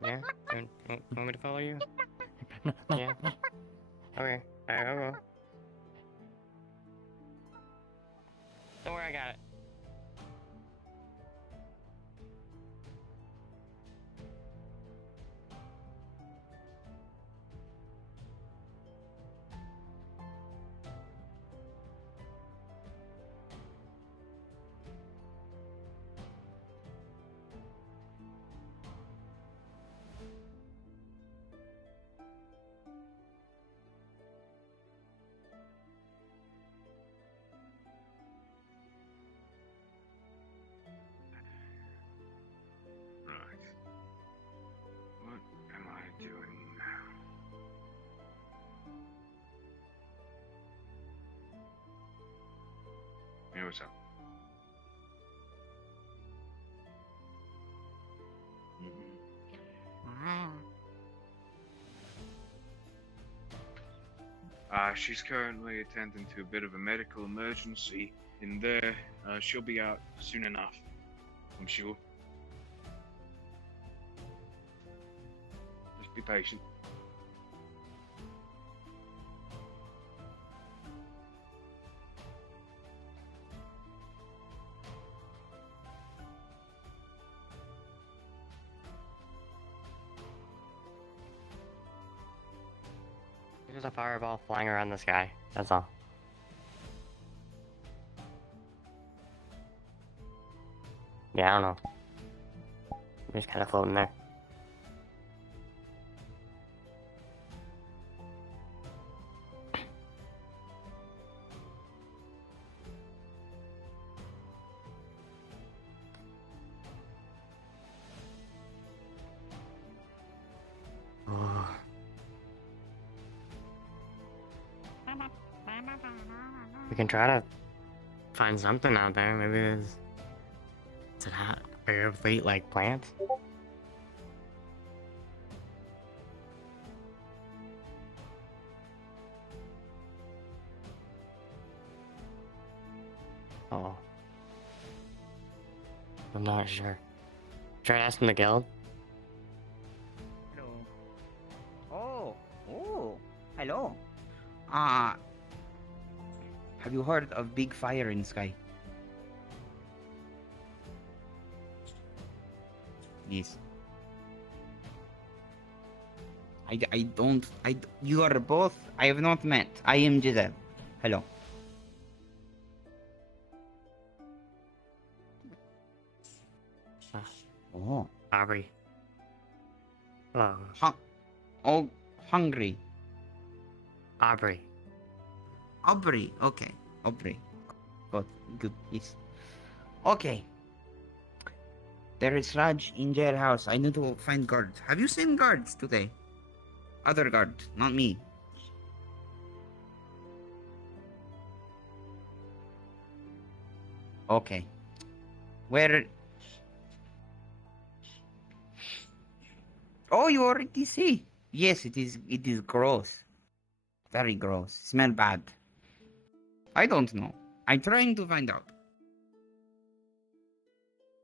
Yeah? You want me to follow you? Yeah? Okay. Alright, I'll go. Don't worry, I got it. Right. What am I doing now? Hey, what's up? She's currently attending to a bit of a medical emergency in there. She'll be out soon enough, I'm sure. Just be patient. There's a fireball flying around the sky. That's all. Yeah, I don't know. I'm just kind of floating there. We can try to find something out there. Maybe there's... Is it hot? Bigger fleet like plants? Oh. I'm not sure. Try asking the guild? Hello. Oh, hello. Have you heard of big fire in sky? Yes. You are both, I have not met. I am Giselle. Hello. Oh. Aubrey. Hello. Oh, hungry. Aubrey. Aubrey, okay. Aubrey. Good, yes. Okay. There is Raj in jailhouse. I need to find guards. Have you seen guards today? Other guards, not me. Okay. Where... Oh, you already see. Yes, it is gross. Very gross. Smell bad. I don't know. I'm trying to find out.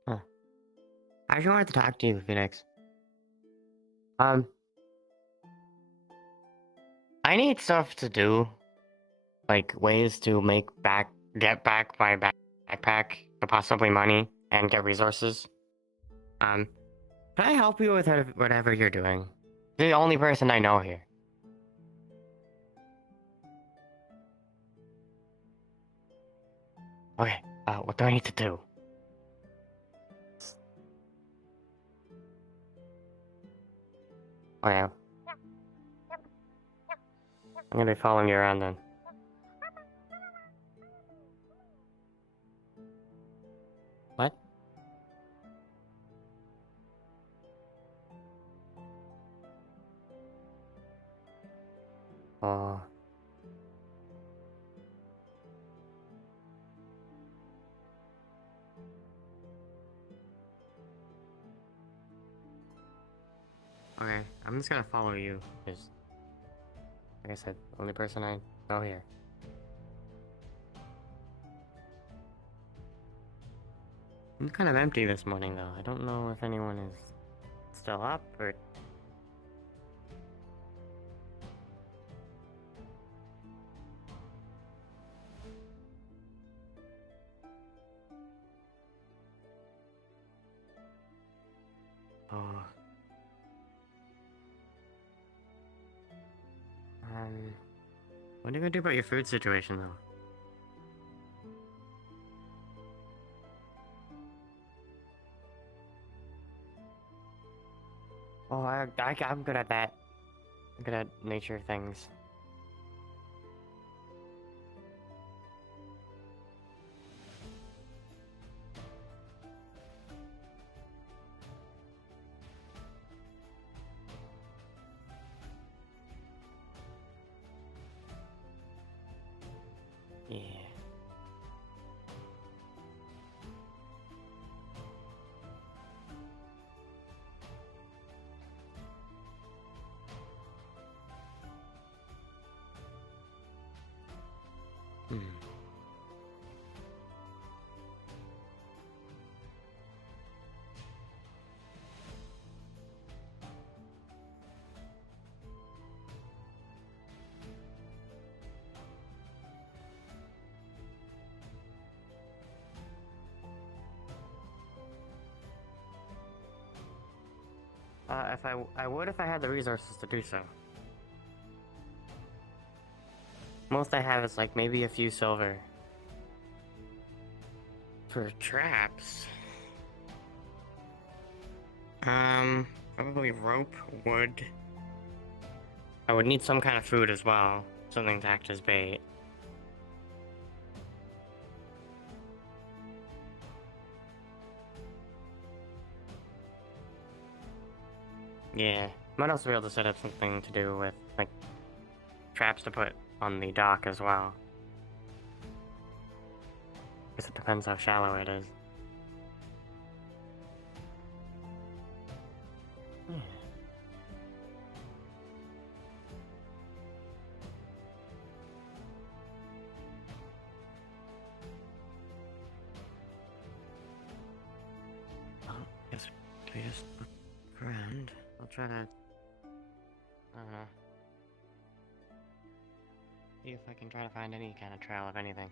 Huh. I actually wanted to talk to you, Phoenix. I need stuff to do. Like, ways to get back my backpack, possibly money, and get resources. Can I help you with whatever you're doing? You're the only person I know here. Okay, what do I need to do? Okay, I'm gonna be following you around then. What? Oh. Okay, I'm just gonna follow you, because, like I said, only person I know here. I'm kind of empty this morning, though. I don't know if anyone is still up, or... Oh. What are you gonna do about your food situation, though? Oh, I'm good at that. I'm good at nature things. Yeah. Hmm. If I would if I had the resources to do so. Most I have is like maybe a few silver. For traps. Probably rope, wood. I would need some kind of food as well. Something to act as bait. Yeah. Might also be able to set up something to do with, like, traps to put on the dock as well. Guess it depends how shallow it is. Hmm. Oh, guess we just look around. I'll try to, see if I can try to find any kind of trail of anything.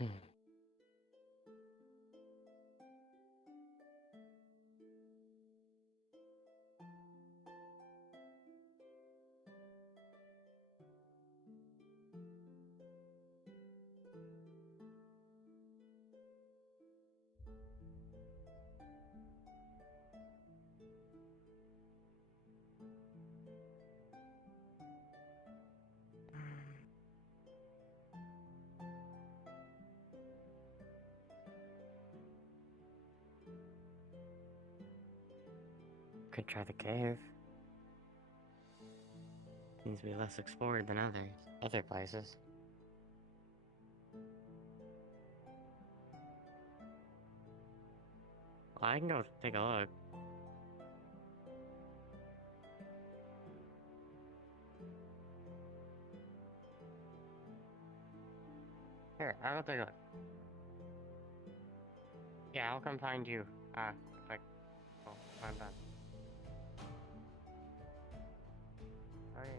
Hmm. Could try the cave. Seems to be less explored than others. other places. Well, I can go take a look. Here, I'll go take a look. Yeah, I'll come find you. Like, oh, I'm done. Okay.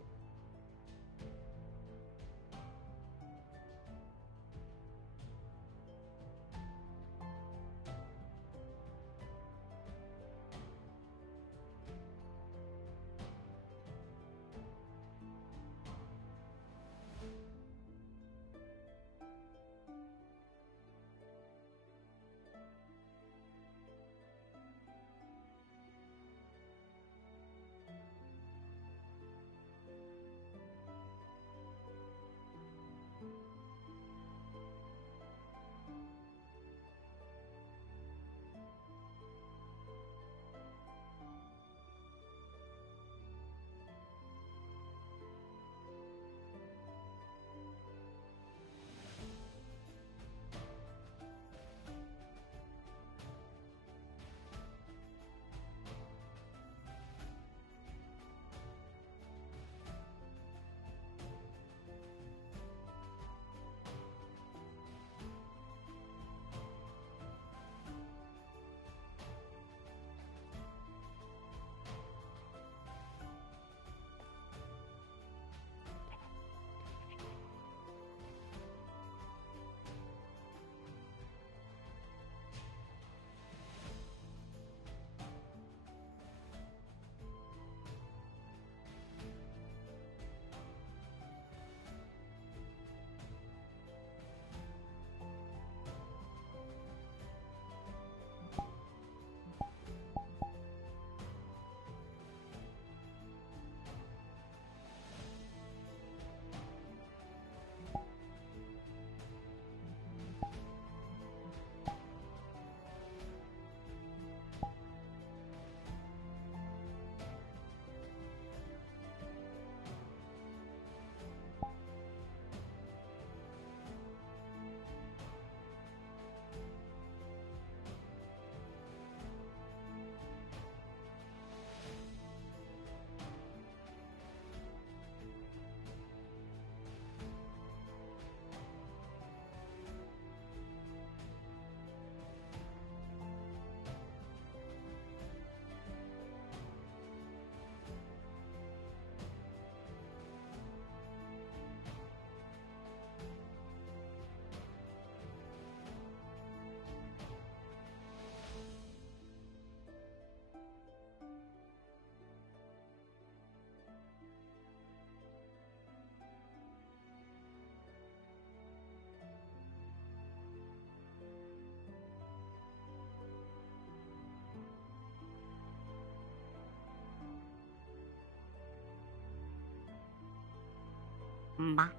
Ba.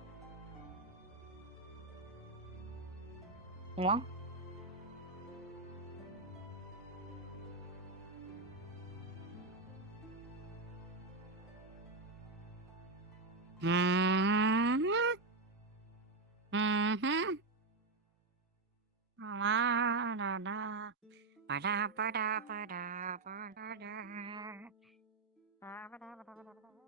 What? Mm-hmm. Mm-hmm. La da da. Ba da ba da ba da ba da da. Ba ba da ba da ba da ba da.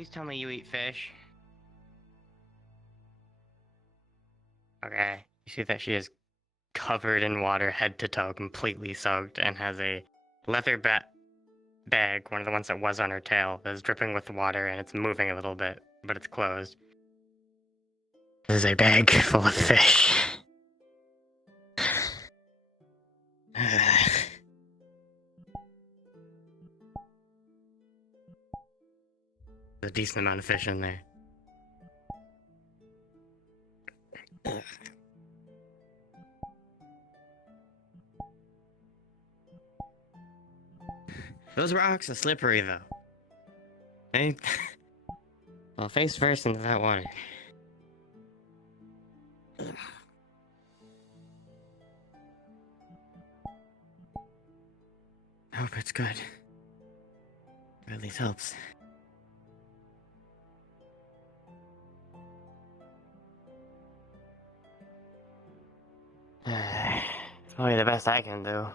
Please tell me you eat fish. Okay. You see that she is covered in water, head to toe, completely soaked, and has a leather bag, one of the ones that was on her tail, that is dripping with water, and it's moving a little bit, but it's closed. This is a bag full of fish. There's a decent amount of fish in there. Those rocks are slippery, though. Hey, well, face first into that water. I hope it's good. Or at least helps. It's probably the best I can do.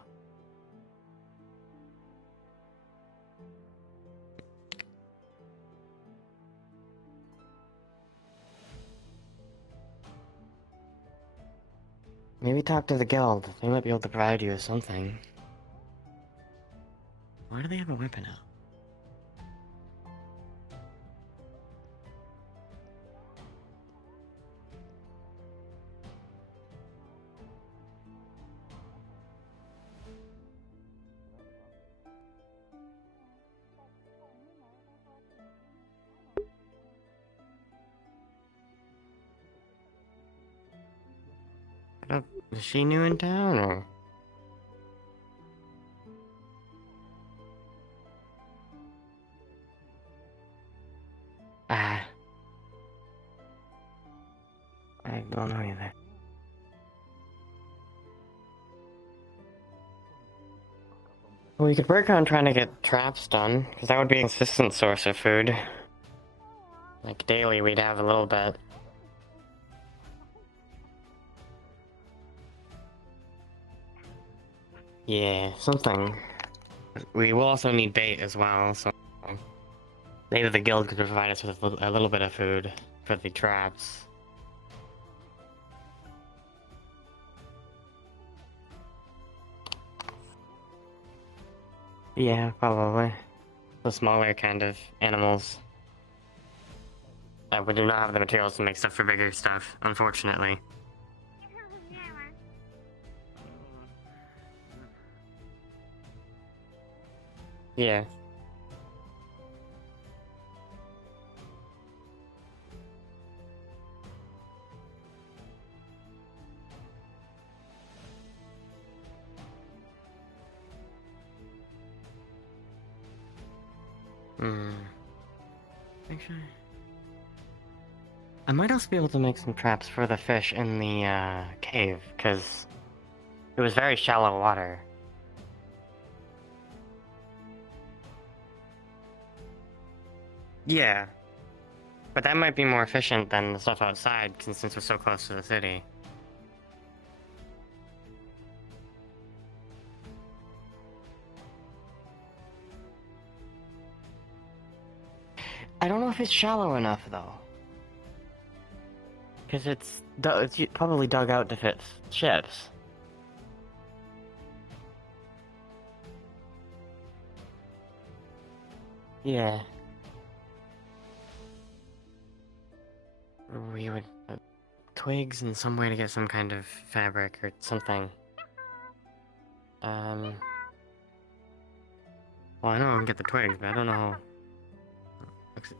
Maybe talk to the guild. They might be able to provide you with something. Why do they have a weapon out? Is she new in town, or? Ah. I don't know either. Well, we could work on trying to get traps done, because that would be a consistent source of food. Like, daily we'd have a little bit. Yeah, something. We will also need bait as well, so maybe the guild could provide us with a little bit of food for the traps. Yeah, probably. The smaller kind of animals. We do not have the materials to make stuff for bigger stuff, unfortunately. Yeah. Actually, I might also be able to make some traps for the fish in the cave, because it was very shallow water. Yeah. But that might be more efficient than the stuff outside, since we're so close to the city. I don't know if it's shallow enough, though. Because it's probably dug out to fit ships. Yeah. We would... twigs and some way to get some kind of fabric or something. Well, I know I can get the twigs, but I don't know...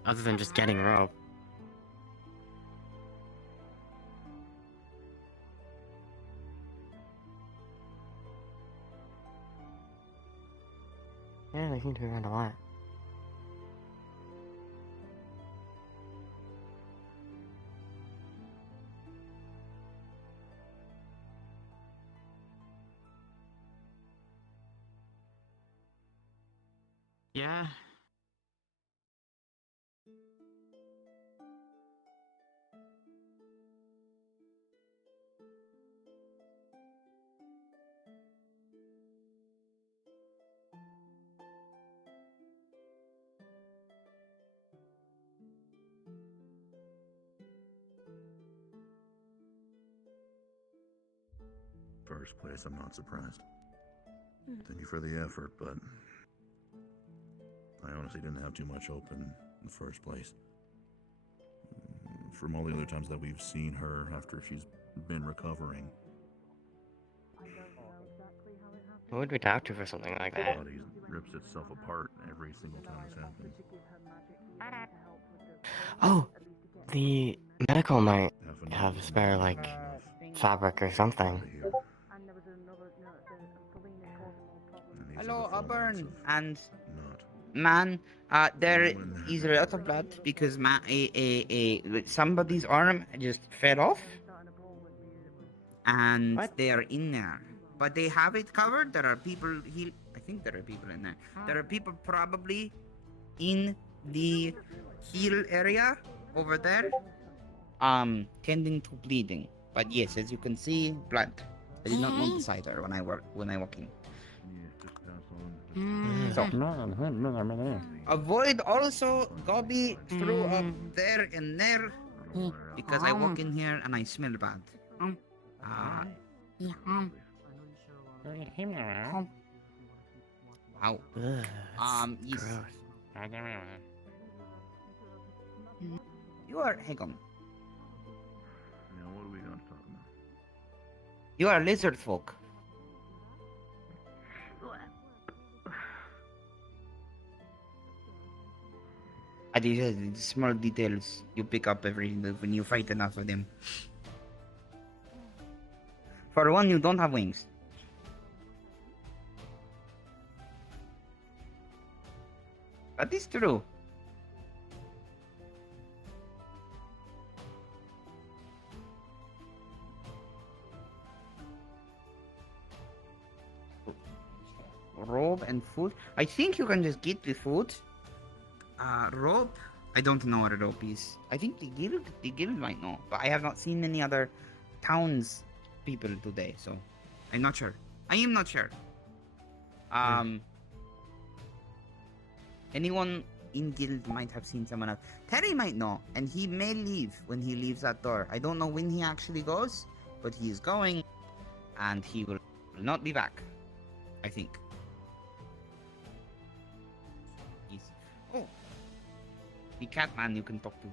other than just getting rope. Yeah, they seem to be around a lot. Yeah. first place, I'm not surprised. Thank you for the effort, but I honestly didn't have too much hope in the first place. From all the other times that we've seen her after she's been recovering, Who would we talk to for something like the that? body rips itself apart every single time this happens. Oh, the medical might Half an have hour is spare, not like, enough. fabric or something. Out of here. And these are Hello, the Auburn. fallouts of And not man, there anyone in is there. a lot of blood because somebody's arm just fell off, and What? they are in there. But they have it covered. There are people. I think there are people in there. There are people probably in the heel area over there, tending to bleeding. But yes, as you can see, blood. I did not notice either when I walk in. Yeah, just pass on. Mm. Avoid also Gobby threw up there and there I don't know where else. because I walk in here and I smell bad. Wow. Ugh, Yes. gross. You are. Hang on. Now, what do we got to talk about? You are lizard folk. These small details you pick up when you fight enough of them. For one, you don't have wings. That is true. Robe and food. I think you can just get the food. Rope. I don't know what a rope is. I think the guild might know, but I have not seen any other towns people today, so I'm not sure. I am not sure. Anyone in guild might have seen someone else. Terry might know, and he may leave when he leaves that door. I don't know when he actually goes, but he is going, and he will not be back. I think. Yes. Oh, the cat man you can talk to.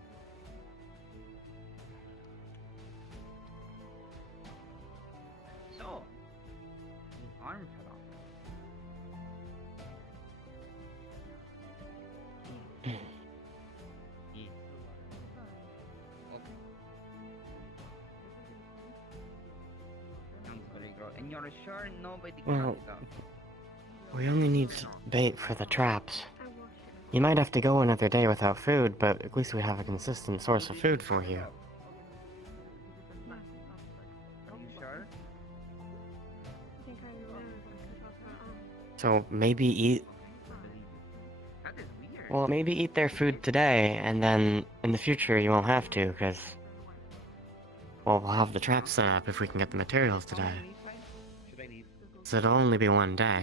So, his arm fell off. Yeah. Okay. Sounds very gross. And you're sure nobody Well, cut it off? We only need bait for the traps. You might have to go another day without food, but at least we have a consistent source of food for you. Are you sure? So maybe eat, That is weird. well, maybe eat their food today, and then in the future you won't have to, because, well, we'll have the traps set up if we can get the materials today. Should I leave? So it'll only be one day.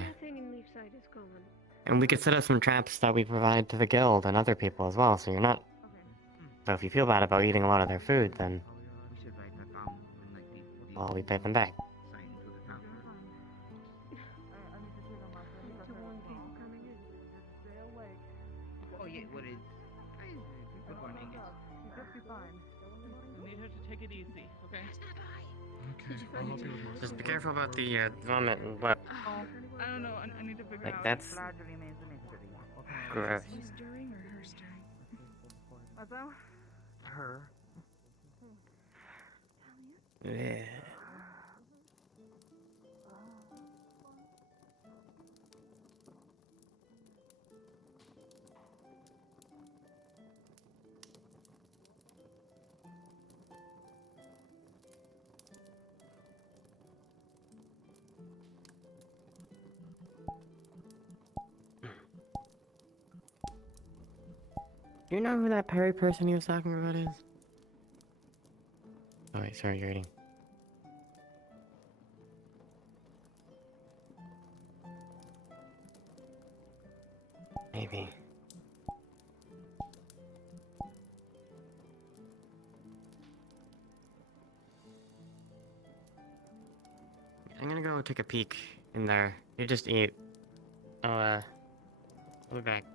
And we could set up some traps that we provide to the guild and other people as well, so you're not... So if you feel bad about eating a lot of their food, then, We should write that down and like the well, we pay them back. sign to the town. Oh yeah, what is? Good morning. I need her to take it easy, okay? Okay, I'll help you with most Just of be it. careful about the vomit and what. I don't know. I need to figure Like, out. that's gross. She's stirring or her stirring? About Her. Yeah. Do you know who that Perry person he was talking about is? Oh wait, sorry, you're eating. Maybe. I'm gonna go go take a peek in there. You just eat. I'll be back.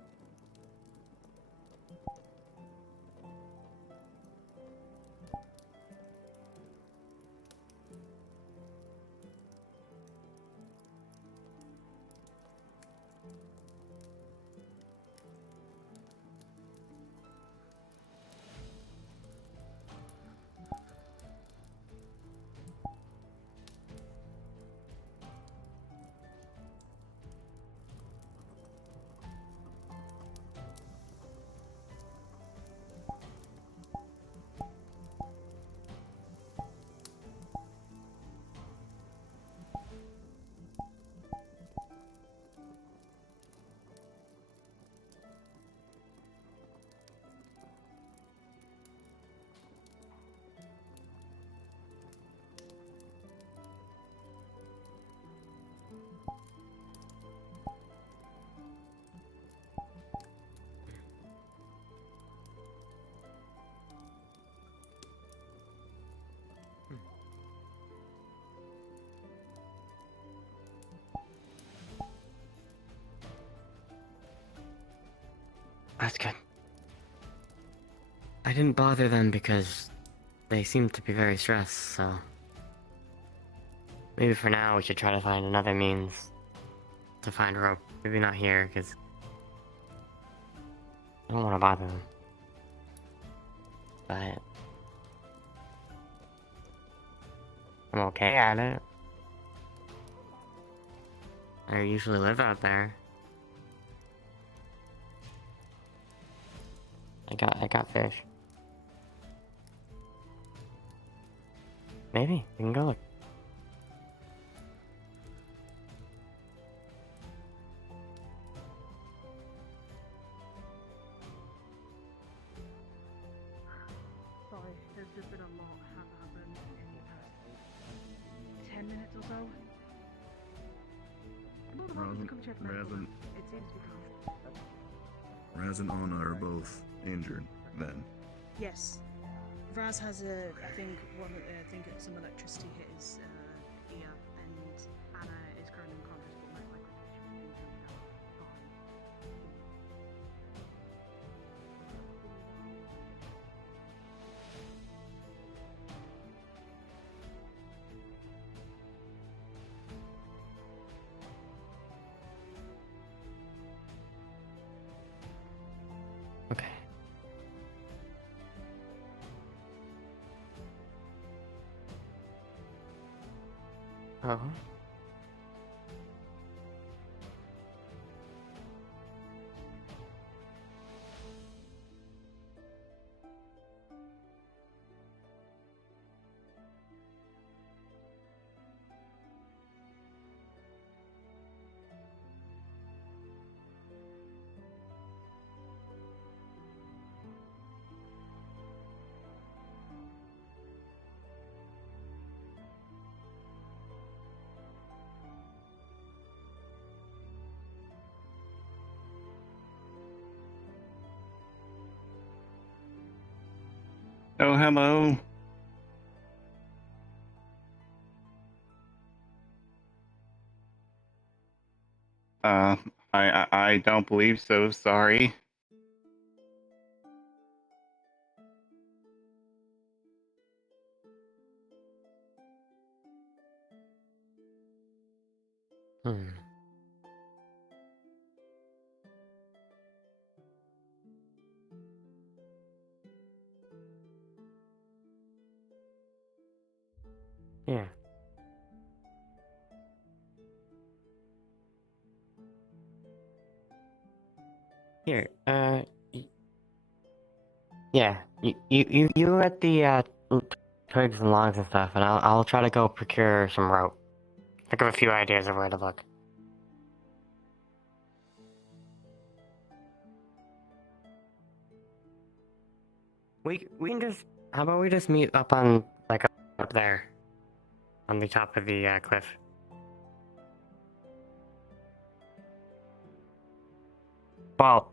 That's good. I didn't bother them because they seemed to be very stressed, so... Maybe for now we should try to find another means to find rope. Maybe not here, because... I don't want to bother them. But... I'm okay at it. I usually live out there. I got fish. Maybe we can go look. Sorry, there's just been a lot have happened in the past 10 minutes or so. Well, the Wardens come check medical. It seems to be calm. Raz and Anna are both injured then. Yes. Raz has I think some electricity hit his ear, and Anna is currently unconscious, but most likely she'll be injured now. Okay. Oh. Oh, hello. Uh, I don't believe so, sorry. Hmm. Yeah. Here, yeah, you at the, twigs and logs and stuff, and I'll try to go procure some rope. Think of a few ideas of where to look. We can just, how about we just meet up on, like, up there, on the top of the, cliff. Well,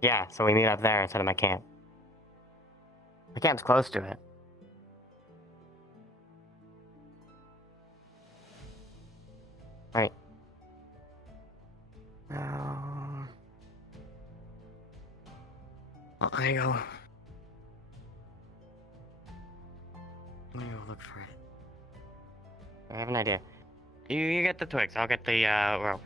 yeah, so we meet up there instead of my camp. My camp's close to it. I go. Let me go look for it. I have an idea. You get the twigs. I'll get the rope.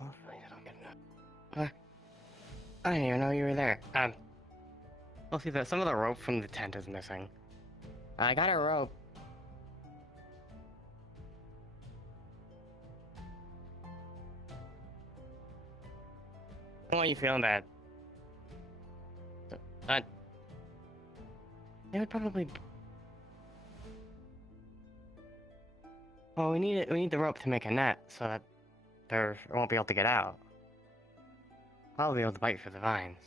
Hopefully I don't get enough. I didn't even know you were there. We'll see that some of the rope from the tent is missing. I got a rope. Why are you feeling bad? They would probably. Well, we need it. We need the rope to make a net so that they won't be able to get out. I'll be able to bite for the vines.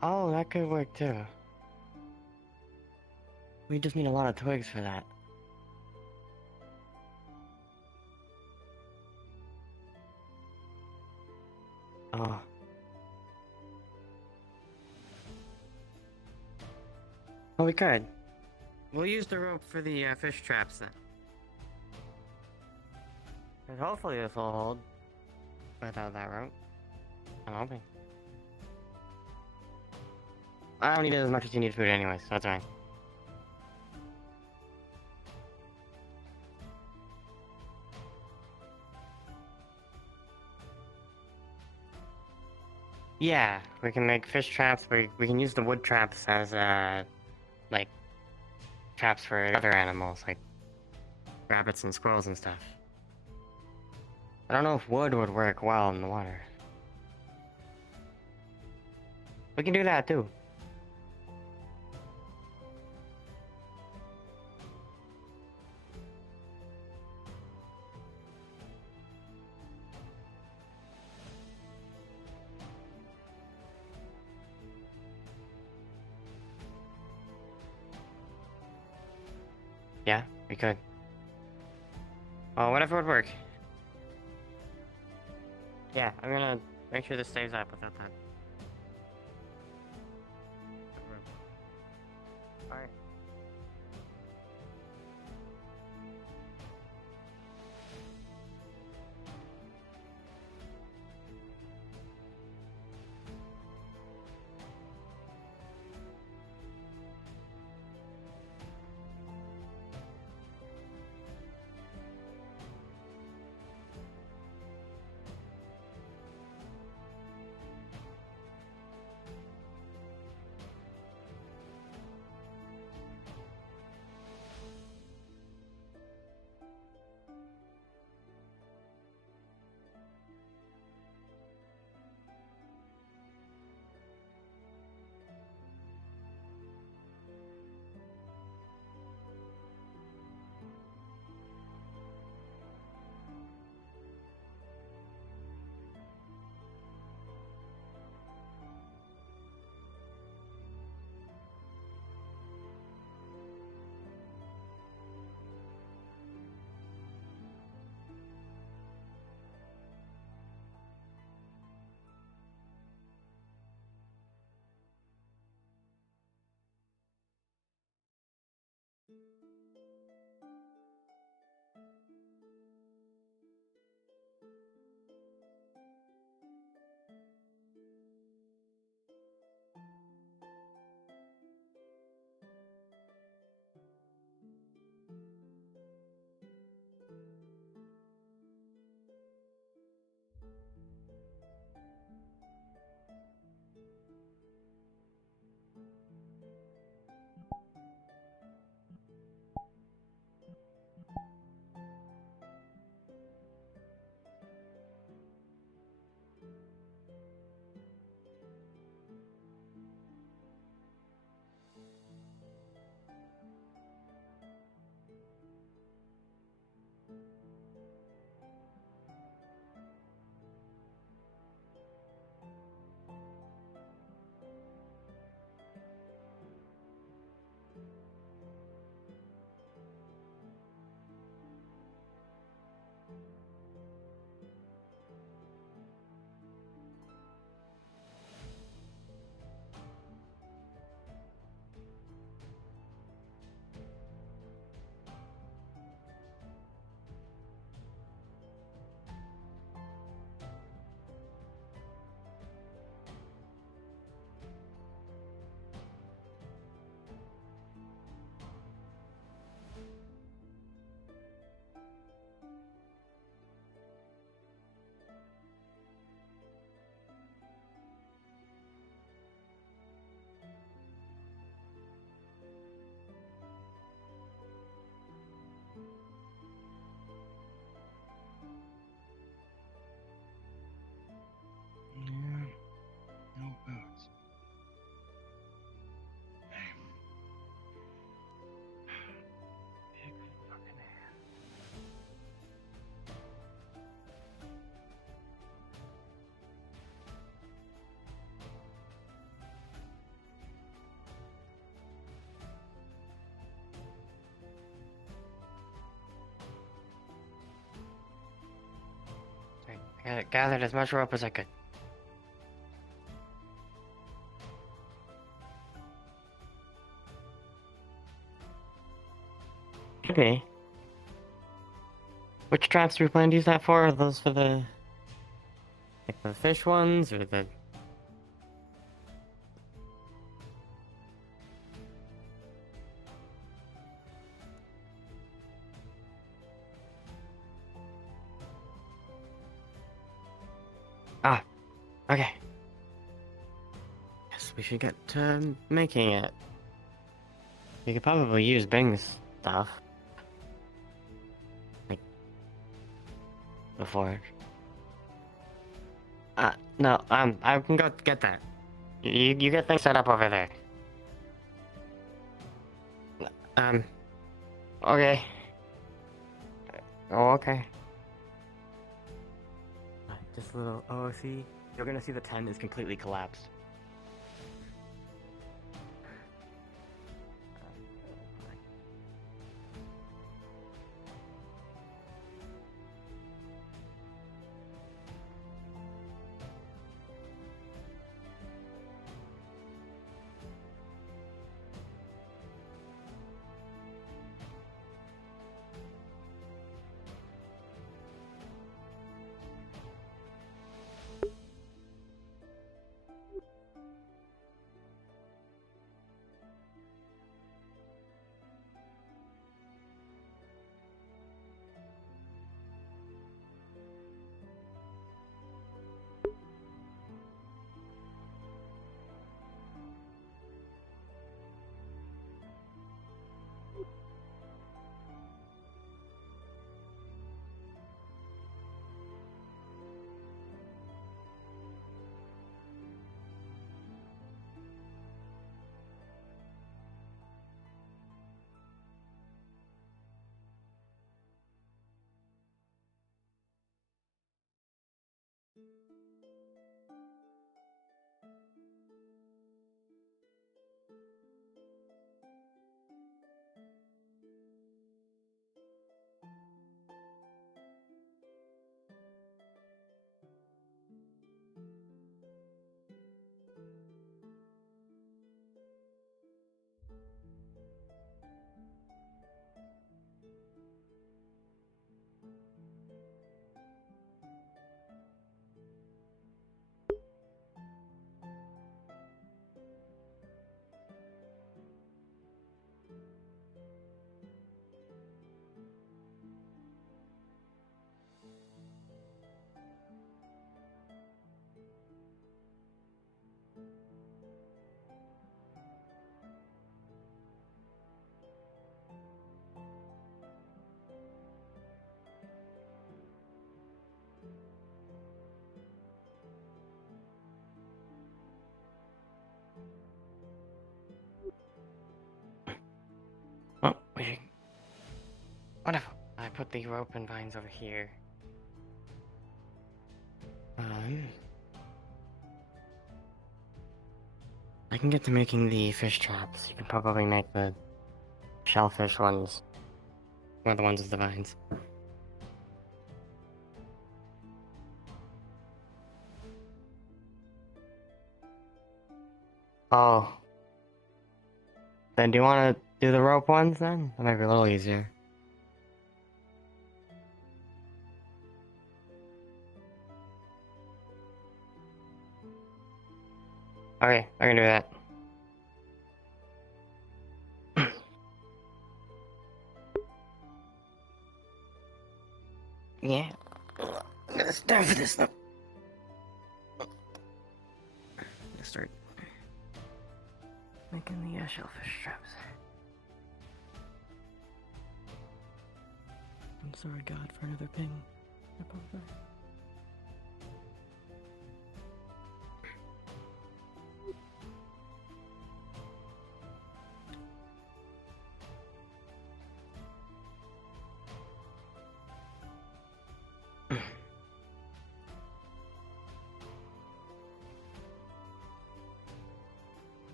Oh, that could work too. We just need a lot of twigs for that. Oh. Well, we could. We'll use the rope for the fish traps then. And hopefully this will hold without that rope. I'm hoping. I don't need it as much as you need food anyways, so that's fine. Yeah, we can make fish traps. We can use the wood traps as like traps for other animals, like rabbits and squirrels and stuff. I don't know if wood would work well in the water. We can do that too. Yeah, we could. Well, whatever would work. Yeah, I'm gonna make sure this stays up without that. Alright. I gathered as much rope as I could. Okay. Which traps do we plan to use that for? Are those for the... like the fish ones, or the... Ah, okay. Guess we should get to making it. We could probably use Bing's stuff. Like, before. No, I can go get that. You get things set up over there. Okay. Oh, okay. Just a little OOC. You're gonna see the tent is completely collapsed. Oh, wait. Whatever. I put the rope and vines over here. I can get to making the fish traps. You can probably make the shellfish ones. Or the ones with the vines. Oh. Then do you want to do the rope ones then? That might be a little easier. Okay, I can do that. Yeah. It's time for this though. Let's start making the shellfish traps. I'm sorry, God, for another ping. I apologize.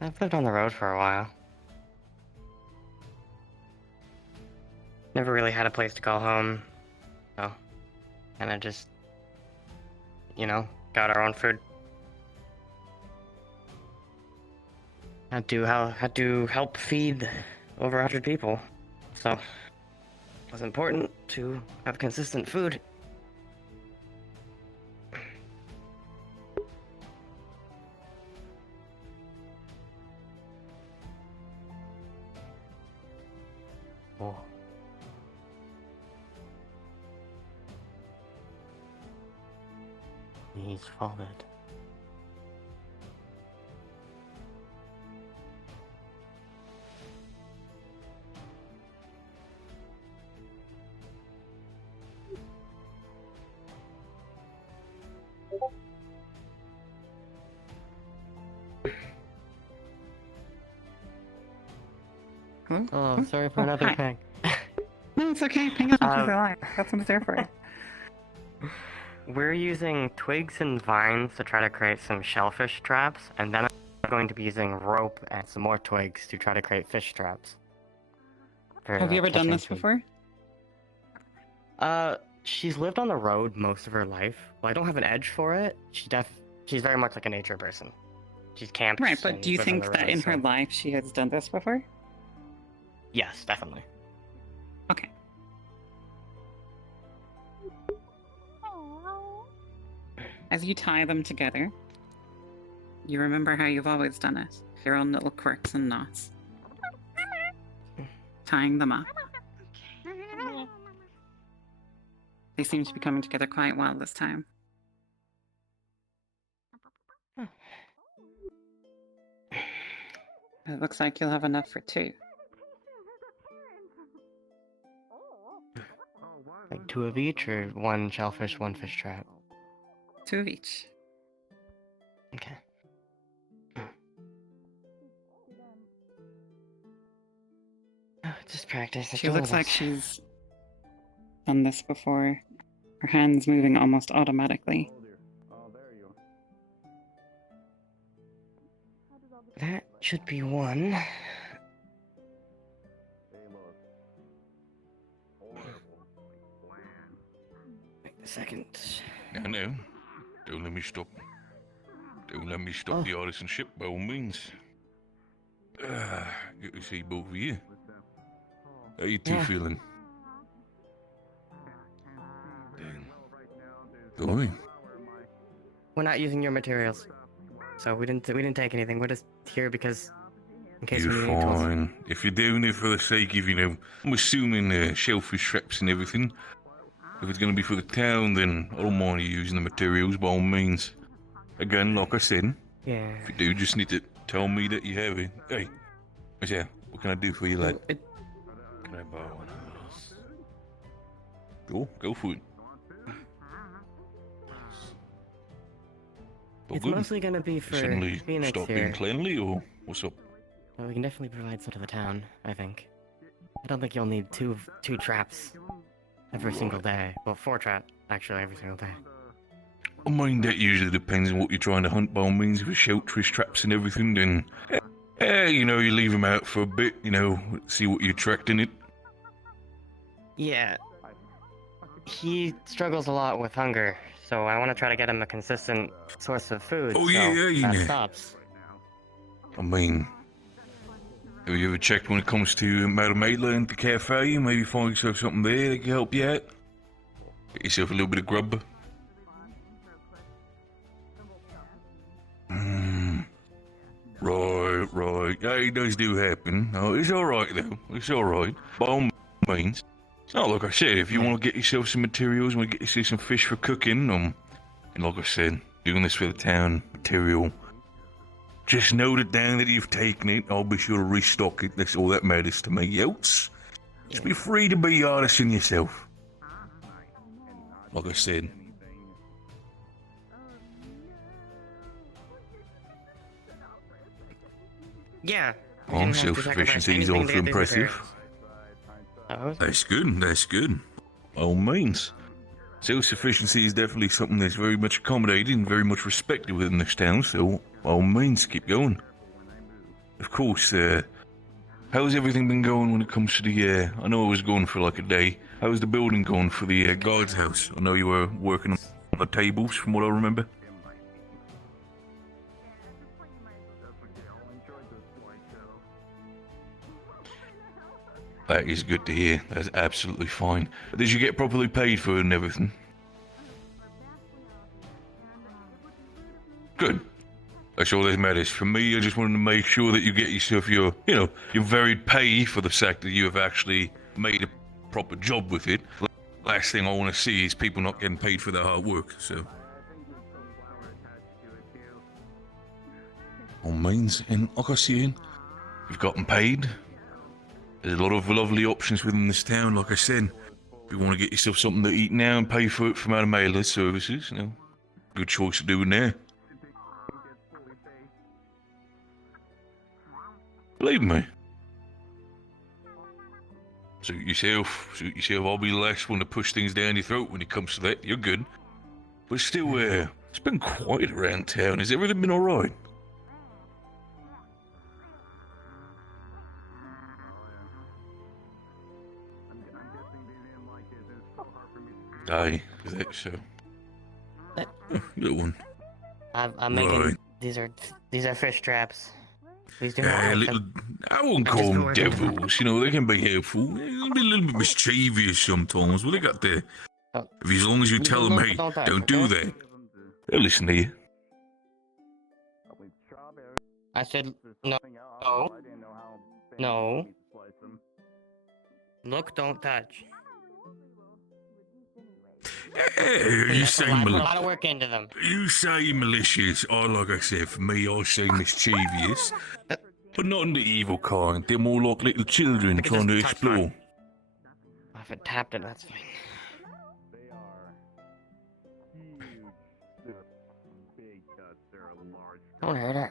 I've lived on the road for a while. never really had a place to call home. So, kinda just, got our own food. Had to help feed over 100 people. So, it was important to have consistent food. Oh. He's folded. Hello? Oh, sorry for another hi. peg. No, it's okay. Ping as much as Um, I like. That's what it's there for. We're using twigs and vines to try to create some shellfish traps, and then I'm going to be using rope and some more twigs to try to create fish traps. for, Have you ever done catching this food. before? She's lived on the road most of her life. Well, I don't have an edge for it. She's very much like a nature person. She's camped. Right, but and do you lives on think the that road, in her so- life she has done this before? Yes, definitely. Okay. As you tie them together, you remember how you've always done it. Your own little quirks and knots. Tying them up. They seem to be coming together quite well this time. It looks like you'll have enough for two. Like 2 of each, or 1 shellfish, 1 fish trap. 2 of each. Okay. Just practice. She looks like she's done this before. Her hands moving almost automatically. That should be 1. Wait a second. No. Don't let me stop. Don't let me stop Oh. the artisanship, by all means. Good to see both of you. How you two Yeah. feeling? Going. We're not using your materials, so we didn't take anything. We're just here because, in case we You're need tools. fine. If you're doing it for the sake of, I'm assuming shellfish traps and everything. If it's going to be for the town, then I don't mind you using the materials, by all means. Again, like I said, Yeah. if you do, just need to tell me that you have it. Hey, yeah, what can I do for you, lad? Can I borrow one of those? Go for it. Well, It's good. mostly gonna be You for suddenly Phoenix stop here. being cleanly, or what's up? Well, we can definitely provide some to the town, I think. I don't think you'll need two traps every single day. Well, 4 traps, actually, every single day. I mean, that usually depends on what you're trying to hunt, by all means. If it's shellfish traps and everything, then, you leave them out for a bit, see what you're attracting it. Yeah. He struggles a lot with hunger, so I want to try to get him a consistent source of food. Oh, so yeah, that yeah. stops. I mean, have you ever checked when it comes to Madame Aitla and the cafe? Maybe find yourself something there that can help you out? Get yourself a little bit of grub. Right. Yeah, it does do happen. Oh, it's alright though. It's alright. By all means. It's not like I said, if you want to get yourself some materials, want to get yourself some fish for cooking, and like I said, doing this for the town material. Just note it down that you've taken it. I'll be sure to restock it. That's all that matters to me. Else, just be free to be artisan yourself. Like I said. Yeah. we Oh, didn't have to self-sufficiency sacrifice is anything also to get these impressive. materials. That's good. By all means. Self-sufficiency is definitely something that's very much accommodated and very much respected within this town, so by all means, keep going. Of course, how's everything been going when it comes to the, I know I was going for like a day. How's the building going for the guard's house? I know you were working on the tables from what I remember. That is good to hear. That's absolutely fine. Did you get properly paid for it and everything? Good. That's all that matters. For me, I just wanted to make sure that you get yourself your, your varied pay for the fact that you have actually made a proper job with it. Last thing I want to see is people not getting paid for their hard work, so. All means, and like I said, you've gotten paid. There's a lot of lovely options within this town, like I said. If you want to get yourself something to eat now and pay for it from out of mailer services, good choice of doing there. Believe me. Suit yourself. I'll be the last one to push things down your throat when it comes to that. You're good. But still, it's been quiet around town. Has everything been alright? Aye, is that so? Good one. I'm making Right. these are fish traps. Please do not Yeah, eat little, them. I won't Just call go them ahead. devils, they can be helpful. They can be a little bit mischievous sometimes, but they got their... Oh. As long as you You tell can them, look, hey, don't touch, don't do okay? that, they'll listen to you. I said no. No. Look, don't touch. Hey, you That's say, a lot of work into them. you say malicious, or like I said, for me, I say mischievous. But not in the evil kind, they're more like little children I could trying to just touch mine. explore. If it tapped it, that's fine. Don't hurt it.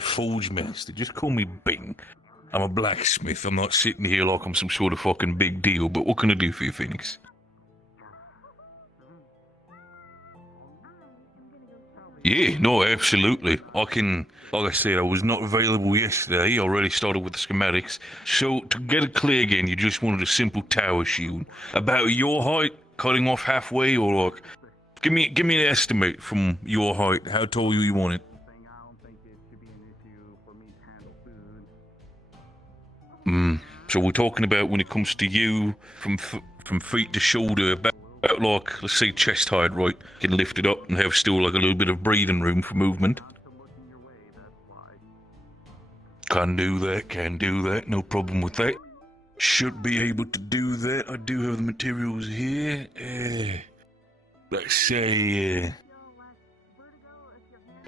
Forge master, just call me Bing. I'm a blacksmith, I'm not sitting here like I'm some sort of fucking big deal, but what can I do for you, Phoenix? Yeah, no, absolutely. I can, like I said, I was not available yesterday. I already started with the schematics. So, to get it clear again, you just wanted a simple tower shield. About your height, cutting off halfway, or like... Give me an estimate from your height, how tall you want it. So we're talking about when it comes to you, from feet to shoulder, about like, let's say chest height, right? You can lift it up and have still like a little bit of breathing room for movement. Can do that, no problem with that. Should be able to do that. I do have the materials here. Let's say,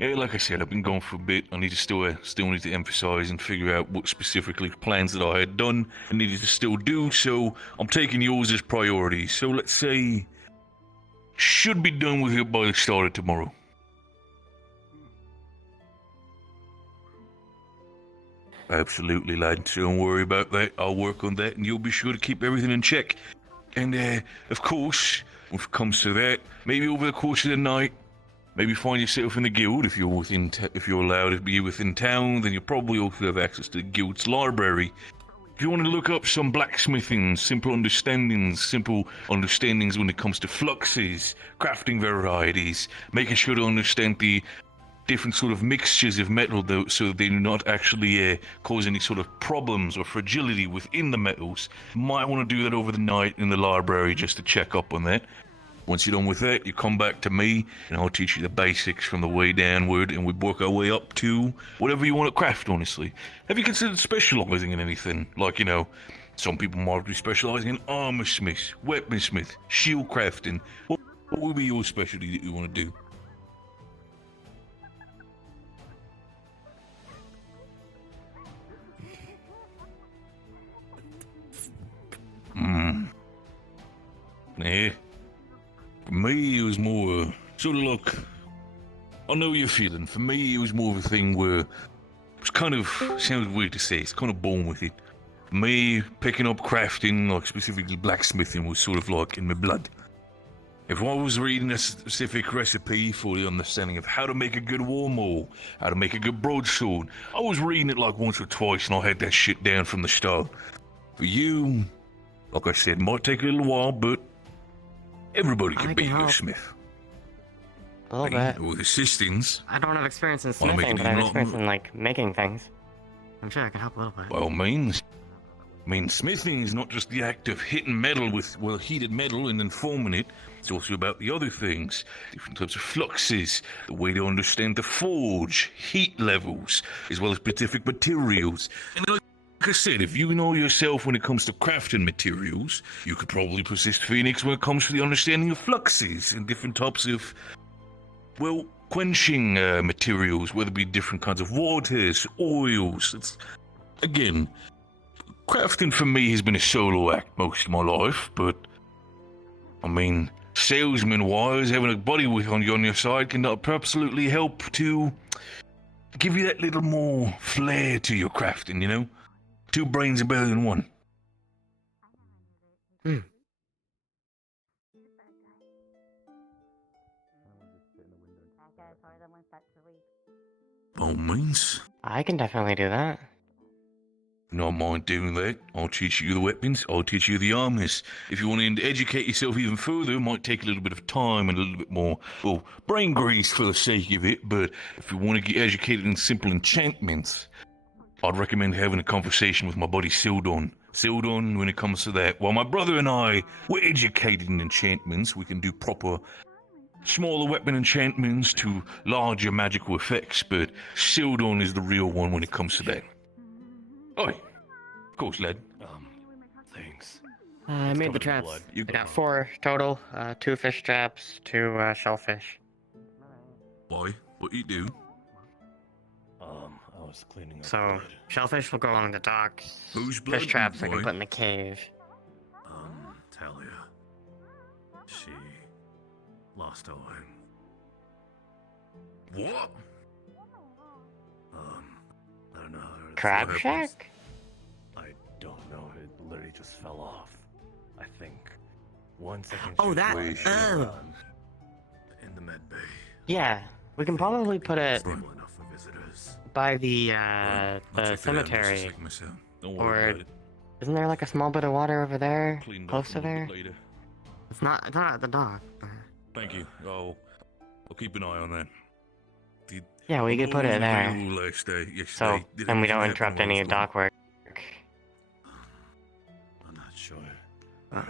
like I said, I've been gone for a bit. I need to still need to emphasize and figure out what specifically plans that I had done and needed to still do. So I'm taking yours as priority. So let's say, should be done with it by the start of tomorrow. Absolutely, lad. So don't worry about that. I'll work on that, and you'll be sure to keep everything in check. And of course, when it comes to that, maybe over the course of the night, maybe find yourself in the guild if you're if you're allowed to be within town. Then you'll probably also have access to the guild's library. If you want to look up some blacksmithing, simple understandings when it comes to fluxes, crafting varieties, making sure to understand the different sort of mixtures of metal, though, so they do not actually cause any sort of problems or fragility within the metals. Might want to do that over the night in the library just to check up on that. Once you're done with that, you come back to me, and I'll teach you the basics from the way downward, and we work our way up to whatever you want to craft, honestly. Have you considered specializing in anything? Like, some people might be specializing in armor smith, weaponsmith, shield crafting. What would be your specialty that you want to do? Yeah. For me, it was more sort of like, I know you're feeling. For me, it was more of a thing where it was kind of, sounds weird to say, it's kind of born with it. For me, picking up crafting, like specifically blacksmithing, was sort of like in my blood. if I was reading a specific recipe for the understanding of how to make a good war maul, how to make a good broadsword, I was reading it like once or twice and I had that shit down from the start. For you, like I said, might take a little while, but everybody can I be can a good help. smith. A little bit. With assistance, I don't have experience in Wanna make smithing, it but I have even a lot experience more- in like making things. I'm sure I can help a little bit. by all means. I mean, smithing is not just the act of hitting metal with, well, heated metal and then forming it. It's also about the other things, different types of fluxes, the way to understand the forge, heat levels, as well as specific materials. And like I said, if you know yourself when it comes to crafting materials, you could probably persist Phoenix when it comes to the understanding of fluxes and different types of, well, quenching materials, whether it be different kinds of waters, oils. It's, again, crafting for me has been a solo act most of my life, but I mean, salesman-wise, having a buddy on your side can absolutely help to give you that little more flair to your crafting, you know? Two brains are better than one. By all means. I can definitely do that. Not mind doing that. I'll teach you the weapons, I'll teach you the armors. If you want to educate yourself even further, it might take a little bit of time and a little bit more, well, brain grease for the sake of it, but if you want to get educated in simple enchantments, I'd recommend having a conversation with my buddy Sildon. Sildon, when it comes to that, while my brother and I, we're educated in enchantments, we can do proper smaller weapon enchantments to larger magical effects, but Sildon is the real one when it comes to that. Oi, of course, lad. Thanks. I made the traps. I got 4 total. 2 fish traps, 2 shellfish. Boy, what you do? I was cleaning up So, blood. shellfish will go along the docks. Whose blood, Fish traps I boy? can put in the cave. Talia. She lost Owen. What? I don't know how to Crab happens. shack? I don't know. It literally just fell off. I think. 1 second. Oh, she that- was oh. around. in the med bay. Yeah, we can probably put it Stable enough for visitors. by the I'll check it out in just a cemetery. sec myself. Don't Or- worry about it. Isn't there like a small bit of water over there? Cleaned up Close to a little there? bit later. It's not at the dock. But... Thank you. I'll keep an eye on that. Yeah, we could put it there. Last day, So, yesterday. Did and we anything don't happen interrupt while I any was gone? dock work. I'm not sure.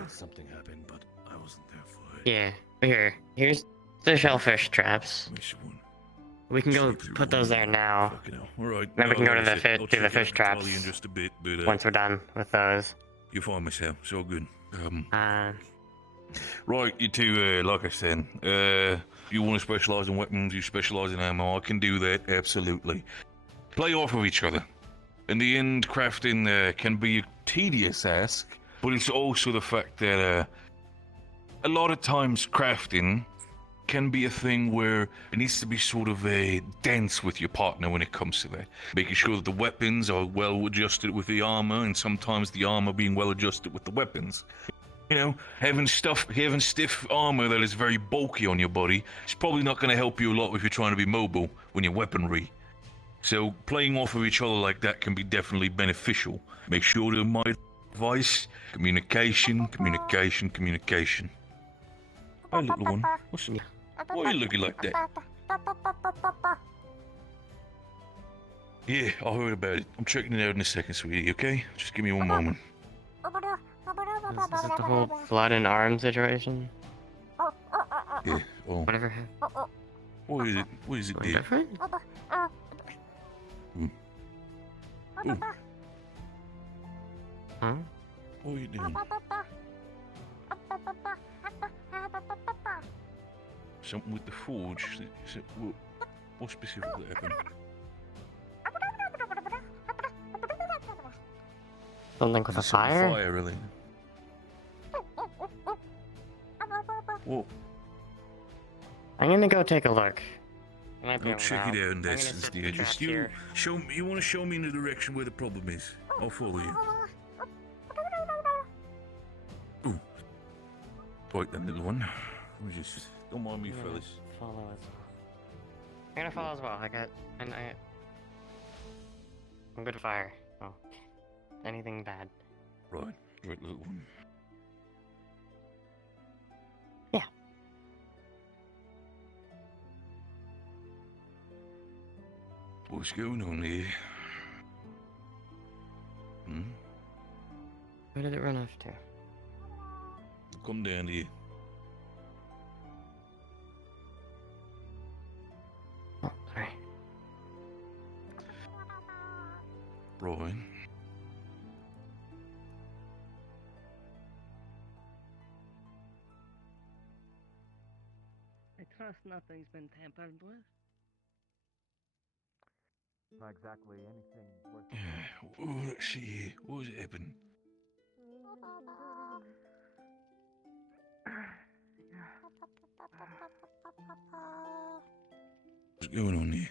Something happened, but I wasn't there for it. Yeah, here's the shellfish traps. Which one? We can go Sleepy put those room. there now. Fucking hell. All right. Then we can go to like the I said, fi- I'll do check the out fish traps Charlie in just a bit, but Once we're done with those. you'll find myself. It's all good. Right, you two, like I said, you want to specialize in weapons, you specialize in ammo, I can do that, absolutely. Play off of each other. In the end, crafting can be a tedious ask, but it's also the fact that a lot of times crafting can be a thing where it needs to be sort of a dance with your partner when it comes to that. Making sure that the weapons are well adjusted with the armor, and sometimes the armor being well adjusted with the weapons. You know, having stiff armor that is very bulky on your body is probably not going to help you a lot if you're trying to be mobile when you're weaponry. So playing off of each other like that can be definitely beneficial. Make sure that my advice, communication. Hi, little one. Why are you looking like that? Yeah, I heard about it. I'm checking it out in a second, sweetie, okay? Just give me one moment. Is it the whole blood and arm situation? Yeah, well, Whatever. what is it? What is it, Something dear? different? Ooh. Huh? What are you doing? Something with the forge? What specifically happened? Something with a Something fire? Fire, really. Well, I'm gonna go take a look. I might be I'll able to check help. it out in I'm gonna essence, set dear. the Just traps you here. show me. You want to show me in the direction where the problem is? I'll follow you. Ooh. Right then, little one. Let me just. Don't mind me, I'm gonna fellas. follow as well. I'm gonna follow as well. I'm good at fire. Oh, anything bad? Right, right, little one. Yeah. What's going on here? Hmm? Where did it run off to? Come down here. Oh, sorry. Right. I trust nothing's been tampered with. Not exactly anything worth. Yeah. Oh, let's see here. What's happened? What's going on here?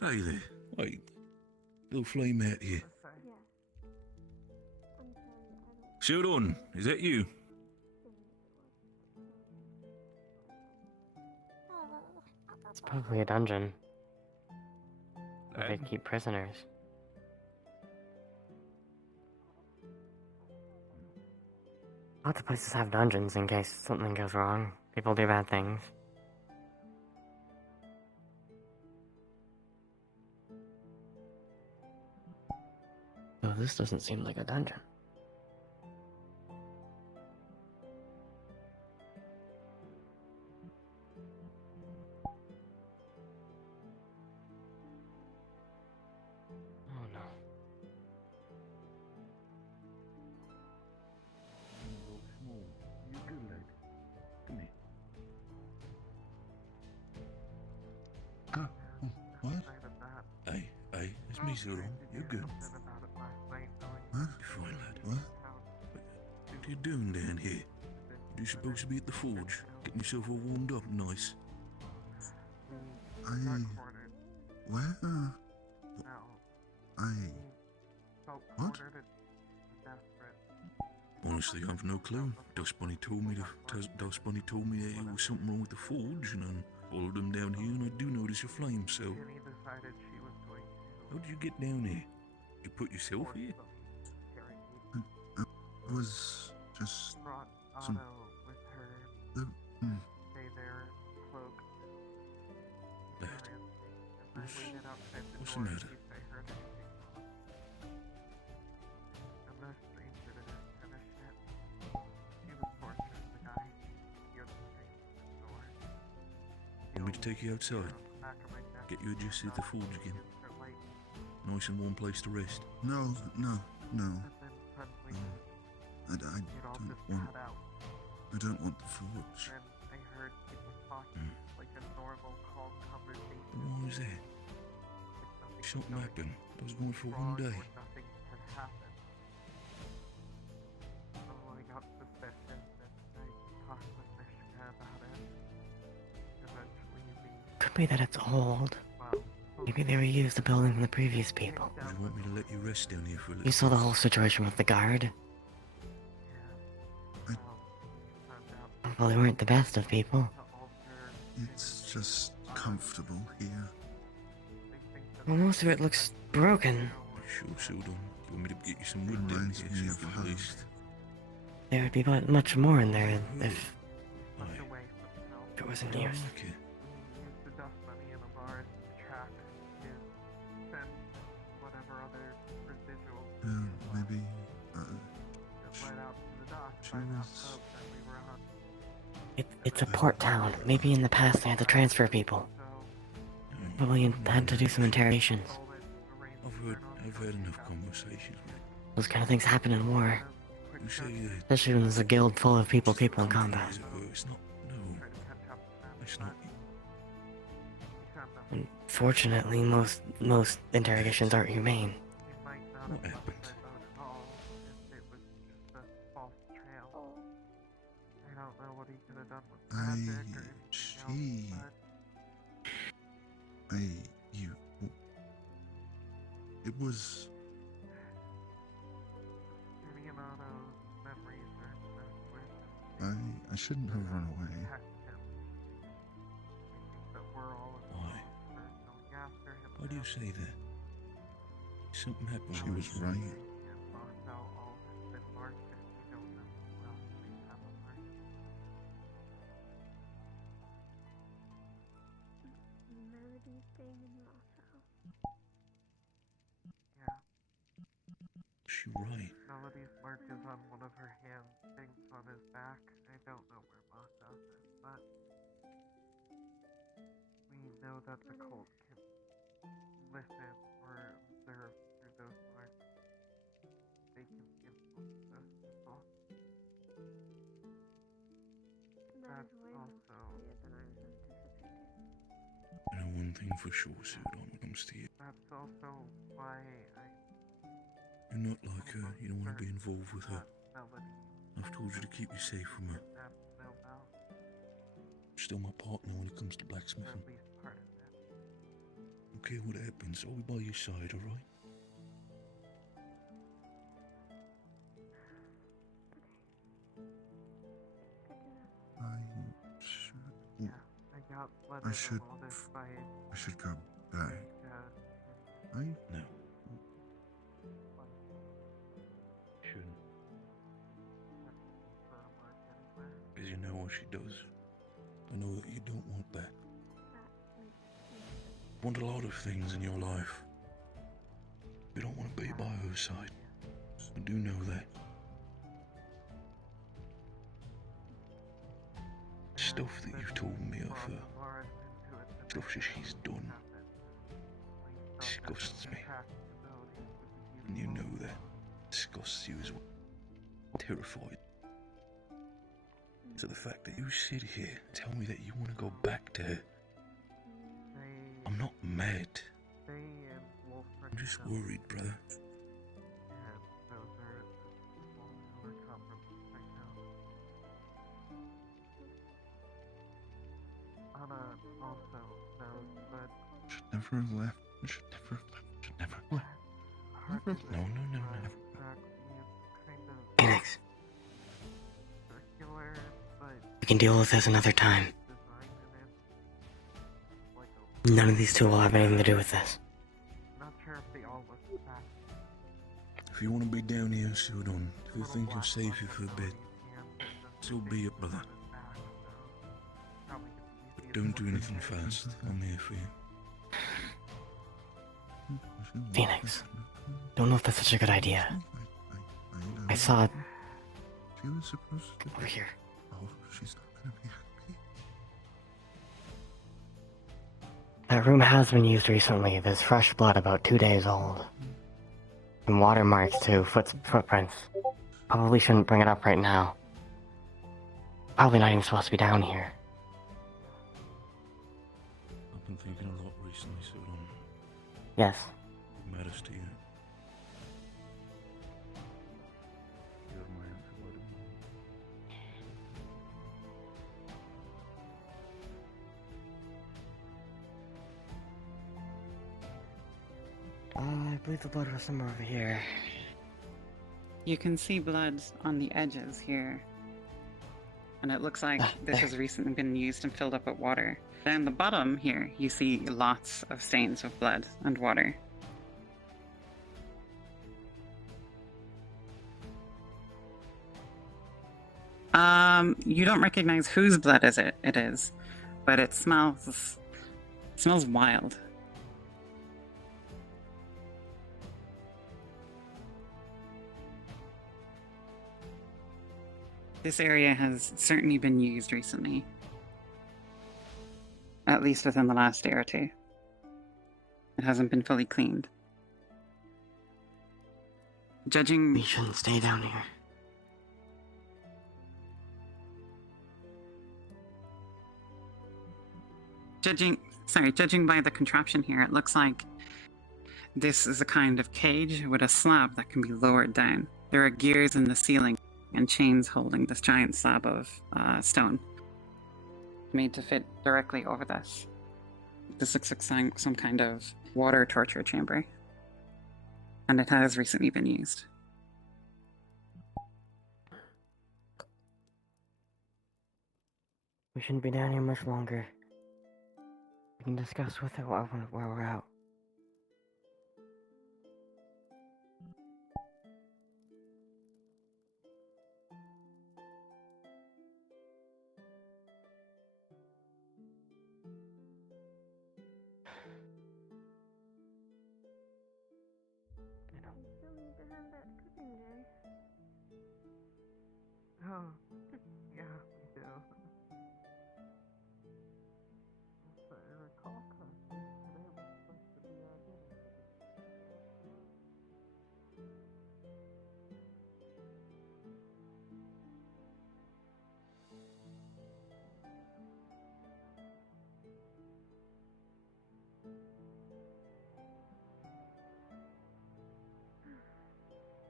Hey there. Hey. Little flame out here. Shoot on. Is that you? It's probably a dungeon where they Lad? keep prisoners. Lots of places have dungeons in case something goes wrong. People do bad things. Oh, this doesn't seem like a dungeon. Oh no. You good, lad? Come here. What? Hey, it's me, Zero. You're good. What? You're fine, lad. What? What are you doing down here? You're supposed to be at the forge, getting yourself all warmed up nice. Where? What? Honestly, I've no clue. Dust Bunny told me that it was something wrong with the forge, and I followed him down here, and I do notice a flame. So, how did you get down here? You put yourself here? It was just some. Lad, what's the matter? Want me to take you outside? Get you adjusted at the forge again? Nice and warm place to rest. No. I don't want the forge. What was that? Something happened. I was going for one day. Could be that it's old. Maybe they reused the building from the previous people. Would you want me to let you rest down here for a little? You saw the whole situation with the guard. Well, they weren't the best of people. It's just comfortable here. Well, most of it looks broken. Sure, so don't. You want me to get you some wood down Reminds here me so you of can home. rest? There would be much more in there if Aye. it wasn't I used. like it. Maybe. She was. It's a port town. Maybe in the past they had to transfer people. Probably had to do some interrogations. I've had enough conversations with Those kind of things happen in war. you. Say that. Especially when there's a guild full of people in combat. As it were, it's not. No. It's not. Unfortunately, most interrogations aren't humane. What happened? It was. I shouldn't have run away. protect him. I think that we're all Why? responsible for going after him. Why do you now. say that? Something happened. She was right. And Marcel all has been marked, and we don't know who else may have a mark. Melody's staying in Moscow. Yeah. Is she right? Melody's mark is on one of her hands, things on his back. I don't know where Moscow is, but we know that the cult can listen or observe through those marks. They can influence those people. That That's is way more also weird than I was anticipating. I know one thing for sure, Sudan, when it comes to you. that's also why You're not like her. You don't want to be involved with her. Melody I've told you to keep you safe from her. kidnapped Snowbound, Still my partner when it comes to or blacksmithing. at least part of it. Don't care what happens, I'll be by your side, alright? I should. Yeah, I got blooded I should. of all this by I should go back. I. No. Shouldn't. for a mark anywhere. Because you know what she does. I know that you don't want that. You want a lot of things in your life. You don't want to be by her side. I do know that. Stuff that you've told me of her, stuff that she's done, disgusts me. And you know that. Disgusts you as well. Terrified. So the fact that you sit here and tell me that you want to go back to her, I'm not mad. I'm just worried, brother. And those are people who are compromised right now. Anna also knows, but Should never have left. I should never have left. Should never have left. hard No, to no, no, no. exactly it's kind of Phoenix, circular, but we can deal with this another time. design in it. Like a, None of these two will have anything to do with this. not sure if they all look back. If you want to be down here, Sudan, if you think you're safe here for a bit, so be it, brother. But don't do anything fast. I'm here for you. Phoenix, don't know if that's such a good idea. I know. saw it She was supposed to. over here. Oh, she's not gonna be happy. That room has been used recently. There's fresh blood about 2 days old. And watermarks too, footprints. Probably shouldn't bring it up right now. Probably not even supposed to be down here. I've been thinking a lot recently, Sudan. Yes. It matters to you. You're my unforgettable. I believe the blood was somewhere over here. You can see blood on the edges here. And it looks like this has recently been used and filled up with water. Down the bottom here, you see lots of stains of blood and water. You don't recognize whose blood it is, but it smells wild. This area has certainly been used recently. At least within the last day or two. It hasn't been fully cleaned. Judging... We shouldn't stay down here. Judging by the contraption here, it looks like this is a kind of cage with a slab that can be lowered down. There are gears in the ceiling and chains holding this giant slab of stone, made to fit directly over this. This looks like some kind of water torture chamber, and it has recently been used. We shouldn't be down here much longer. We can discuss with it while we're out. You still need to have that cooking day. Oh, yeah, we do. If I recall correctly, today was supposed to be our dinner.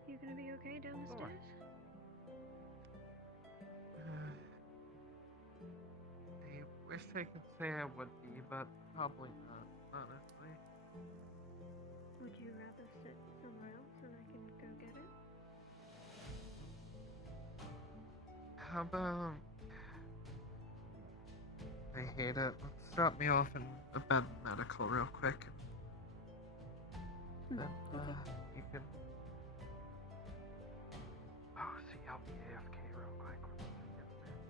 You gonna be okay down the Sure. stairs? I wish I could say I would be, but probably not, honestly. Would you rather sit somewhere else and I can go get it? How about... I hate it. Let's drop me off in a bed medical real quick. And, you can... Oh, see, I'll be AFK real quick when I get there.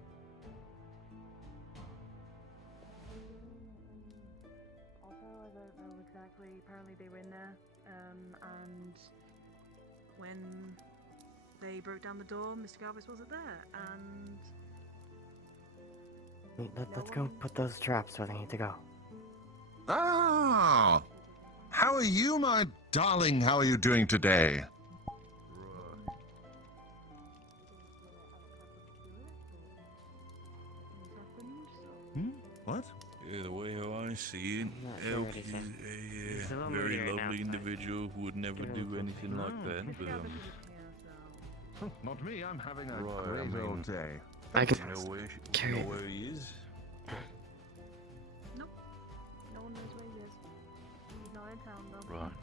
Also, I don't know exactly. Apparently, they were in there, and when they broke down the door, Mr. Galvez wasn't there, and Let's go put those traps where they need to go. Ah! How are you, my darling? How are you doing today? What? Yeah, the way how I see it, Not sure what Elk he is said. a He's a little very moody right now, lovely so- individual who would never Give him do some anything like that. Mr. But Galvez isn't here, so. Not me. I'm having a Right, I great mean- old day. I could you know where, carry you know it. where he is? Nope. No one knows where he is. He's not in town, though. Right.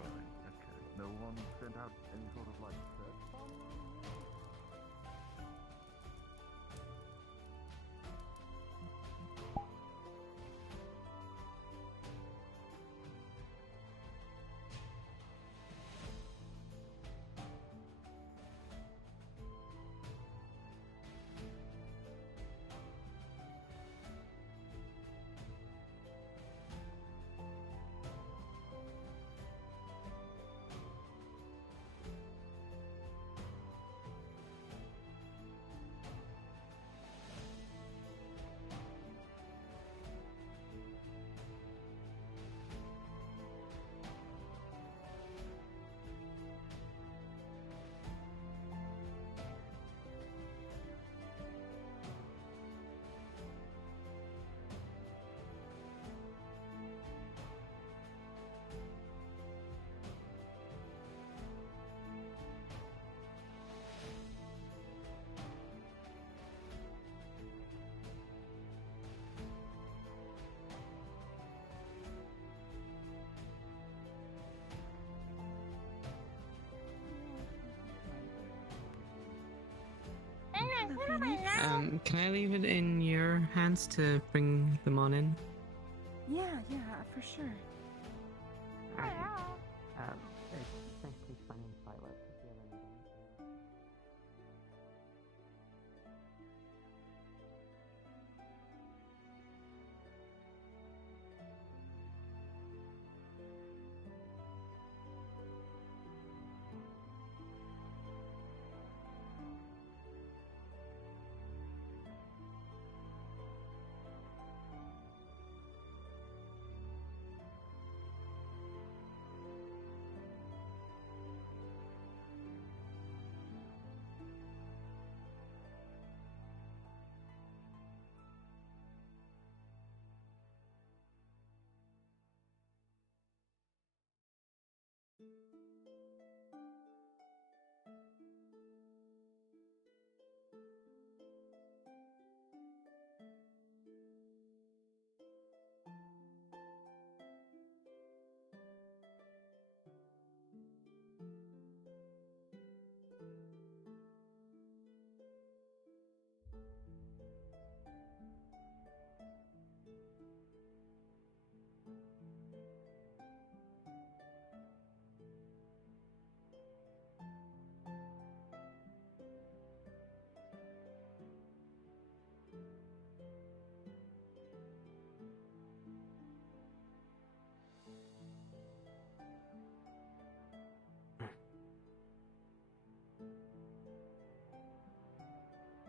Right. Okay. No one sent out any sort of like search party or anything? Can I leave it in your hands to bring them on in? Yeah, for sure. Thanks, please find Violet if you have anything.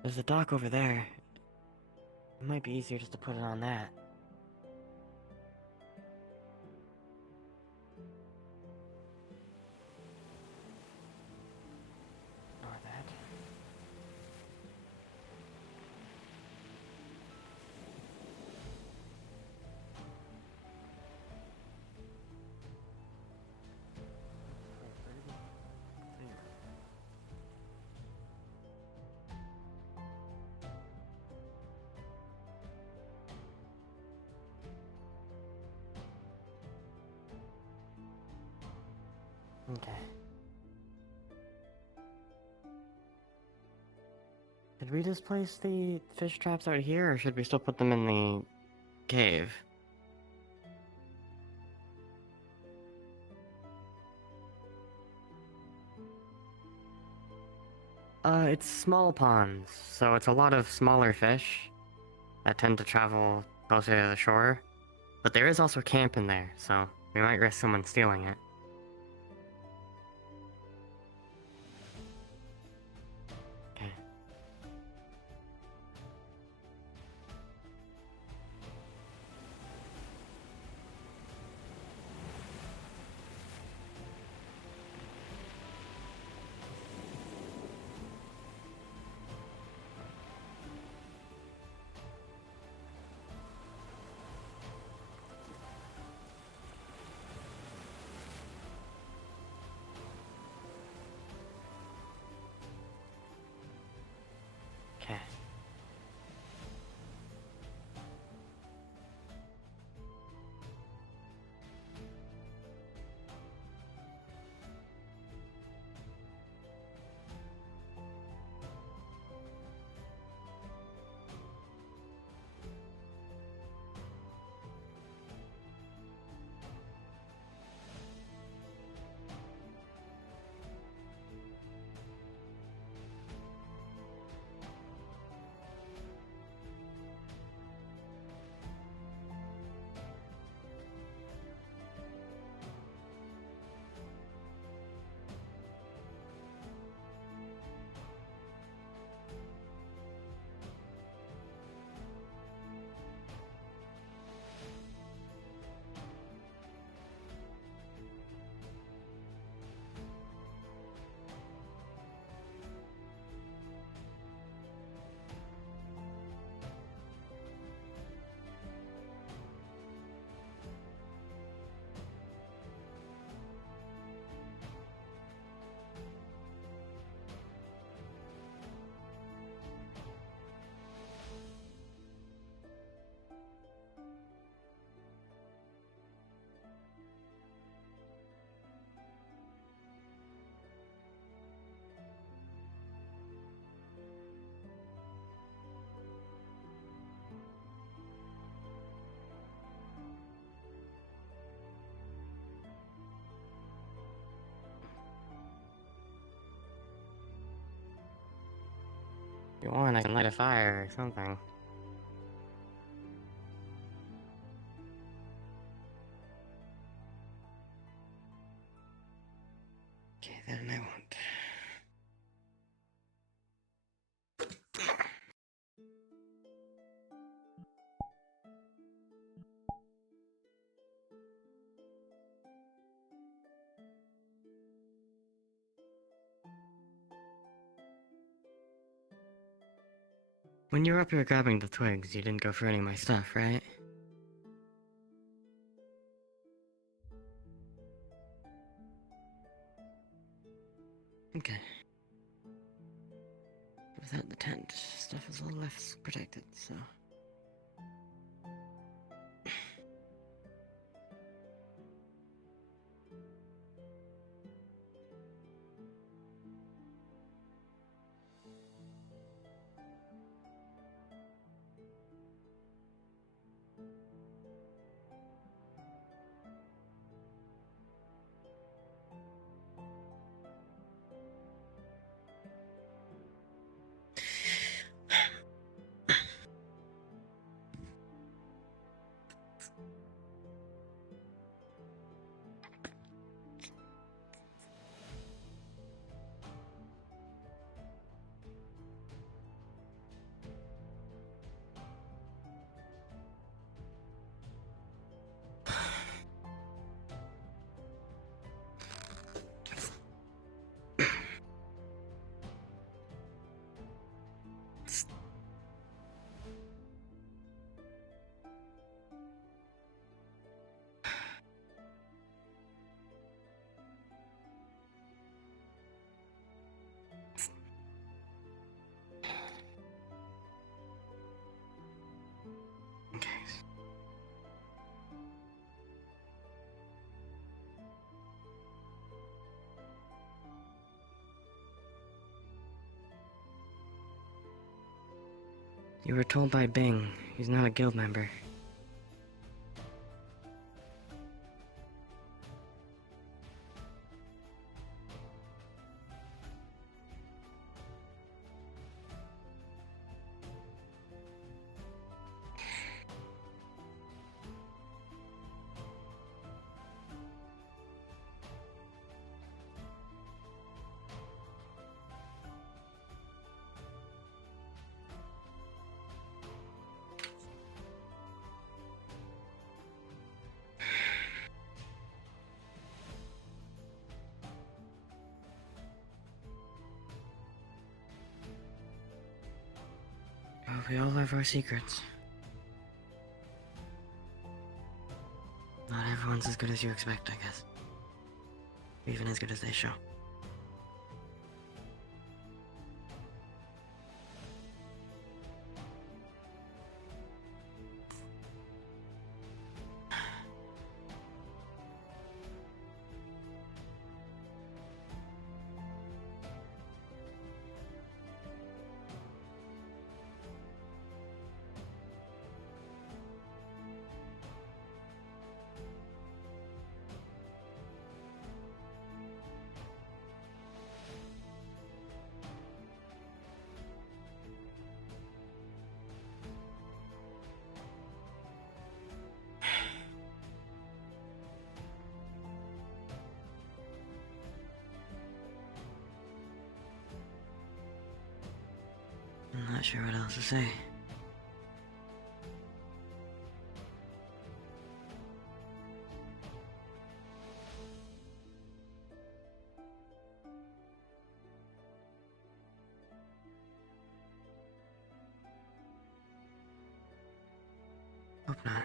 There's a dock over there. It might be easier just to put it on that. Ignore that. Okay. Did we just place the fish traps out here, or should we still put them in the cave? It's small ponds, so it's a lot of smaller fish that tend to travel closer to the shore. But there is also camp in there, so we might risk someone stealing it. Okay. Okay. If you want, I can light a fire or something. Okay, then I won't. When you were up here grabbing the twigs, you didn't go for any of my stuff, right? Okay. Without the tent, stuff is a little less protected, so... You were told by Bing. He's not a guild member. Well, we all have our secrets. Not everyone's as good as you expect, I guess. Even as good as they show. I'm not sure what else to say. Hope not.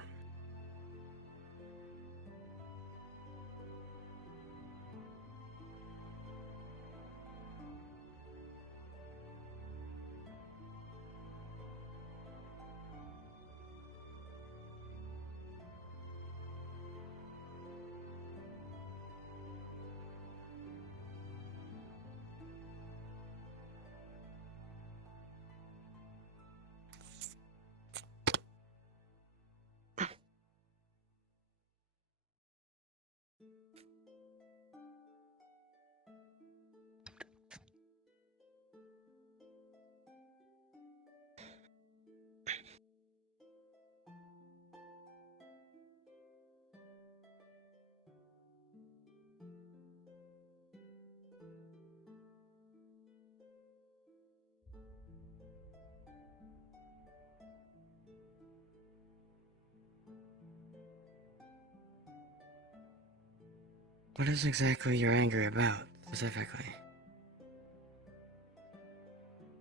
What is exactly you're angry about, specifically?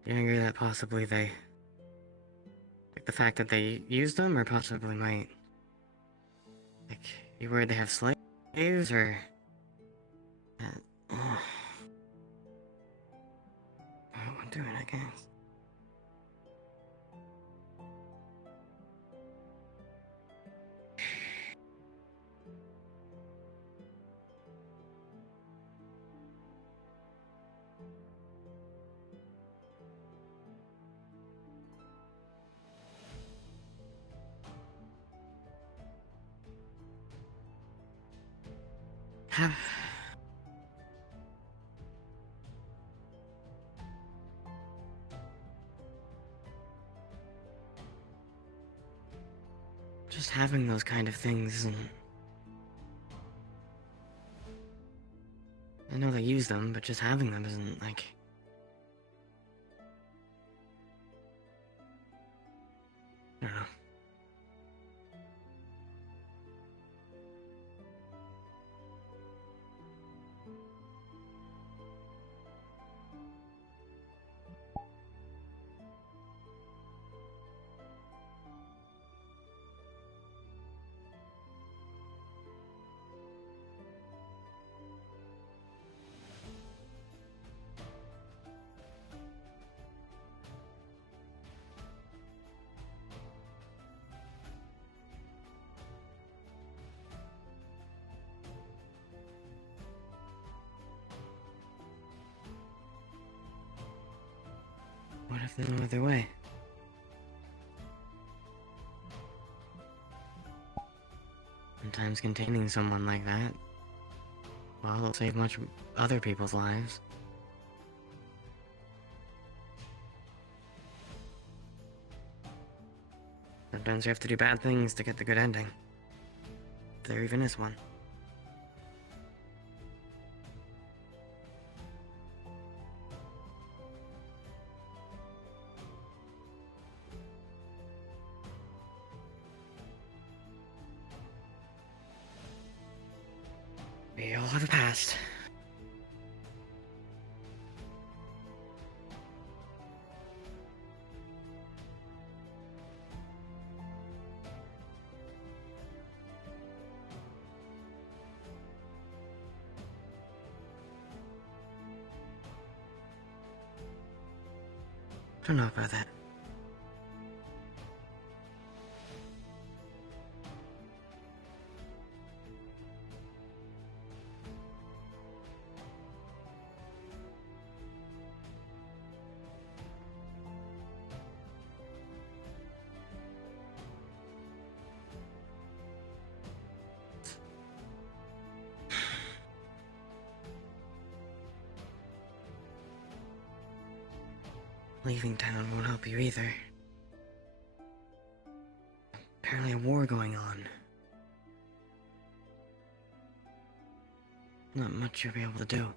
You're angry that possibly they... Like the fact that they used them, or possibly might... Like, you worried they have slaves, or... What I'm doing, I guess. Just having those kind of things isn't... I know they use them, but just having them isn't, like... I don't know. What if there's no other way? sometimes containing someone like that, well, it'll save much other people's lives. Sometimes you have to do bad things to get the good ending. If there even is one. We all have a past. Don't know about that. Leaving town won't help you either. Apparently a war going on. Not much you'll be able to do.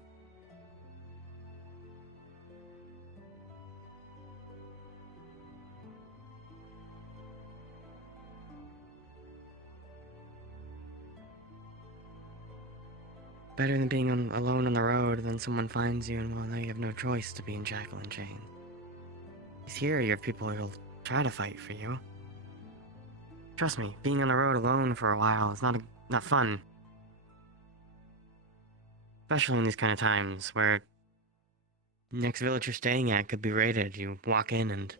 Better than being alone on the road, then someone finds you and, well, now you have no choice to be in shackle and chain. Here you have people who'll try to fight for you. Trust me, being on the road alone for a while is not fun. Especially in these kind of times where next village you're staying at could be raided. You walk in and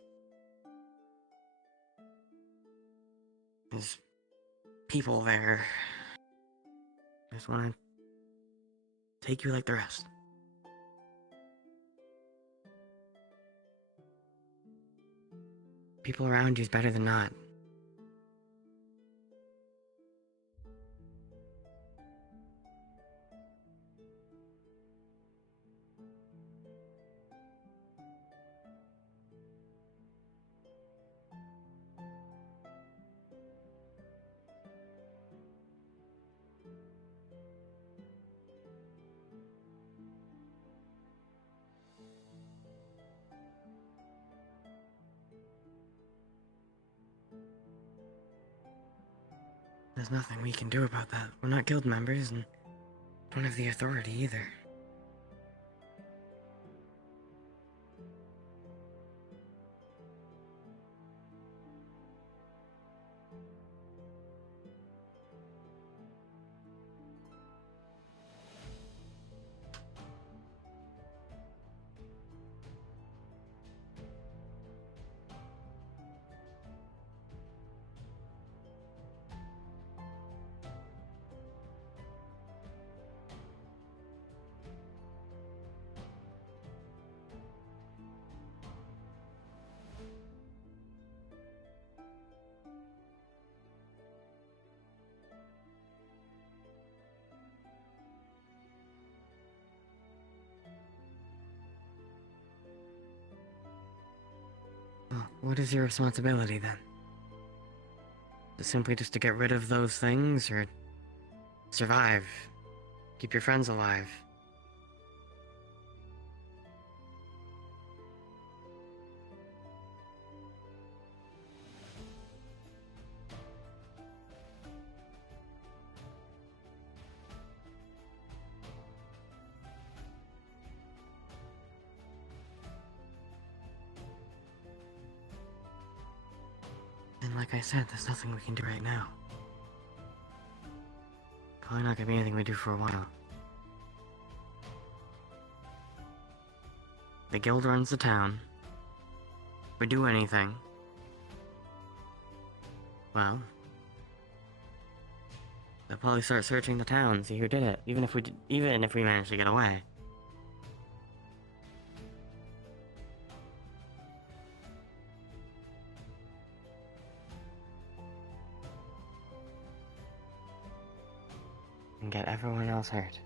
there's people there. Just want to take you like the rest. People around you is better than not. There's nothing we can do about that. We're not guild members and don't have the authority either. Well, what is your responsibility then? Is it simply just to get rid of those things, or survive? Keep your friends alive? And like I said, there's nothing we can do right now. Probably not gonna be anything we do for a while. The guild runs the town. If we do anything, well, they'll probably start searching the town, see who did it, even if we manage to get away. and get everyone else hurt.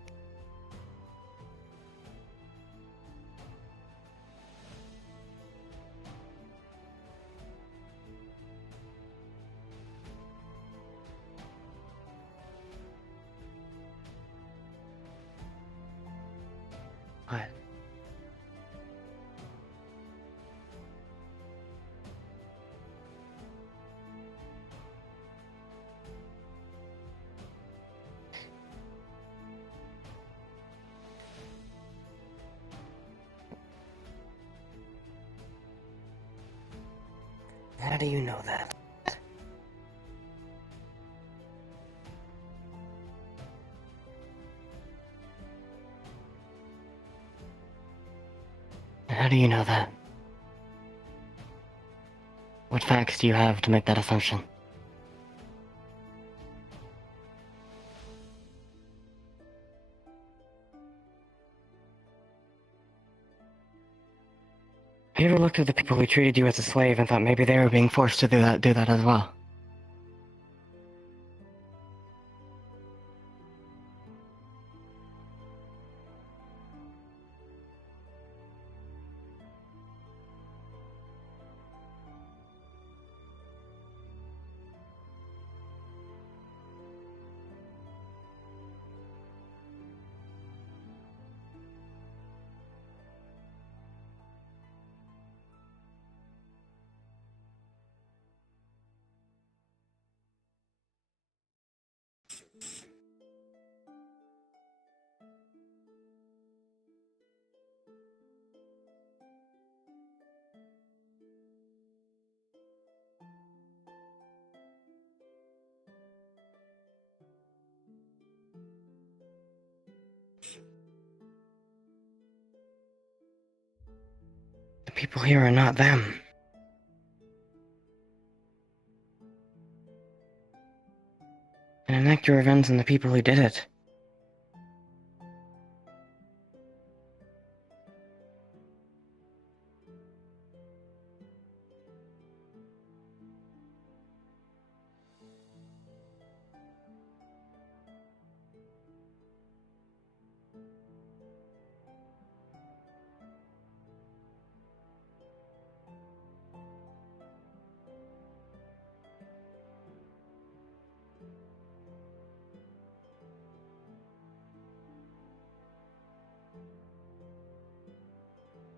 What? How do you know that? How do you know that? What facts do you have to make that assumption? Have you ever looked at the people who treated you as a slave and thought maybe they were being forced to do that as well? The people here are not them. And enact your revenge on the people who did it.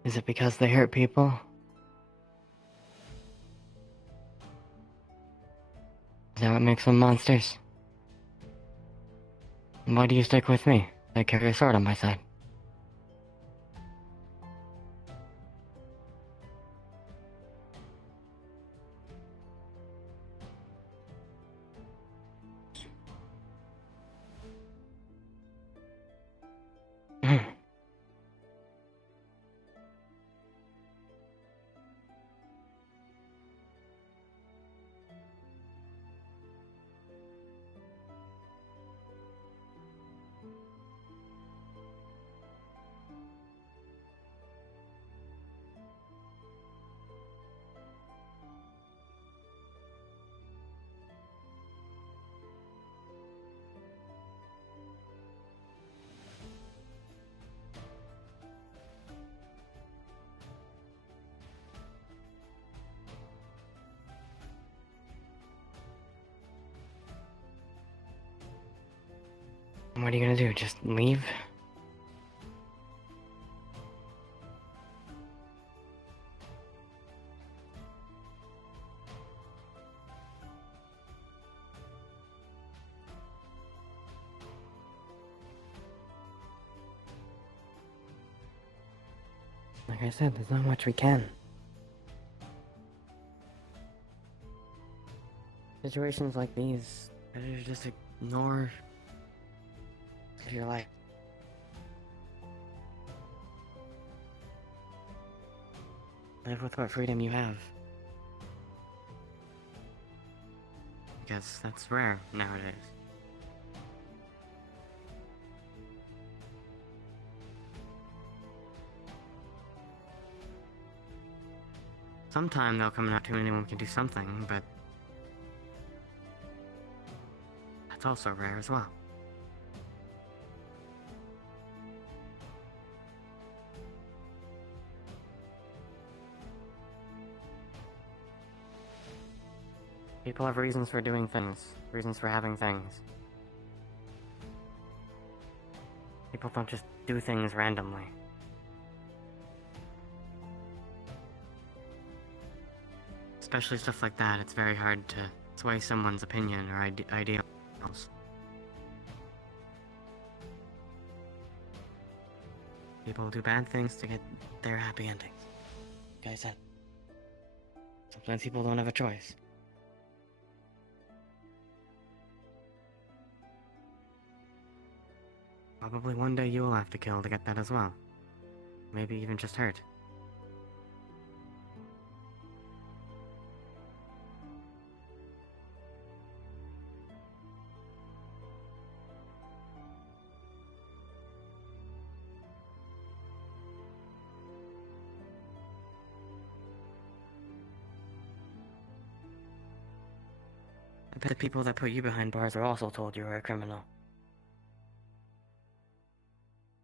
Is it because they hurt people? Is that what makes them monsters? And why do you stick with me? I carry a sword on my side. What are you gonna do? Just leave? Like I said, there's not much we can. Situations like these, better to just ignore your life. Live with what freedom you have. Because that's rare nowadays. Sometime there'll come an opportunity when we can do something, but that's also rare as well. People have reasons for doing things, reasons for having things. People don't just do things randomly. Especially stuff like that, it's very hard to sway someone's opinion or ideals. People do bad things to get their happy endings. Like I said, sometimes people don't have a choice. Probably one day you will have to kill to get that as well. Maybe even just hurt. I bet the people that put you behind bars were also told you were a criminal.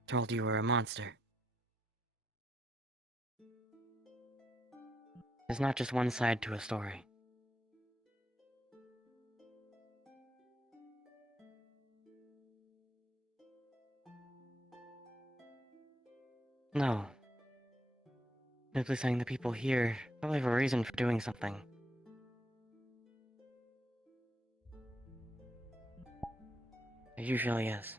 Told you were a monster. There's not just one side to a story. No. Simply saying the people here probably have a reason for doing something. It usually is.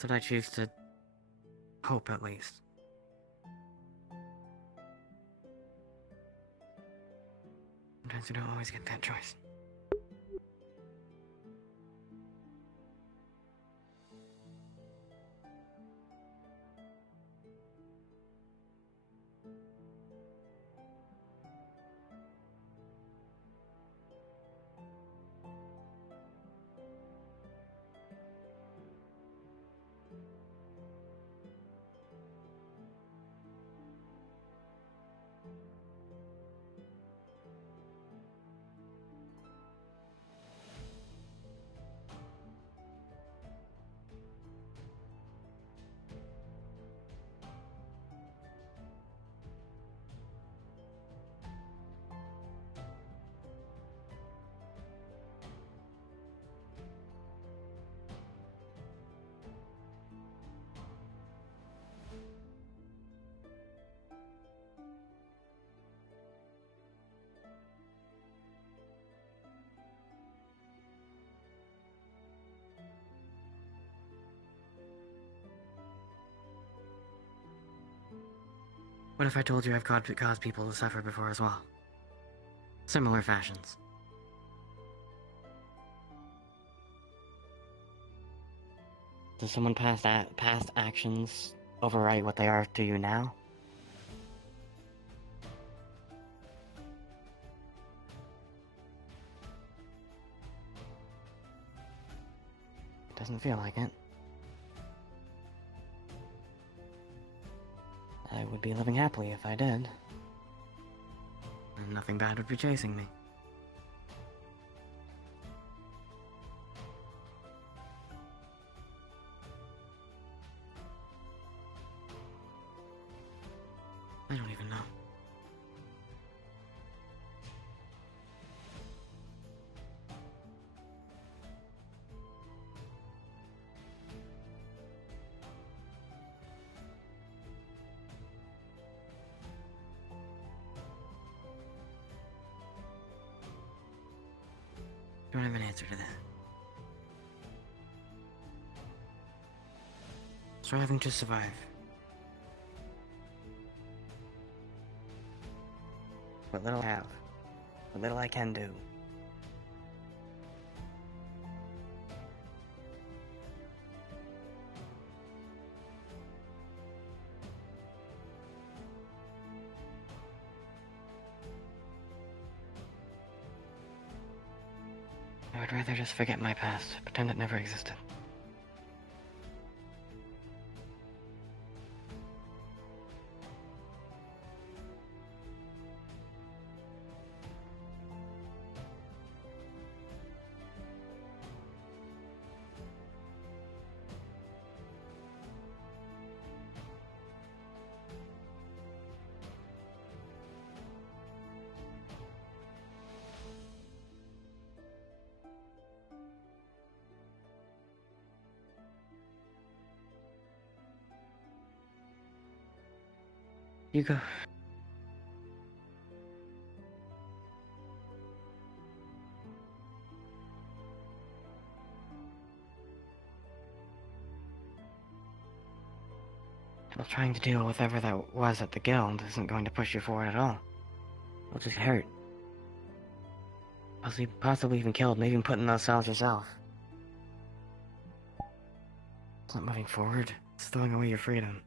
That's what I choose to hope, at least. Sometimes you don't always get that choice. What if I told you I've caused people to suffer before as well? Similar fashions. Does someone past actions overwrite what they are to you now? It doesn't feel like it. I would be living happily if I did. And nothing bad would be chasing me. I don't even know. Don't have an answer to that. Striving to survive. What little I have. What little I can do. I would rather just forget my past, pretend it never existed. You go. Well, trying to deal with whatever that was at the guild isn't going to push you forward at all. You'll just hurt. Possibly even killed, maybe even put in those cells yourself. It's not moving forward, it's throwing away your freedom.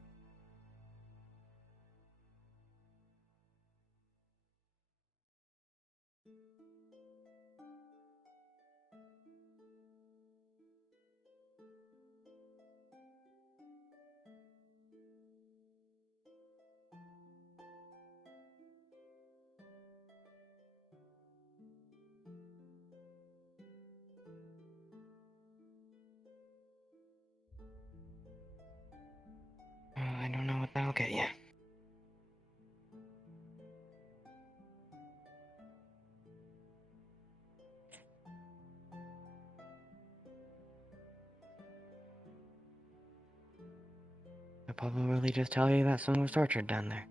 I don't know what that'll get you. I'll probably just tell you that someone was tortured down there.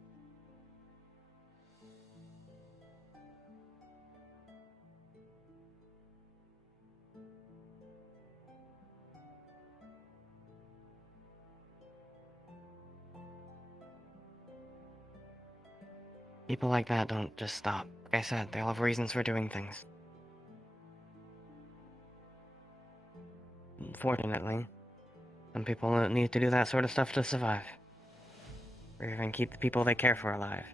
People like that don't just stop. Like I said, they all have reasons for doing things. Unfortunately, some people need to do that sort of stuff to survive. Or even keep the people they care for alive.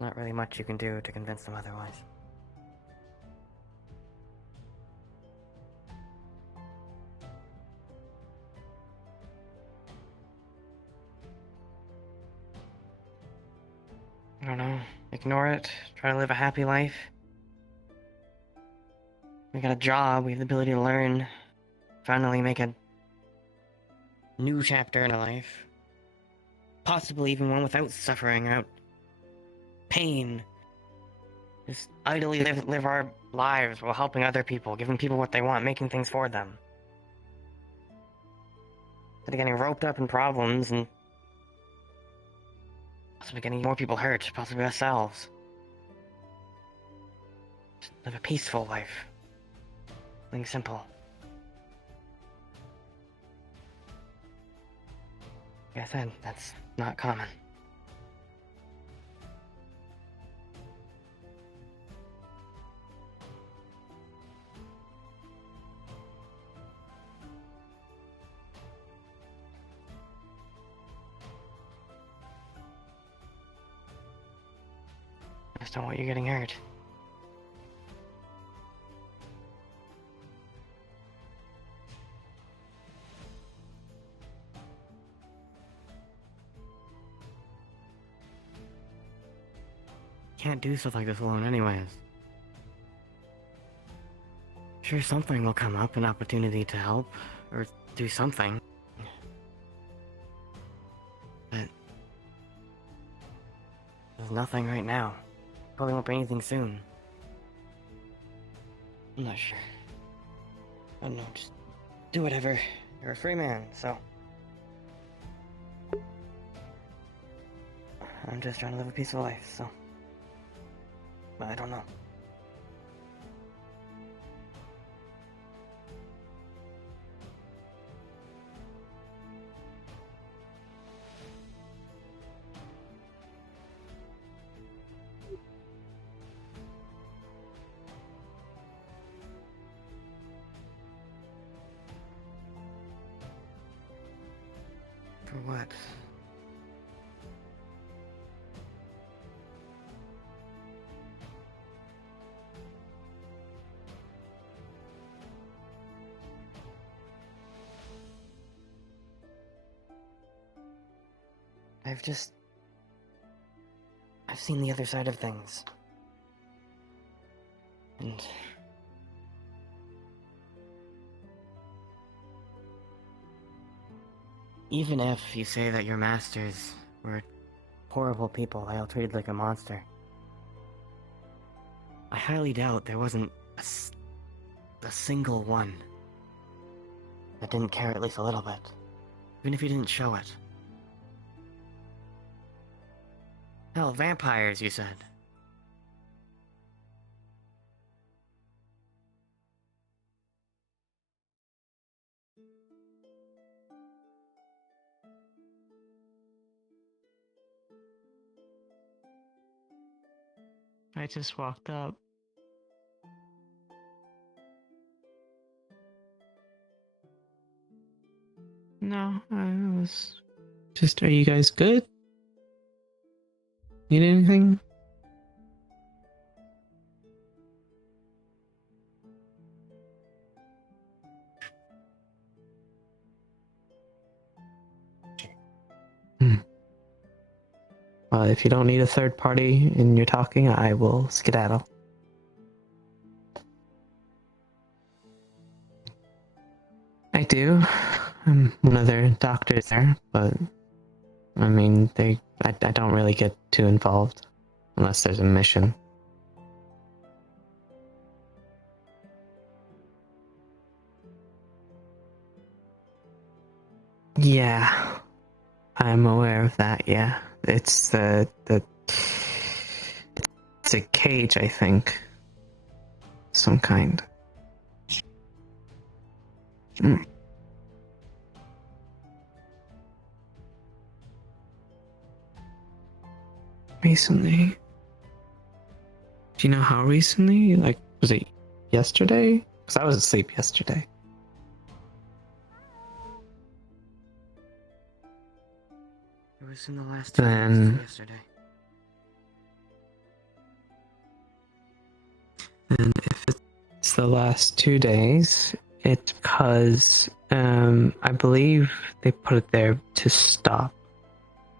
Not really much you can do to convince them otherwise. I don't know. Ignore it. Try to live a happy life. We got a job. We have the ability to learn. Finally make a new chapter in our life. Possibly even one without suffering, without pain. Just idly live our lives while helping other people, giving people what they want, making things for them. Instead of getting roped up in problems and possibly getting more people hurt, possibly ourselves. Just live a peaceful life. Something simple. Like I said, that's not common. I just don't want you getting hurt. Can't do stuff like this alone anyways. Sure, something will come up, an opportunity to help, or do something. But there's nothing right now. Probably won't be anything soon. I'm not sure. I don't know, just do whatever. You're a free man, so... I'm just trying to live a peaceful life, so... But I don't know. For what? I've seen the other side of things. And... even if you say that your masters were horrible people, they all treated like a monster, I highly doubt there wasn't a single one that didn't care at least a little bit, even if you didn't show it. Hell, vampires, you said. I just walked up. No, I was just. Are you guys good? Need anything? Well, if you don't need a third party and you're talking, I will skedaddle. I do. One of their doctors there, but I mean, I don't really get too involved unless there's a mission. Yeah, I'm aware of that. Yeah, it's it's a cage, I think, some kind. Mm. Recently? Do you know how recently? Like, was it yesterday? Because I was asleep yesterday. It was in the last 2 Then- days yesterday. And if it's the last 2 days, it's because I believe they put it there to stop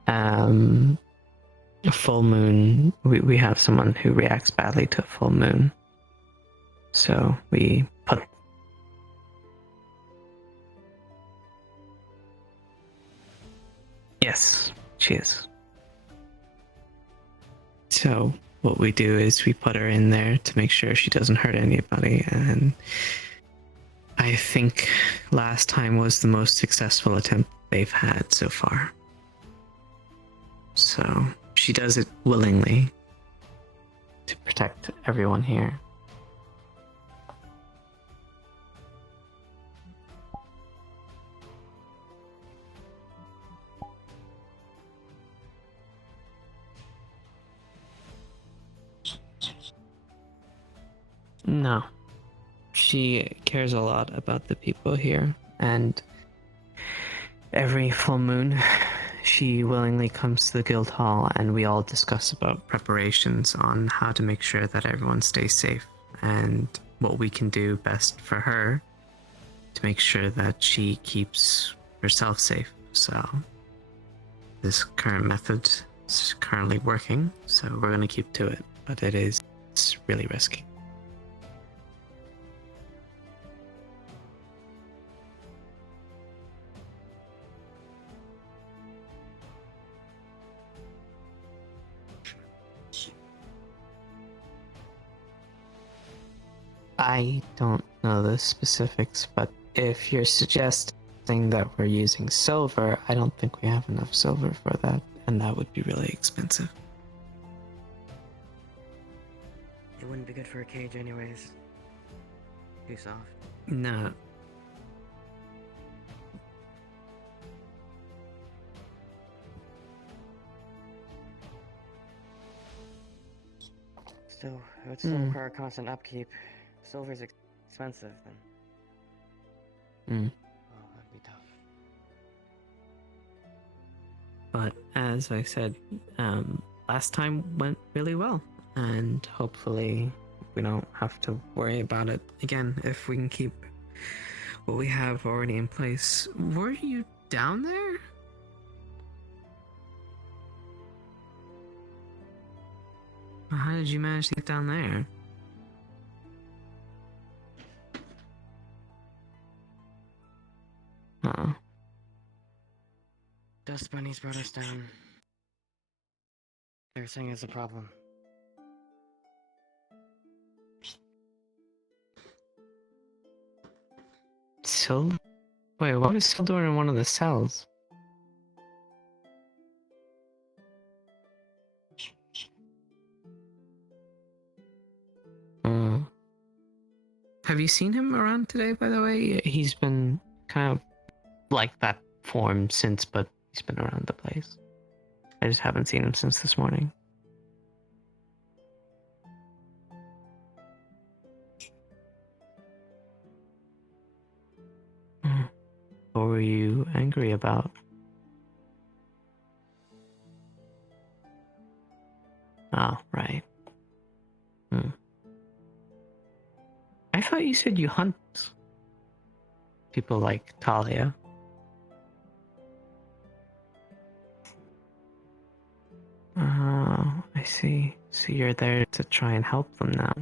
a full moon. We have someone who reacts badly to a full moon. So we put. Yes, she is. So what we do is we put her in there to make sure she doesn't hurt anybody, and I think last time was the most successful attempt they've had so far. So she does it willingly to protect everyone here. No. She cares a lot about the people here, and every full moon she willingly comes to the guild hall and we all discuss about preparations on how to make sure that everyone stays safe and what we can do best for her to make sure that she keeps herself safe. So this current method is currently working, so we're going to keep to it, but it's really risky. I don't know the specifics, but if you're suggesting that we're using silver, I don't think we have enough silver for that, and that would be really expensive. It wouldn't be good for a cage anyways. Too soft. No. Still, it would still require constant upkeep. Silver's expensive then. Oh, that'd be tough. But as I said, last time went really well, and hopefully we don't have to worry about it again if we can keep what we have already in place. Were you down there? How did you manage to get down there? Uh-oh. Dust bunnies brought us down. They're saying it's a problem. Wait, what is Sil doing in one of the cells? Have you seen him around today, by the way? He's been kind of like that form since, but he's been around the place. I just haven't seen him since this morning. What were you angry about? Oh, right. I thought you said you hunt people like Talia. Oh, I see. So you're there to try and help them now.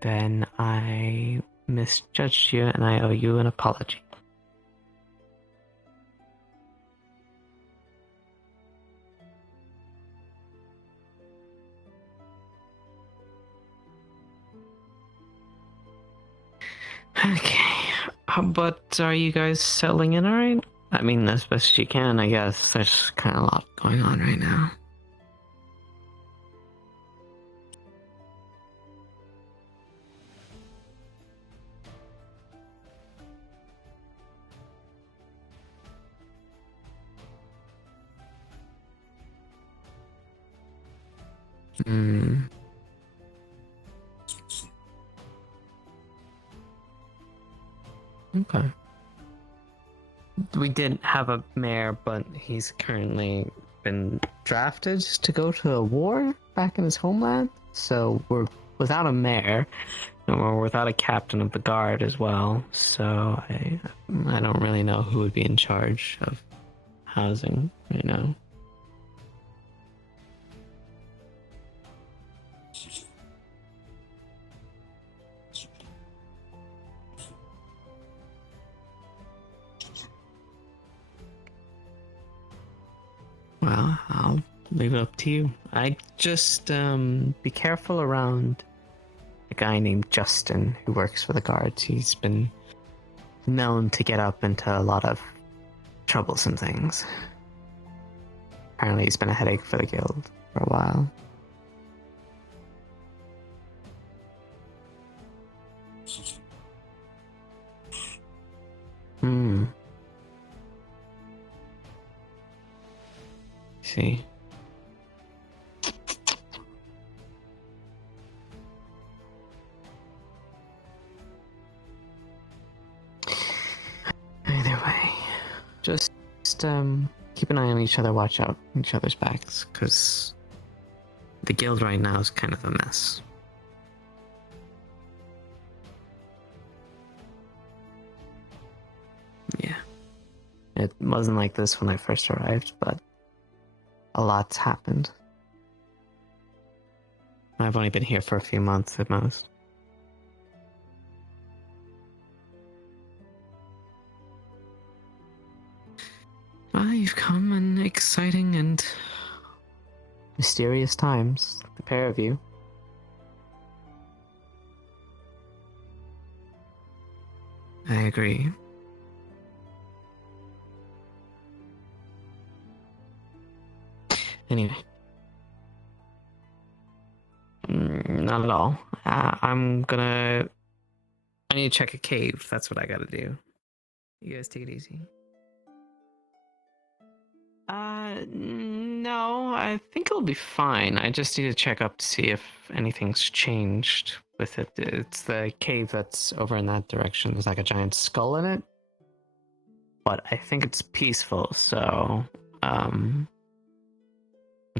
Then I misjudged you and I owe you an apology. Okay, but are you guys settling in alright? I mean, as best you can, I guess. There's kind of a lot going on right now. Okay. We didn't have a mayor, but he's currently been drafted to go to a war back in his homeland. So we're without a mayor, and we're without a captain of the guard as well. So I don't really know who would be in charge of housing right now. Well, I'll leave it up to you. I just be careful around a guy named Justin who works for the guards. He's been known to get up into a lot of troublesome things. Apparently he's been a headache for the guild for a while. See. Either way, just keep an eye on each other, watch out each other's backs, because the guild right now is kind of a mess. Yeah. It wasn't like this when I first arrived, but a lot's happened. I've only been here for a few months at most. Well, you've come in exciting and mysterious times, the pair of you. I agree. Anyway. Not at all. I need to check a cave. That's what I gotta do. You guys take it easy. No, I think it'll be fine. I just need to check up to see if anything's changed with it. It's the cave that's over in that direction. There's like a giant skull in it. But I think it's peaceful, so I'm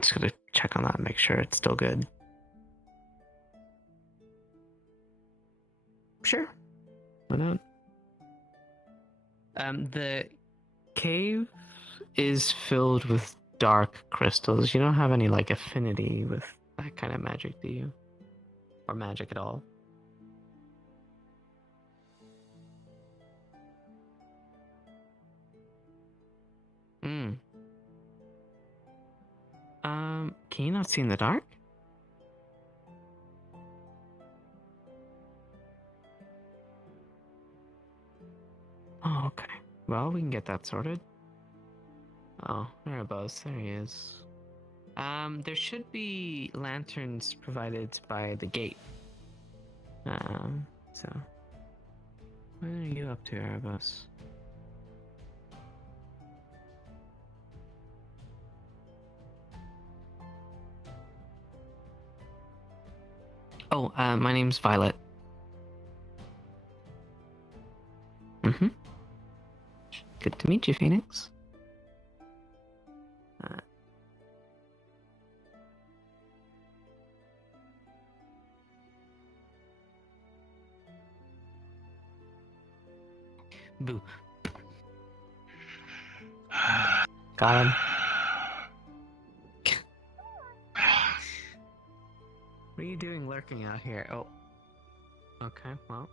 just gonna check on that and make sure it's still good. Sure. Why not? The cave is filled with dark crystals. You don't have any like affinity with that kind of magic, do you? Or magic at all? Can you not see in the dark? Oh, okay. Well, we can get that sorted. Oh, Erebos, there he is. There should be lanterns provided by the gate. So... What are you up to, Erebos? Oh, my name's Violet. Mm-hmm. Good to meet you, Phoenix. Boo. Got him. What are you doing lurking out here? Oh. Okay, well.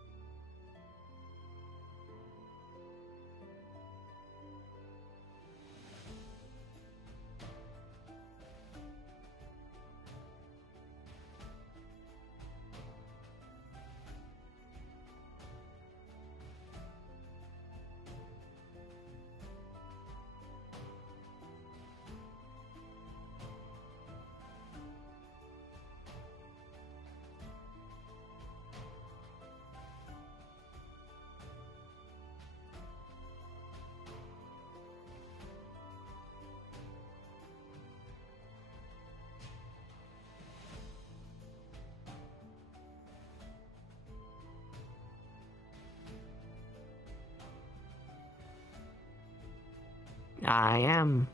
I am.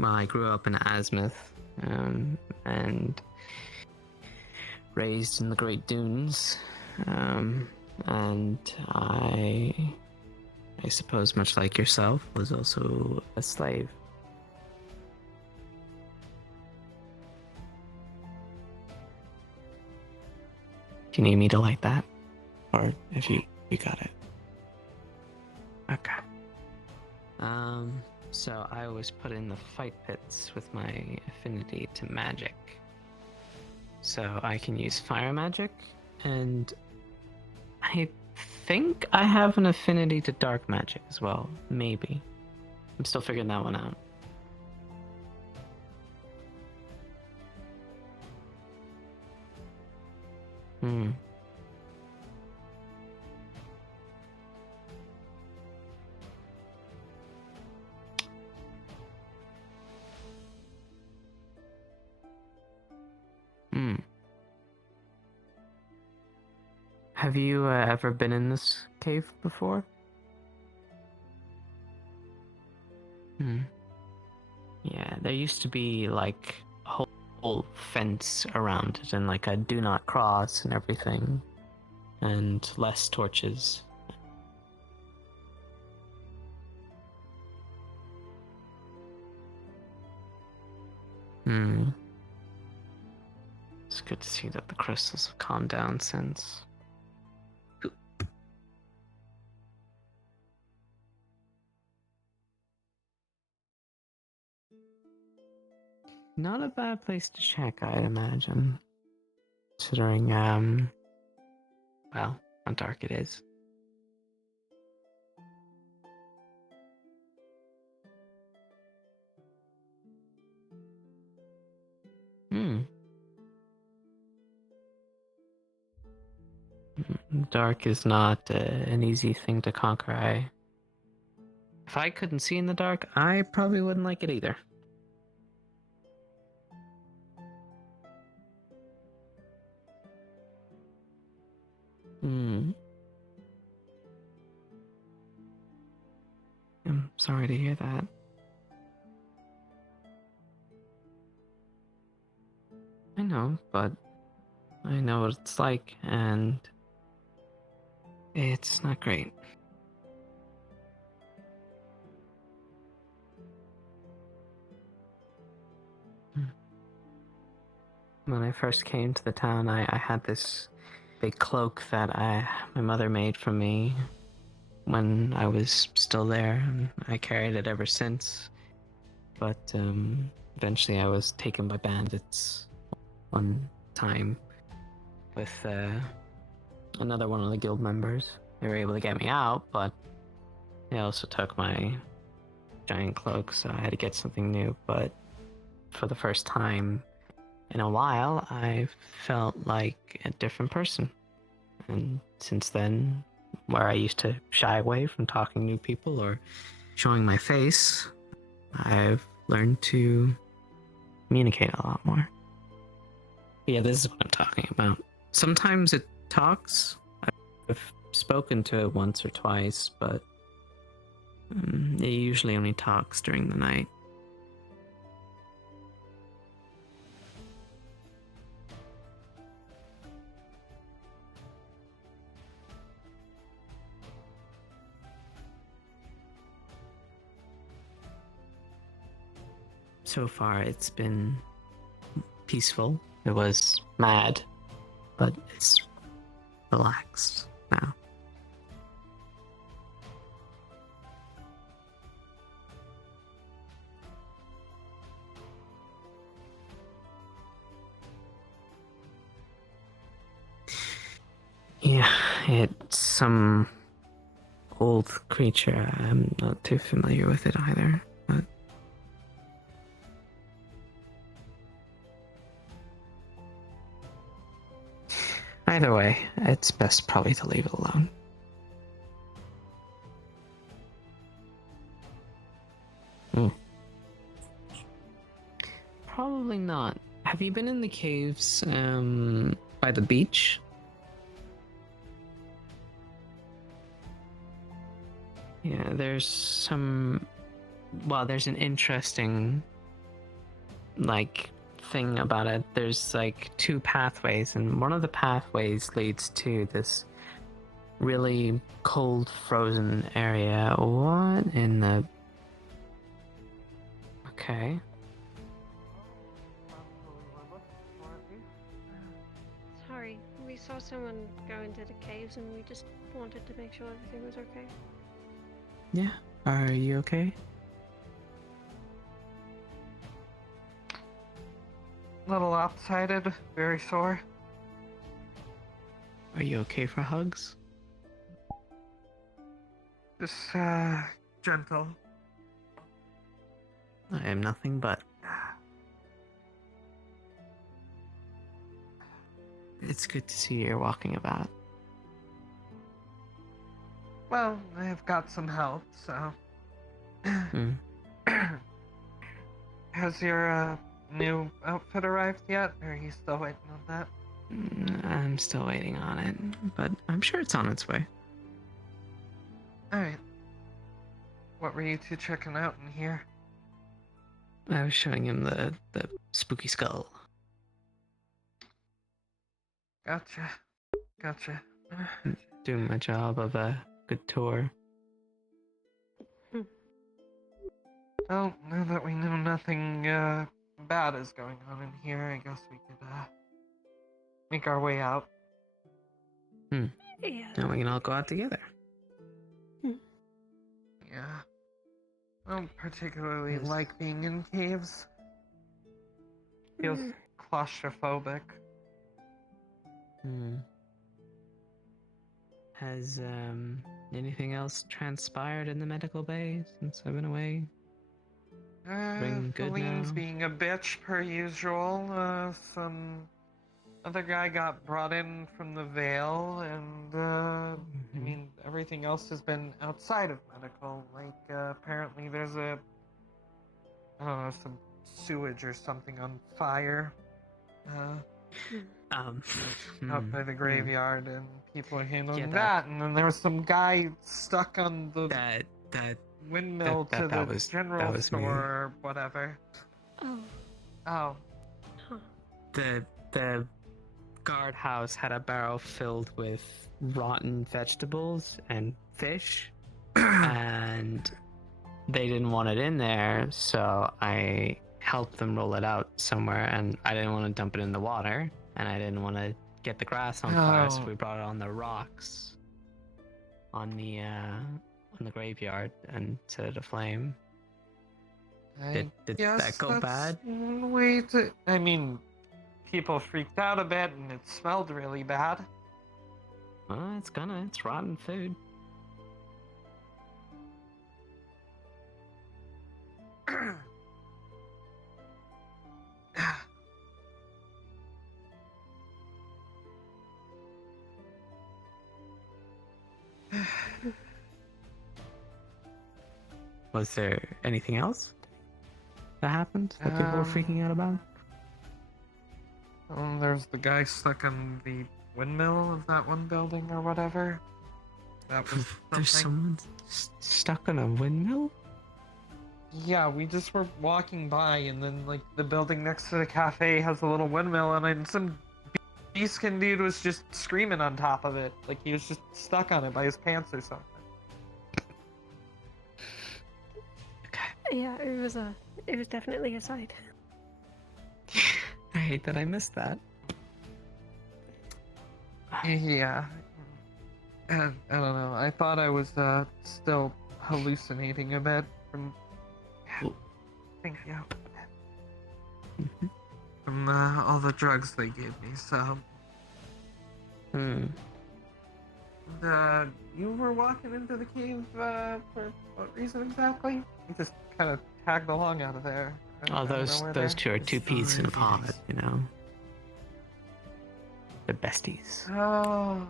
I grew up in Asmith, and raised in the Great Dunes, and I suppose much like yourself, was also a slave. Do you need me to light that? Or if you got it? Okay. So I was put in the fight pits with my affinity to magic. So I can use fire magic, and I think I have an affinity to dark magic as well. Maybe. I'm still figuring that one out. Hmm. Hmm. Have you ever been in this cave before? Hmm. Yeah, there used to be like a whole fence around it and like a do not cross and everything. And less torches. Hmm. It's good to see that the crystals have calmed down since. Not a bad place to check, I'd imagine. Considering, well, how dark it is. Hmm. Dark is not an easy thing to conquer. If I couldn't see in the dark, I probably wouldn't like it either. Hmm. I'm sorry to hear that. I know, but I know what it's like, and it's not great. When I first came to the town, I had this big cloak that my mother made for me when I was still there, and I carried it ever since. but eventually I was taken by bandits one time with another one of the guild members. They were able to get me out, but they also took my giant cloak, so I had to get something new. But for the first time in a while, I felt like a different person. And since then, where I used to shy away from talking to new people or showing my face, I've learned to communicate a lot more. Yeah, this is what I'm talking about. Sometimes it talks. I've spoken to it once or twice, but it usually only talks during the night. So far, it's been peaceful. It was mad, but it's relaxed now. Yeah, it's some old creature. I'm not too familiar with it either, but either way, it's best probably to leave it alone. Probably not. Have you been in the caves by the beach? Yeah, there's some... Well, there's an interesting, like, thing about it. There's, like, 2 pathways, and one of the pathways leads to this really cold, frozen area. What in the... Okay. Sorry, we saw someone go into the caves and we just wanted to make sure everything was okay. Yeah, are you okay? Little lopsided, very sore. Are you okay for hugs? Just, gentle. I am nothing but. It's good to see you're walking about. Well, I've got some help, so... Has your, new outfit arrived yet, or are you still waiting on that? I'm still waiting on it, but I'm sure it's on its way. Alright. What were you two checking out in here? I was showing him the spooky skull. Gotcha. Doing my job of a good tour. Well, now that we know nothing, bad is going on in here, I guess we could, make our way out. Yeah. Now we can all go out together. Yeah. I don't particularly like being in caves. Feels claustrophobic. Has anything else transpired in the medical bay since I've been away? Ring good Feline's now? being a bitch per usual. Some other guy got brought in from the Vale, and I mean, everything else has been outside of medical. Like, apparently there's a, I don't know, some sewage or something on fire. Out by the graveyard, and people are handling that. And then there was some guy stuck on the windmill to the general store or whatever. Oh. The guardhouse had a barrel filled with rotten vegetables and fish, and they didn't want it in there, so I helped them roll it out somewhere, and I didn't want to dump it in the water, and I didn't want to get the grass on fire, so we brought it on the rocks on the graveyard and set it aflame. Did Yes, that go that's bad? one way to. I mean, people freaked out a bit, and it smelled really bad. Well, it's rotten food. Was there anything else that happened that people were freaking out about? There's the guy stuck in the windmill of that one building or whatever. That was something. There's someone stuck on a windmill? Yeah, we just were walking by, and then like the building next to the cafe has a little windmill, and then some beast-skin dude was just screaming on top of it, like he was just stuck on it by his pants or something. Yeah, it was definitely a sight. I hate that I missed that. Yeah. And I don't know. I thought I was still hallucinating a bit from. Yeah. From all the drugs they gave me. So. You were walking into the cave for what reason exactly? You just kind of tagged along out of there. Oh, those two are two peas in a pod, you know. They're besties. Oh.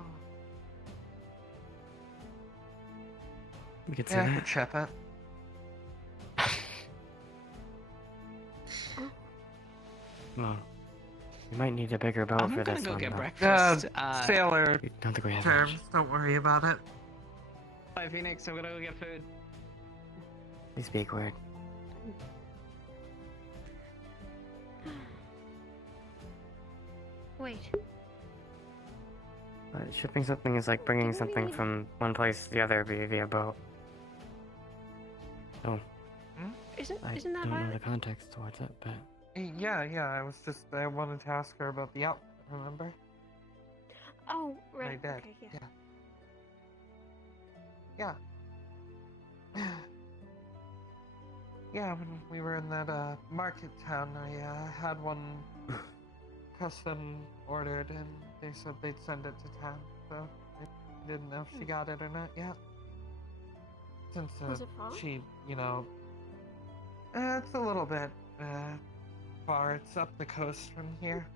You could say Yeah, I that. could chip it. Well, we might need a bigger boat I'm for gonna this go one. get though. breakfast. Sailor Don't think we have terms. much. Don't worry about it. Bye, Phoenix. I'm gonna go get food. Please speak word. Wait. Shipping something is like bringing something from one place to the other via boat. Oh. Isn't I that don't know Violet? the context towards it, but Yeah. I wanted to ask her about the outfit, remember? Oh, right. I did. Okay, yeah. Yeah. Yeah, when we were in that market town, I had one custom ordered, and they said they'd send it to town. So I didn't know if she got it or not yet. Since Was it far? she, it's a little bit far. It's up the coast from here.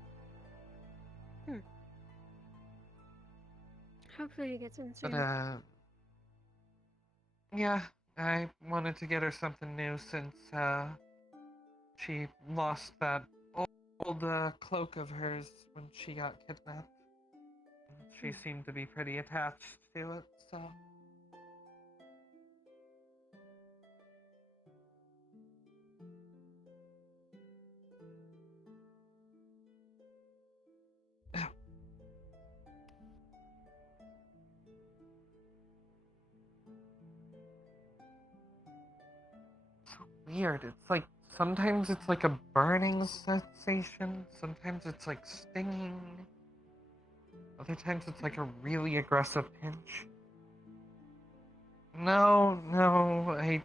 Hopefully it gets in soon. But yeah, I wanted to get her something new since she lost that old cloak of hers when she got kidnapped. She seemed to be pretty attached to it, so. Weird. It's like sometimes it's like a burning sensation, sometimes it's like stinging, other times it's like a really aggressive pinch. No, I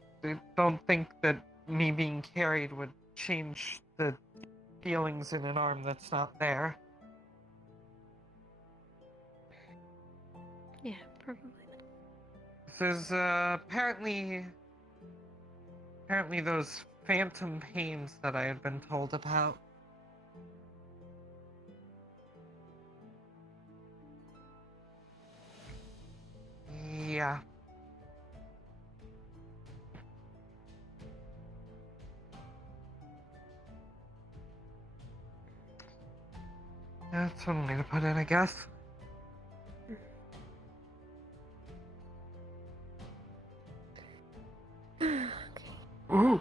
don't think that me being carried would change the feelings in an arm that's not there. Yeah, probably not. This is apparently those phantom pains that I had been told about. Yeah. That's one way to put it, I guess. Ooh.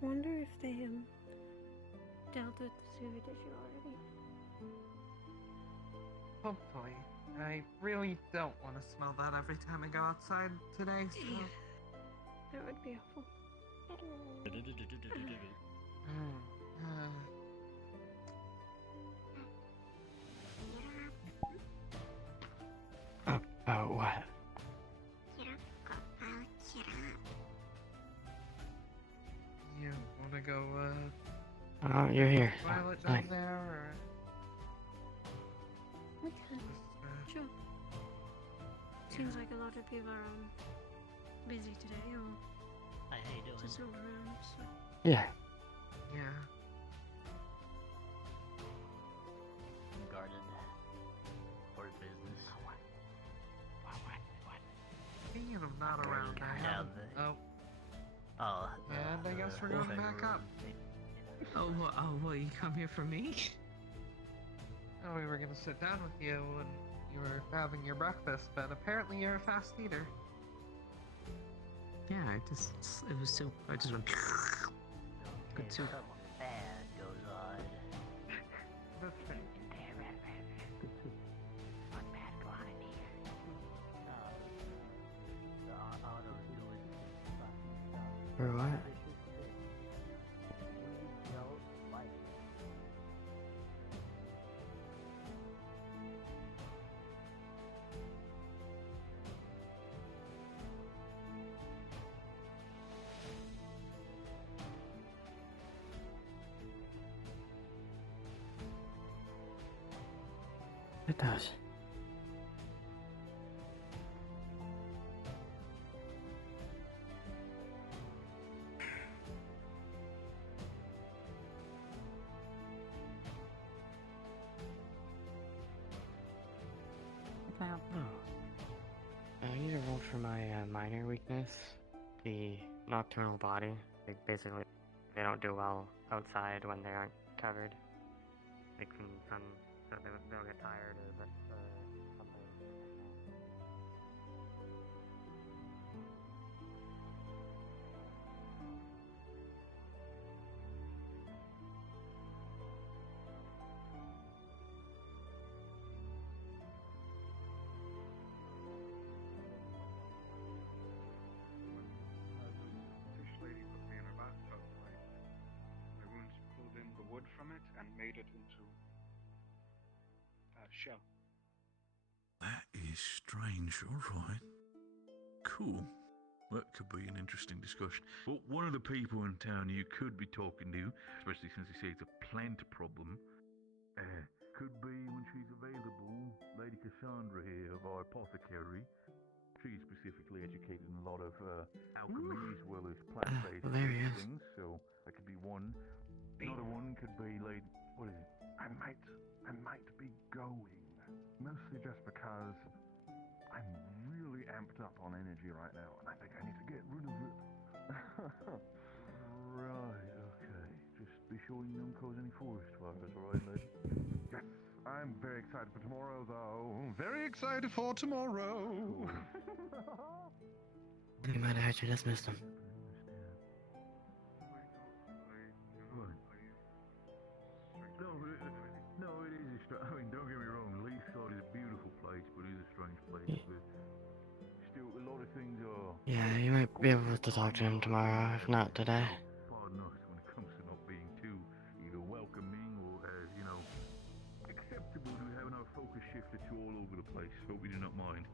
Wonder if they dealt with the sewage issue already. Hopefully. I really don't want to smell that every time I go outside today, so. Yeah. That would be awful. Oh, what? You wanna go, Oh, you're here. Violet Fine. down there, or? We can. Sure. Seems like a lot of people are busy today, or Hi, how you doing? just not around. So. Yeah. Yeah. Guarded for business. What? Speaking of not around, I Yeah, have. Oh. Oh. And I guess we're going back up. Oh, well, you come here for me? Oh, we were gonna sit down with you when you were having your breakfast, but apparently you're a fast eater. Yeah, it was soup. I just went. Good soup. Something bad goes on. That's fair. Good soup. What bad go on in here? The auto's doing stuff. For what? We don't like it. It does. Well, I need to roll for my minor weakness, the nocturnal body. Basically, they don't do well outside when they aren't covered. They can so they'll get tired or something. The fish lady put me in a bathtub, my wounds pulled in the wood from it and made it into a shell. That is strange, alright. Cool. That could be an interesting discussion. But one of the people in town you could be talking to, especially since you say it's a plant problem, could be when she's available, Lady Cassandra here of our apothecary. She's specifically educated in a lot of alchemy as well as plant-based there he is. things, so that could be one. Another one could be Lady... What is it? I might be going. Mostly just because I'm really amped up on energy right now, and I think I need to get rid of it. Right, okay. Just be sure you don't cause any forest fires, alright, lady? Yes, I'm very excited for tomorrow, though. Very excited for tomorrow. You might have actually dismissed him. No, it is a strange... I mean, don't get me wrong, Leafside is a beautiful place, but it is a strange place. But still, a lot of things are... Yeah, you might be able to talk to him tomorrow, if not today. Pardon us when it comes to not being too either welcoming or, acceptable to having our focus shifted to all over the place. Hope you do not mind.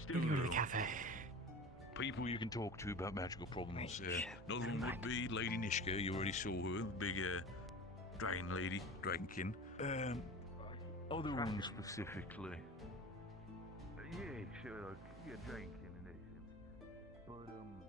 Still, You go to the cafe. people you can talk to about magical problems. Another one would be Lady Nishka. You already saw her, big dragon lady, dragonkin. Other ones specifically. Yeah, sure, yeah, dragonkin in essence. But other one.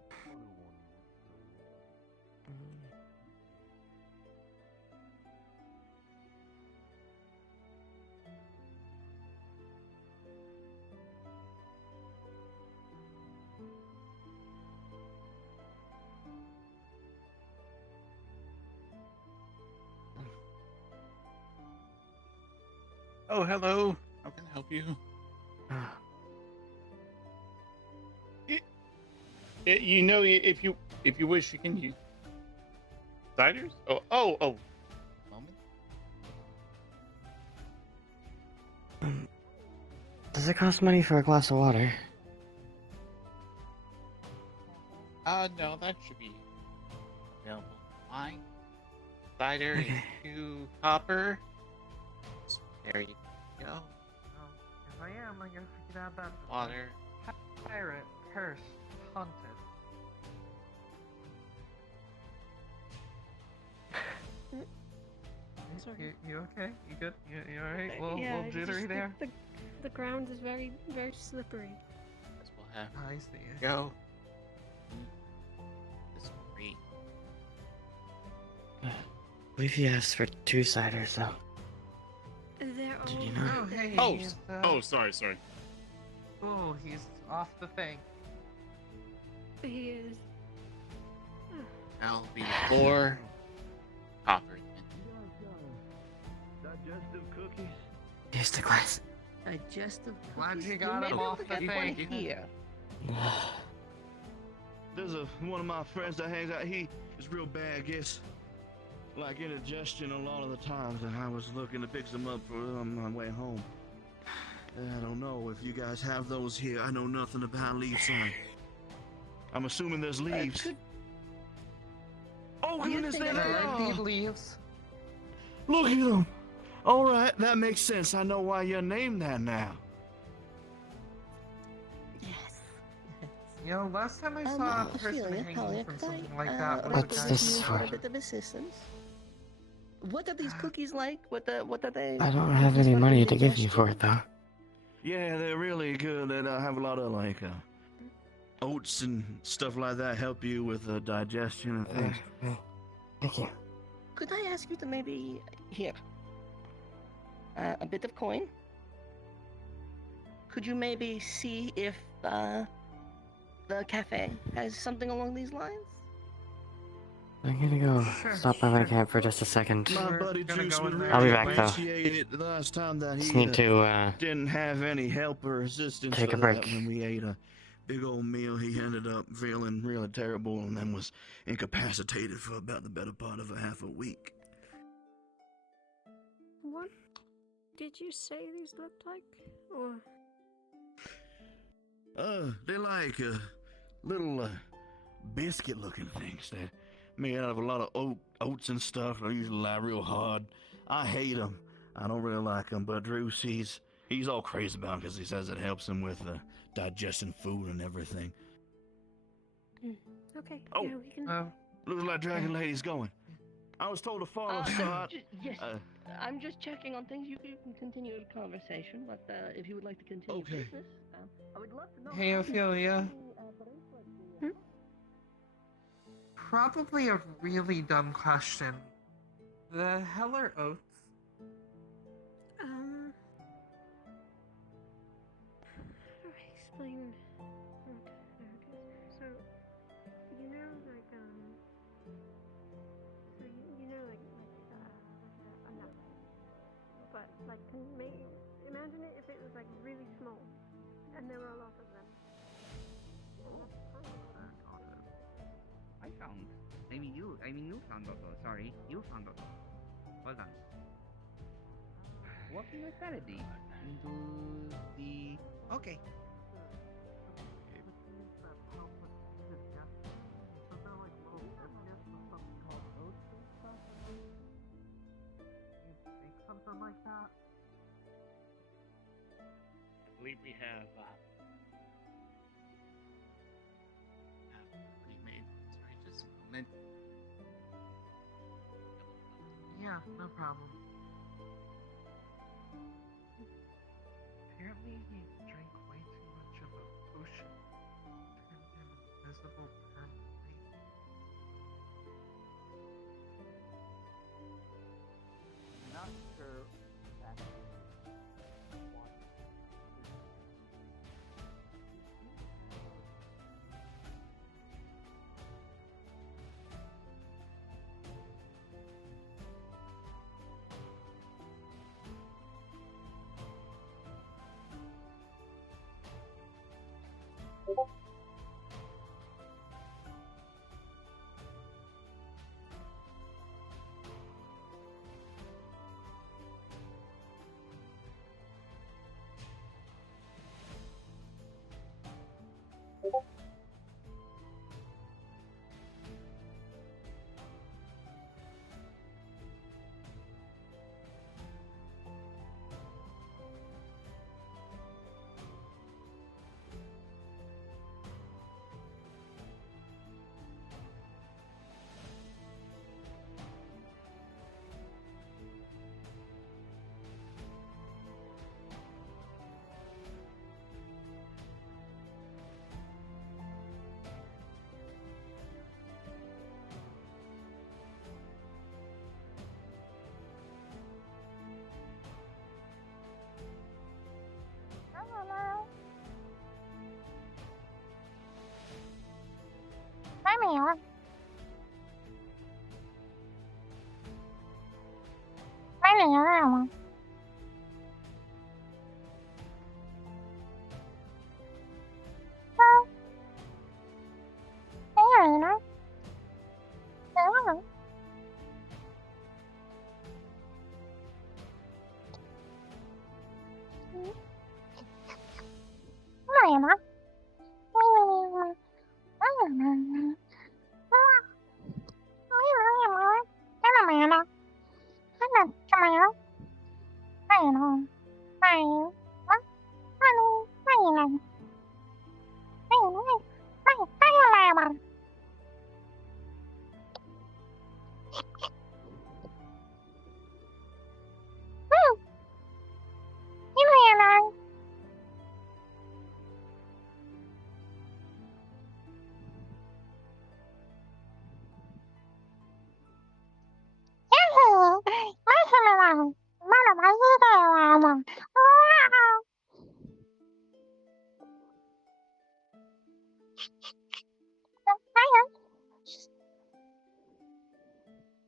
Oh, hello. How can I help you? You know, if you wish, you can use ciders. Oh. Moment. Does it cost money for a glass of water? No, that should be available. Fine. Cider is 2 copper. There you go. If I I'm like, if we could add that to the Water. pirate, cursed, haunted. Sorry. You okay? You good? You alright? Yeah, Little it's jittery just there? The ground is very, very slippery. That's what happened. I see. Go. It's free. I believe he asked for 2 ciders, though. They're all. Did you know? Oh, hey. Oh, he's, sorry. Oh, he's off the thing. He is. I'll be 4 copper. Digestive cookies. Here's the glass. Digestive Glad cookies. you got may him be able off to the get one thing. here. There's one of my friends that hangs out. He is real bad, I guess. Like indigestion a lot of the times, and I was looking to pick some up for on my way home. I don't know if you guys have those here. I know nothing about leaf sowing. I'm assuming there's leaves. Oh, goodness, there they Indeed are! leaves. Look at them! Alright, that makes sense. I know why you're named that now. Yes. You know, last time I saw a person hanging from something like that was What's a guy this who for? A bit of assistance. What are these cookies like? What are they? I don't have any money to give you for it, though. Yeah, they're really good. They have a lot of like oats and stuff like that help you with digestion and things. Thank you. Could I ask you to maybe here a bit of coin? Could you maybe see if the cafe has something along these lines? I'm gonna go stop by my camp for just a second. My buddy Juice would really I'll be back, though. appreciate it. The last time that Just he need to, didn't have any help or assistance take for a break. that when we ate a big old meal. He ended up feeling really terrible and then was incapacitated for about the better part of a half a week. What did you say these looked like? Or They're like little biscuit-looking things. They're made out of a lot of oats and stuff. They usually lie real hard. I hate them. I don't really like them. But Drew, he's all crazy about them because he says it helps him with digesting food and everything. okay, Oh. yeah, we can. Looks like Dragon Lady's going. I was told to follow, so I... Yes. I'm just checking on things. You can continue the conversation, but if you would like to continue business, I would love to know. Hey, Ophelia. Probably a really dumb question. The hell are oats? How do I explain what that is? So, you know, like, so you know, like a nut. But, like, imagine it if it was, like, really small, and there were a lot of them. I found. You found Otto. Sorry, you found Otto. Hold on. What can I sanity? Into the. Okay. Something like that. I believe we have Pre-made. Sorry, just a moment. Yeah, no problem. Apparently he drank way too much of a potion. Turned him invisible permanently. Not sure that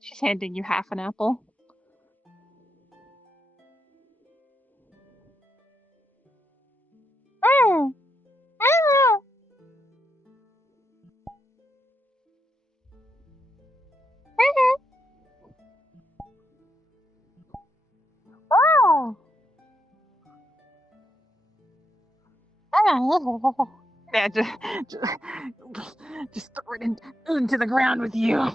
She's handing you half an apple. Yeah, just throw it into the ground with you.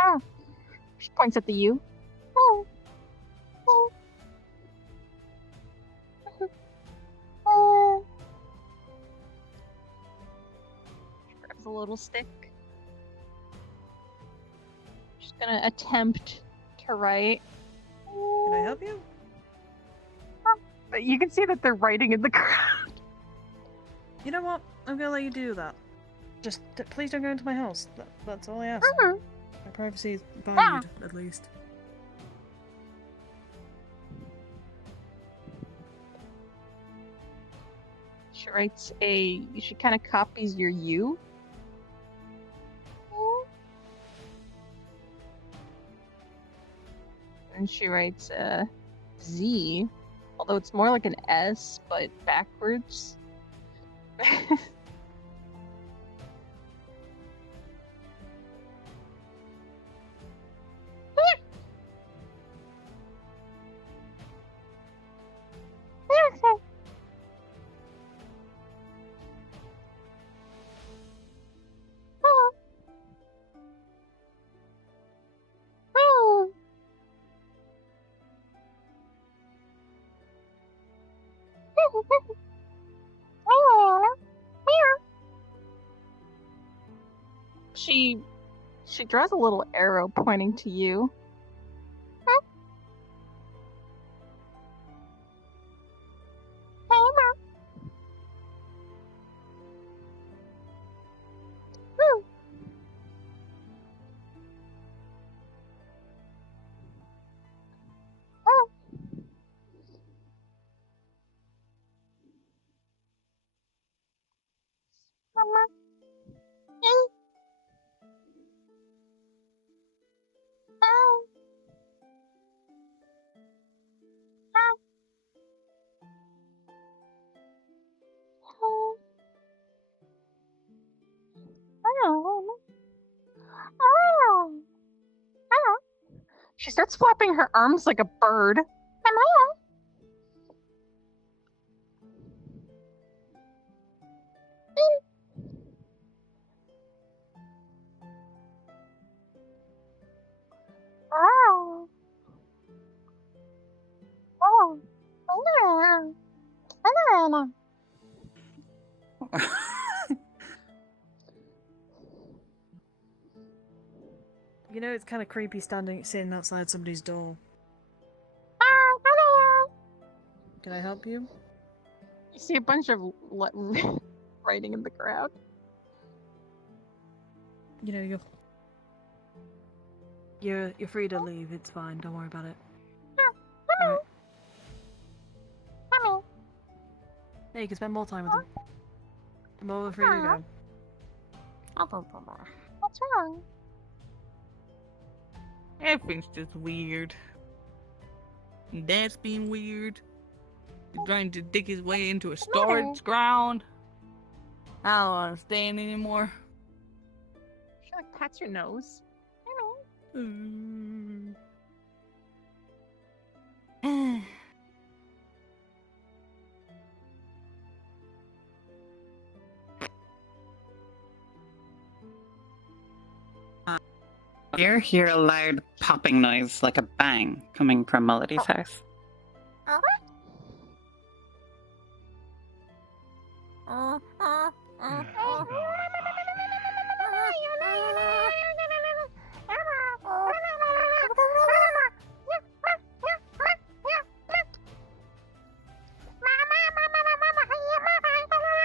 Oh, she points at the U. She grabs a little stick. She's gonna attempt to write. Can I help you? But you can see that they're writing in the ground. You know what? I'm gonna let you do that. Just please don't go into my house. That's all I ask. My privacy is valued, at least. She writes she kind of copies your U. And she writes Z, although it's more like an S, but backwards. She draws a little arrow pointing to you. She starts flapping her arms like a bird. You know, it's kind of creepy sitting outside somebody's door. Can I help you? You see a bunch of writing in the crowd. You know, you're free to leave. It's fine. Don't worry about it. Alright. Yeah, you can spend more time with them. I'm over free to go. What's wrong? Everything's just weird. And Dad's being weird. He's trying to dig his way into a storage ground. I don't understand anymore. She like pats your nose. You hear a loud popping noise like a bang coming from Melody's house.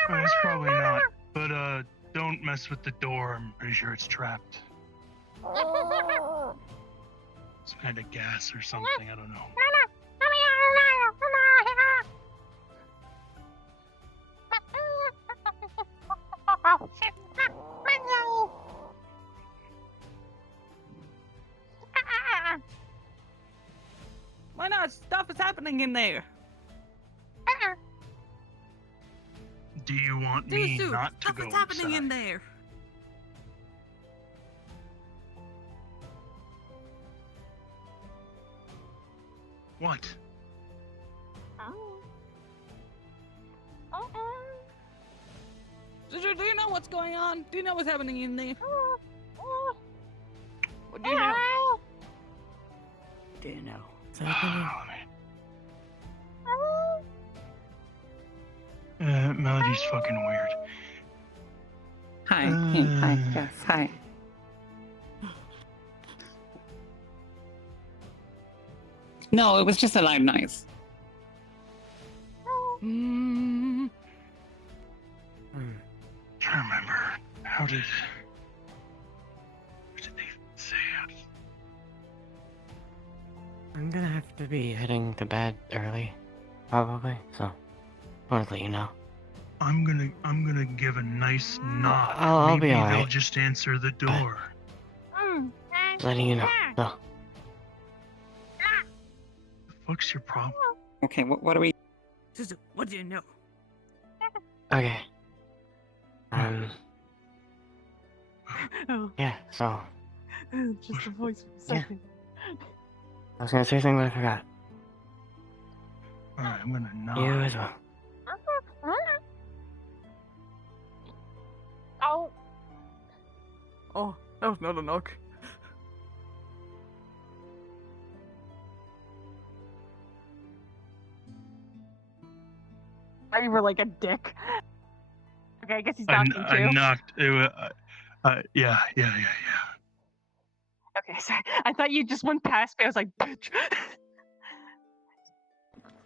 It's probably not, but don't mess with the door. I'm pretty sure it's trapped. Some kind of gas or something, I don't know. Why not? Stuff is happening in there. Do you want me not to go Stuff is happening inside? in there. What? Sister, do you know what's going on? Do you know what's happening in there? What do you know? Do you know what's happening? Melody's fucking weird. Hi. Hi. Yes. Hi. No, it was just a loud noise. I remember. What did they say? I'm gonna have to be heading to bed early, probably. So, I wanted to let you know. I'm gonna give a nice knock. I'll Maybe be they'll alright. just answer the door. Just letting you know. So, The fuck's your problem? Okay, what are we? Sister, what do you know? okay. Oh, Yeah. So, just a voice for a Yeah. second. I was gonna say something, but I forgot. Alright, I'm gonna knock. You as well. Oh, that was not a knock. I thought you were like a dick. Okay, I guess he's I knocking too. knocked. Yeah. Okay, sorry. I thought you just went past me. I was like, bitch.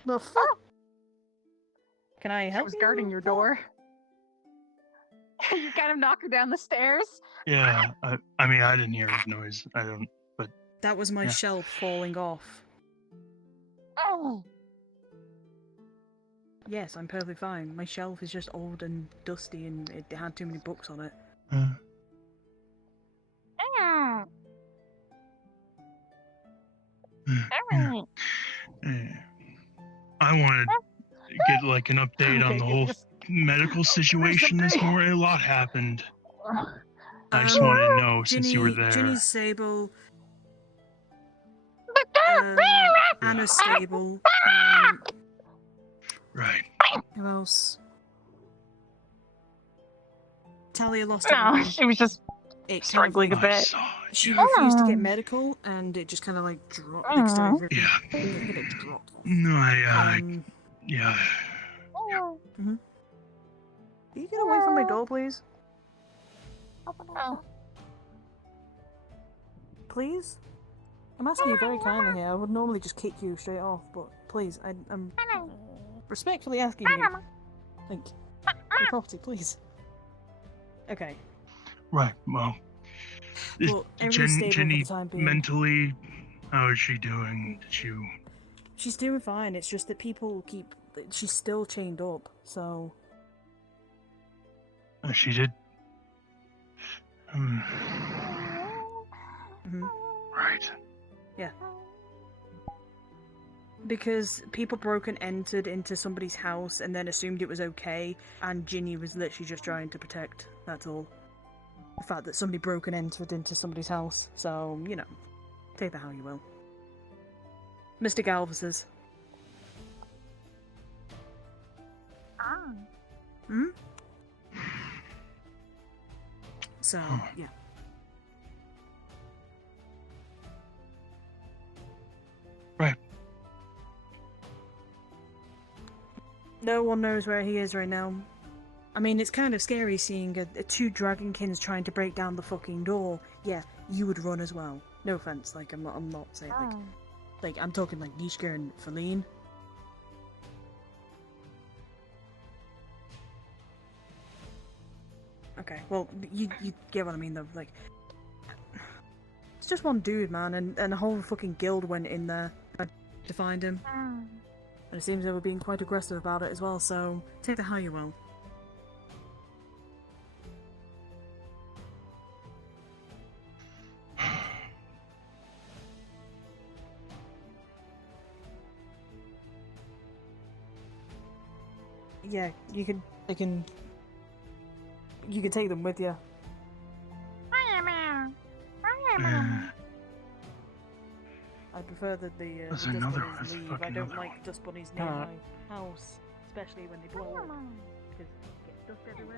The fuck? Can I I help was you? guarding your door. You kind of knock her down the stairs. Yeah. I mean, I didn't hear his noise. I don't. But That was my yeah. shelf falling off. Oh. Yes, I'm perfectly fine. My shelf is just old and dusty and it had too many books on it. I wanted to get like an update on the whole medical situation this morning. A lot happened. I just wanted to know since you were there. Ginny's stable. Anna's stable. Right. Who else? Talia lost No, her. she was just struggling a bit. She refused to get medical, and it just kind of like dropped. Like started ripping. Yeah. It dropped. No, yeah. Can you get away from my door, please? Please? I'm asking you very kindly here. I would normally just kick you straight off, but please, I'm respectfully asking you. Like, your property, please. Okay. Right. Well, Well, everybody's stable for the Jenny time being. mentally, how is she doing? Did you? She's doing fine. It's just that people keep. She's still chained up, so. She did. Right. Yeah. Because people broke and entered into somebody's house and then assumed it was okay, and Ginny was literally just trying to protect. That's all. The fact that somebody broke and entered into somebody's house. So, you know, take that how you will. Mr. Galves's. Hmm? So, yeah. Right. No one knows where he is right now. I mean, it's kind of scary seeing two dragonkins trying to break down the fucking door. Yeah, you would run as well. No offense, like I'm not saying like I'm talking like Nishka and Feline. Okay, well, you get what I mean though. Like, it's just one dude, man, and a whole fucking guild went in there to find him. And it seems they were being quite aggressive about it as well. So take that how you will. Yeah, you can take them with you. I prefer that the There's dust another- bunnies there's leave. I fucking don't another like dust bunnies near my house, especially when they blow up, because you get dust everywhere.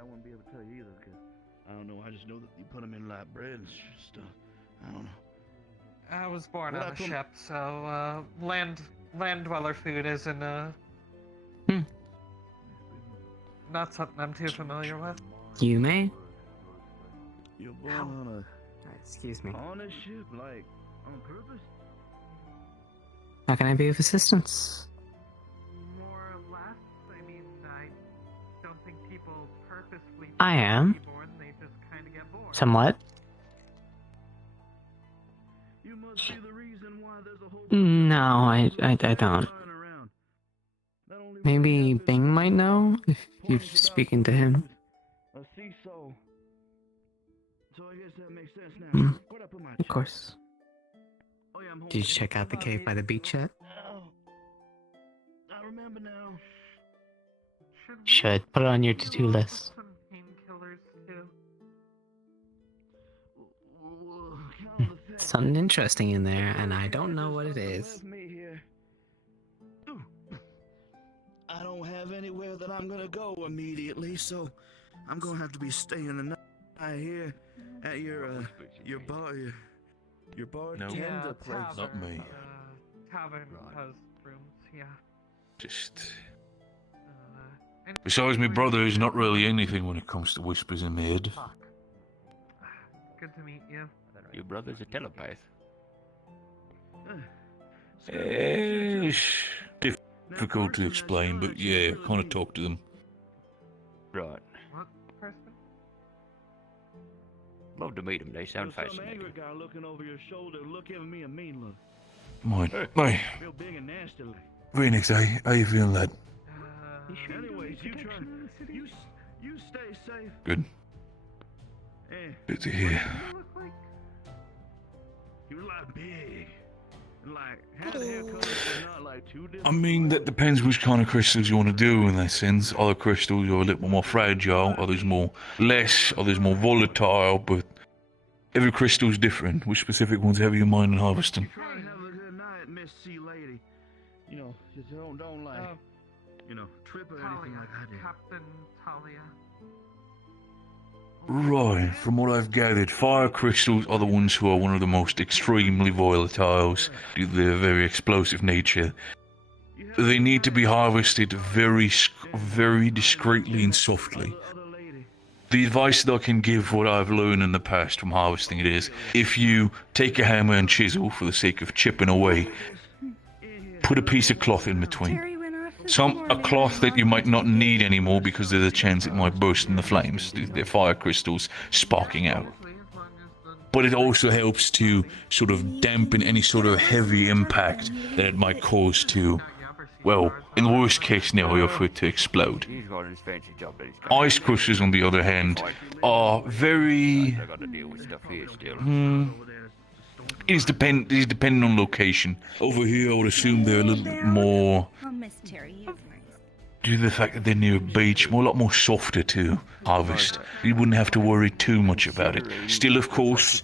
I wouldn't be able to tell you either, because I don't know. I just know that you put them in like bread and stuff. I don't know. I was born Well, on I a put- ship, so land dweller food isn't not something I'm too familiar with. You may. You're born on Excuse me. on a ship, like on purpose. How can I be of assistance? More or less. I mean, I don't think people purposefully I am. be born. They just kind of get bored. Somewhat. You must be the reason why there's a whole No, I don't. Maybe Bing might know if you're speaking to him. a sea soul. So I guess that makes sense now. Hmm. Where'd I put my Of course. Oh yeah, I'm home. Did you check out the cave by the beach yet? Oh, I remember now. Should put it on your to-do list. Some painkillers too. something interesting in there, and I don't know what it is. Me here. I don't have anywhere that I'm gonna go immediately, so I'm gonna have to be staying the night here at your bartender place. Not me. Tavern has rooms, yeah. Just. Besides, my brother is not really anything when it comes to whispers in my head. Good to meet you. Your brother's a telepath. It's difficult to explain, but yeah, I kind of talk to them. Right. What person? Love to meet them. They sound Some fascinating. angry guy looking over your shoulder, giving me a mean look. Mine. Hey. Real big and nasty like. Phoenix, how you feeling, lad? Anyways, you stay safe. Good. Good to hear. He was like big. And like had hair colors, but not like too different. I mean, that depends which kind of crystals you want to do in that sense. Other crystals are a little more fragile, others less, others more volatile, but every crystal is different. Which specific ones have you in mind in harvesting? Try and have a good night, Miss C Lady. You know, just don't like, trip or anything like I did. Captain Talia. Right, from what I've gathered, fire crystals are the ones who are one of the most extremely volatiles due to their very explosive nature. They need to be harvested very discreetly and softly. The advice that I can give, what I've learned in the past from harvesting it is, if you take a hammer and chisel for the sake of chipping away, put a piece of cloth in between. A cloth that you might not need anymore because there's a chance it might burst in the flames, the fire crystals sparking out. But it also helps to sort of dampen any sort of heavy impact that it might cause to, well, in the worst case scenario, for it to explode. He's got his fancy job that he's got. Ice crystals, on the other hand, are very... I gotta deal with stuff here still. It's depending on location. Over here, I would assume they're a little bit more... Due to the fact that they're near a beach, a lot more softer to harvest. You wouldn't have to worry too much about it. Still, of course,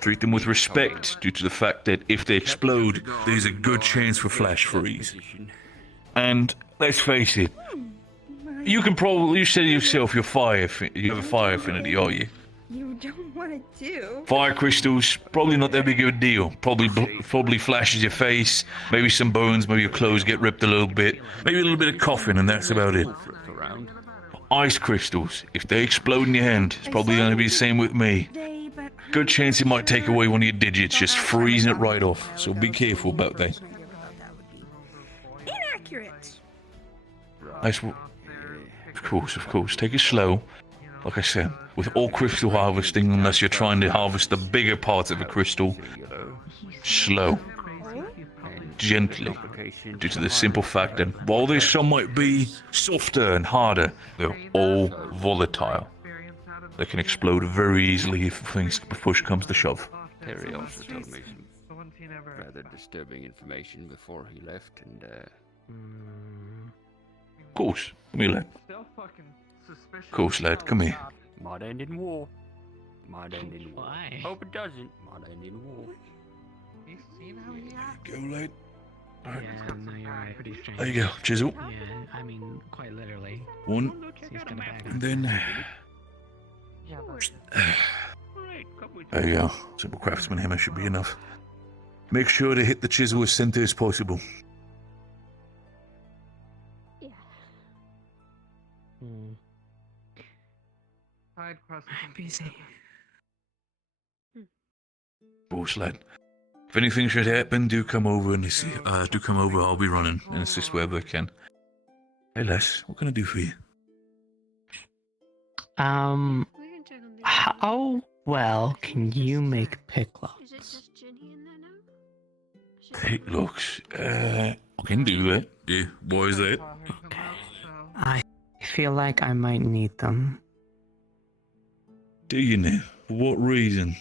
treat them with respect, due to the fact that if they explode, there's a good chance for flash freeze. And let's face it, you said yourself you have a fire affinity, are you? You don't want to do. Fire crystals, probably not that big of a deal. Probably flashes your face, maybe some burns, maybe your clothes get ripped a little bit, maybe a little bit of coughing, and that's about it. Ice crystals, if they explode in your hand, it's probably going to be the same with me. Good chance it might take away one of your digits, just freezing it right off. So be careful about that. Inaccurate. Of course. Take it slow. Like I said, with all crystal harvesting, unless you're trying to harvest the bigger parts of a crystal, slow, gently, due to the simple fact that while some might be softer and harder, they're all volatile. They can explode very easily if push comes to shove. Terry also told me some rather disturbing information before he left, and Of course, come here, lad. Of course, lad, come here. Might end in war. Might end in war. Why? Hope it doesn't. Might end in war. You seen how he acts? Go, lad. Yeah, no, you're right. Pretty strange. There you go, chisel. Yeah, I mean, quite literally. One, and then... There you go. Simple craftsman hammer should be enough. Make sure to hit the chisel as center as possible. Side quest. I'm busy. Course, lad. If anything should happen, do come over and assist. Do come over. I'll be running and assist wherever I can. Hey, Les, what can I do for you? How well can you make picklocks? Picklocks? I can do that. Yeah, why is that? I feel like I might need them. Do you now? For what reason?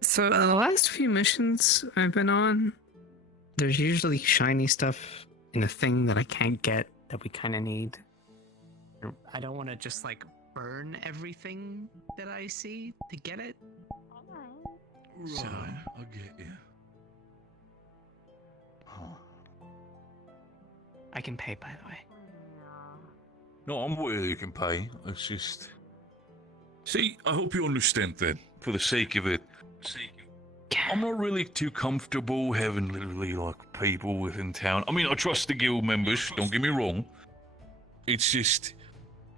So the last few missions I've been on, there's usually shiny stuff in a thing that I can't get that we kind of need. I don't want to just like burn everything that I see to get it. So, Right, I get you. I can pay, by the way. No, I'm aware you can pay. It's just. See, I hope you understand that, for the sake of it. I'm not really too comfortable having literally like people within town. I mean, I trust the guild members, don't get me wrong. It's just,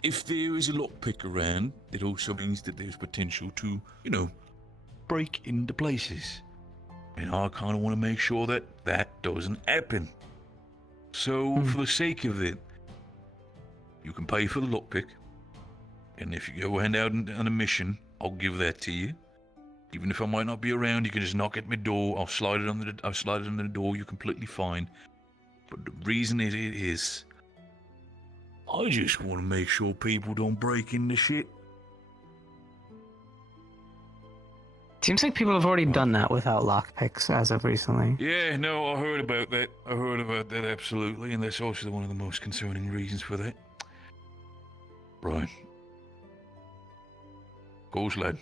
if there is a lockpick around, it also means that there's potential to, break into places. And I kind of want to make sure that that doesn't happen. So, for the sake of it, you can pay for the lockpick. And if you go hand out on a mission, I'll give that to you. Even if I might not be around, you can just knock at my door. I'll slide it under the door. You're completely fine. But the reason it is, I just want to make sure people don't break into shit. Seems like people have already done that without lockpicks as of recently. Yeah, no, I heard about that. Absolutely, and that's also one of the most concerning reasons for that. Right. Goes, lad.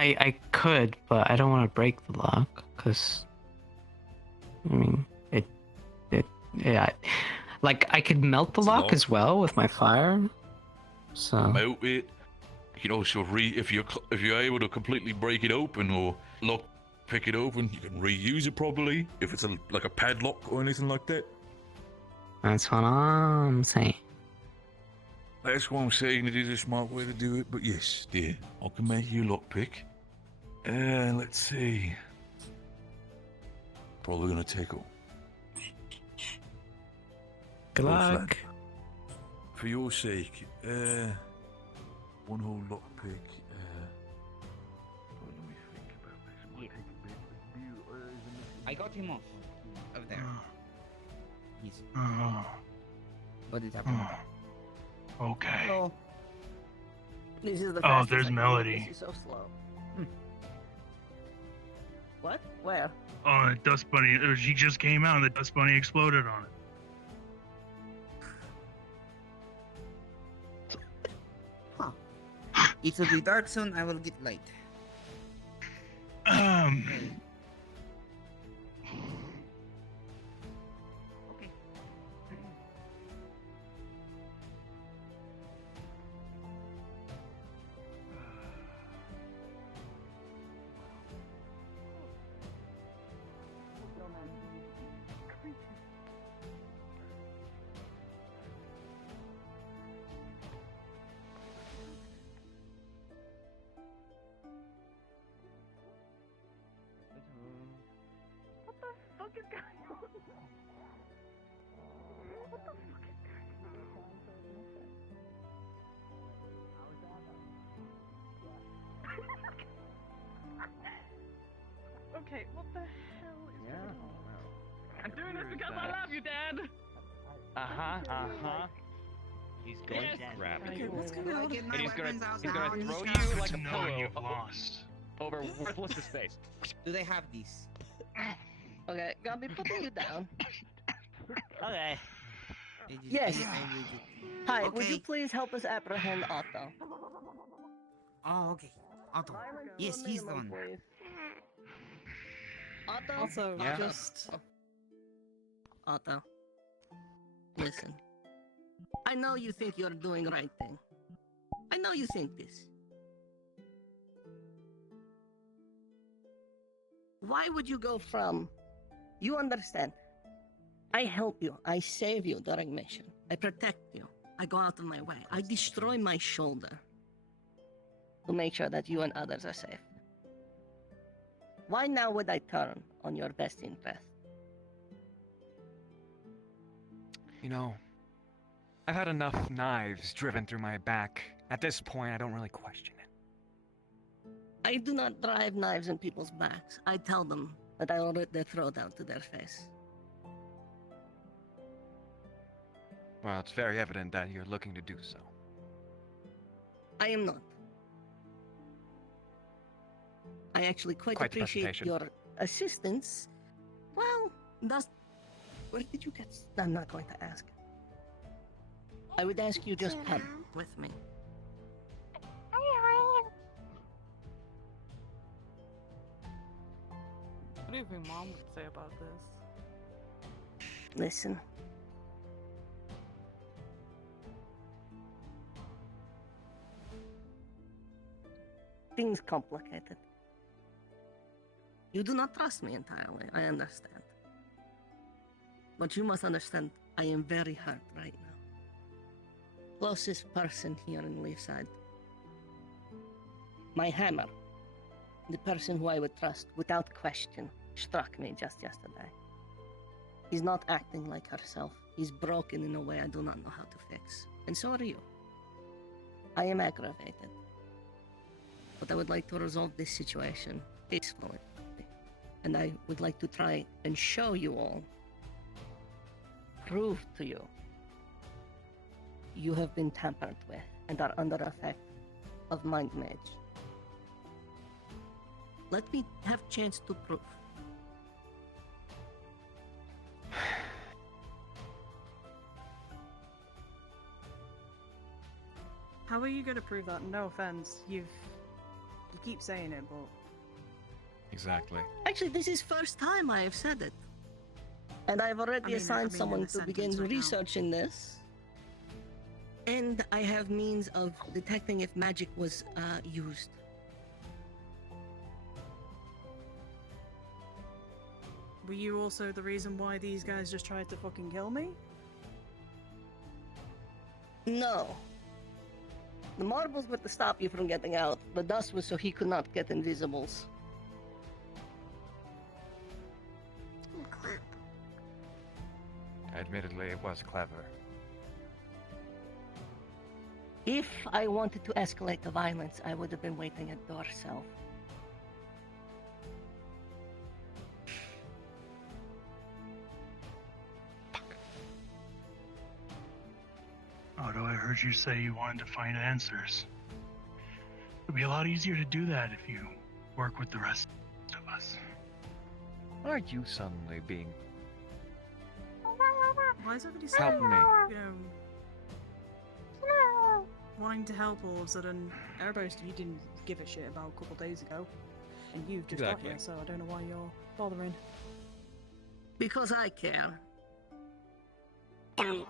I could, but I don't want to break the lock, because, I mean, yeah. Like, I could melt the lock as well with my fire, so... Melt it. You can also if you're able to completely break it open or pick it open, you can reuse it probably, if it's like a padlock or anything like that. That's what I'm saying. That's what I'm saying, it is a smart way to do it, but yes, dear, I can make you a lockpick. Let's see. Probably gonna take a... Good luck. For your sake, one whole lockpick, let me think about this. Might take a bit, but I got him off. Over there. He's... What did happen? Okay. Hello. This is the Oh, fastest there's I can do. Melody. This is so slow. What? Where? Oh, the dust bunny. She just came out and the dust bunny exploded on it. It will be dark soon, I will get light. What the fuck is going on? What the fuck is Okay, what the hell is going on? I'm doing this because I love you, Dad! He's going to grab Okay, you. what's going on? And he's gonna throw Good you like to a know pillow you've lost. over worthless space. Do they have these? Okay, gotta be putting you down. Okay. Yes. Hi, would Okay. you please help us apprehend Otto? Oh, okay. Otto. Yes, he's the one. Otto? Also, Yeah. just... Otto. Listen. I know you think you're doing the right thing. I know you think this. Why would you go from... You understand. I help you. I save you during mission. I protect you. I go out of my way. I destroy my shoulder to make sure that you and others are safe. Why now would I turn on your best interest? You know, I've had enough knives driven through my back. At this point, I don't really question it. I do not drive knives in people's backs. I tell them that I will rip their throat out to their face. Well, it's very evident that you're looking to do so. I am not. I actually quite Quite the appreciate presentation. your assistance. Well, Where did you get? I'm not going to ask. I would ask you just come with me. What do you think Mom would say about this? Listen. Things complicated. You do not trust me entirely, I understand. But you must understand, I am very hurt right now. Closest person here in Leafside. My hammer, the person who I would trust without question, struck me just yesterday. He's not acting like herself. He's broken in a way I do not know how to fix. And so are you. I am aggravated. But I would like to resolve this situation peacefully. And I would like to try and show you all, prove to you, you have been tampered with and are under effect of Mind Mage. Let me have chance to prove. How are you going to prove that? No offense, you keep saying it, but Exactly. Actually, this is first time I have said it. And I've already assigned someone to begin researching this. And I have means of detecting if magic was used. were you also the reason why these guys just tried to fucking kill me? No. The marbles were to stop you from getting out. The dust was so he could not get invisibles. Admittedly, it was clever. If I wanted to escalate the violence, I would have been waiting at door cell. Otto, I heard you say you wanted to find answers. It'd be a lot easier to do that if you work with the rest of us. Are you suddenly being... Why is everybody Help saying, me. you know, wanting to help all of a sudden? Everybody you didn't give a shit about a couple days ago, and you've just got Exactly. here, so I don't know why you're bothering. Because I care. Don't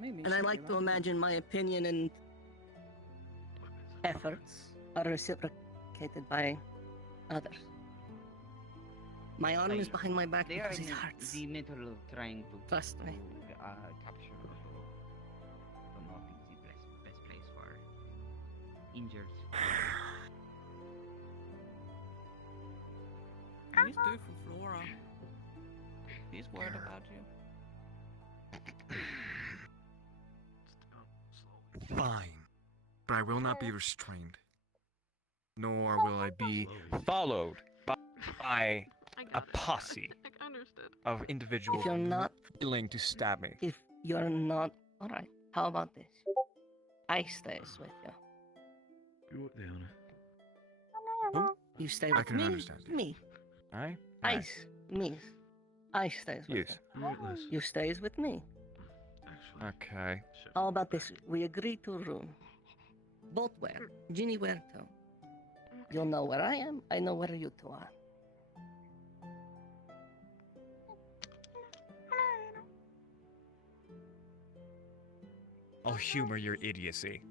make me And I shoot like you, to man. imagine my opinion and efforts are reciprocated by others. My arm is behind my back They are because it in hurts. the middle of trying to Trust me. capture the north is the best place for injured. He's good for Flora. He's worried about you. Fine. But I will not be restrained. Nor will I be followed by a posse of individuals If you're not- willing to stab me. If you're not... Alright, how about this? I stays with you. You what the honor? Who? You stay I with can me. understand you. Me. Aye? I me. I stays with Yes. you. You stays with me. Okay. How about this? We agree to room. Both where? Ginny where to? You'll know where I am. I know where you two are. I'll humor your idiocy.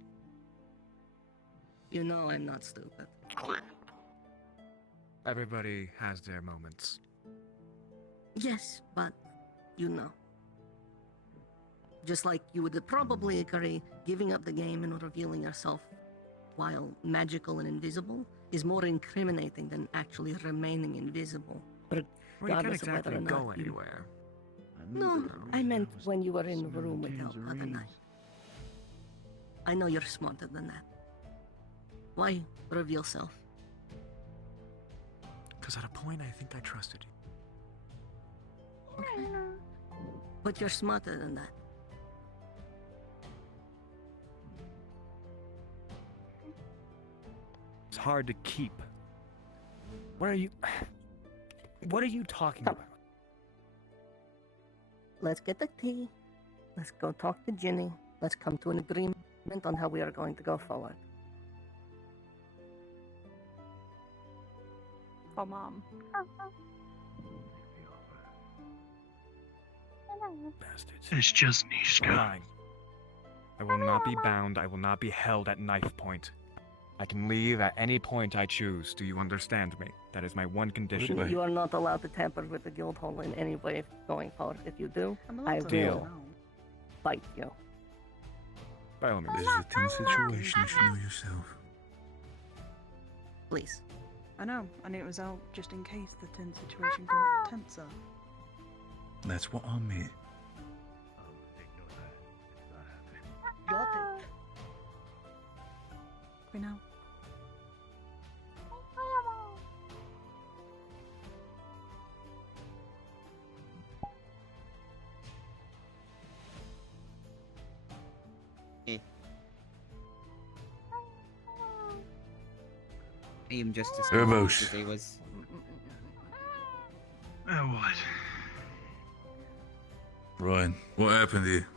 You know I'm not stupid. Everybody has their moments. Yes, but you know. Just like you would probably agree, giving up the game and revealing yourself while magical and invisible is more incriminating than actually remaining invisible. But Well, you can't regardless of whether exactly or not go you... anywhere. No, I meant when you were in the room with El the other night. I know you're smarter than that. Why reveal self? Because at a point, I think I trusted you. Okay. But you're smarter than that. It's hard to keep. What are you... What are you talking Come. about? Let's get the tea. Let's go talk to Ginny. Let's come to an agreement on how we are going to go forward. Oh, Mom. Bastards. It's just Nishka. Fine. I will not be bound. I will not be held at knife point. I can leave at any point I choose. Do you understand me? That is my one condition. You are not allowed to tamper with the guild hall in any way going forward. If you do, I Deal. will fight you. By all means. This is a tense situation, you should know yourself. Please. I know, and it was out just in case the tense situation got tenser. That's what I meant. Got it. We know. I am just as Servos. confused as I was. What? Ryan, what happened here?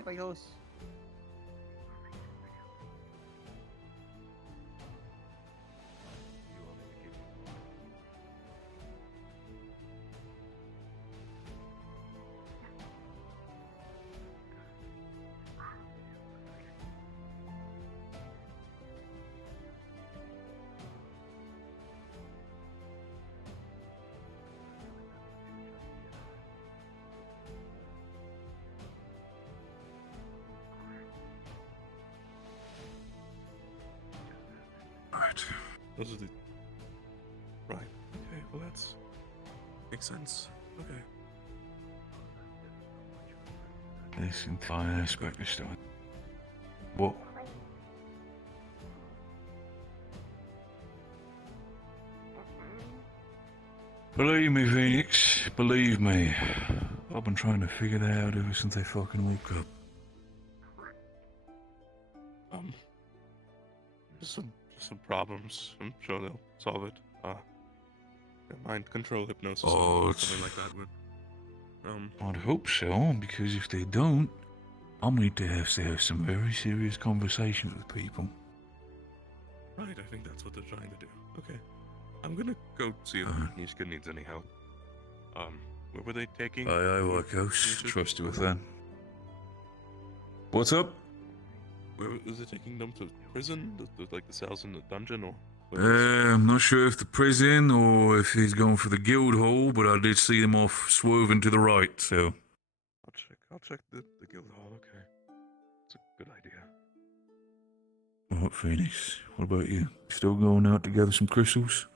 Right. Those are the. Right. Okay. Well, that's makes sense. Okay. This entire aspect is still. What? Believe me, Phoenix. Believe me. I've been trying to figure that out ever since I fucking woke up. Some problems. I'm sure they'll solve it. Mind control hypnosis. Oh, something like that would. I'd hope so, because if they don't, I'll need to have some very serious conversations with people. Right. I think that's what they're trying to do. Okay. I'm gonna go see if Nishka needs any help. Where were they taking? Aye, Workhouse. Trust you with that. What's up? Where was it taking them to prison? Like the cells in the dungeon, or? I'm not sure if the prison or if he's going for the guild hall, but I did see them off swerving to the right, so. I'll check the guild hall. Okay. It's a good idea. Alright, Phoenix. What about you? Still going out to gather some crystals?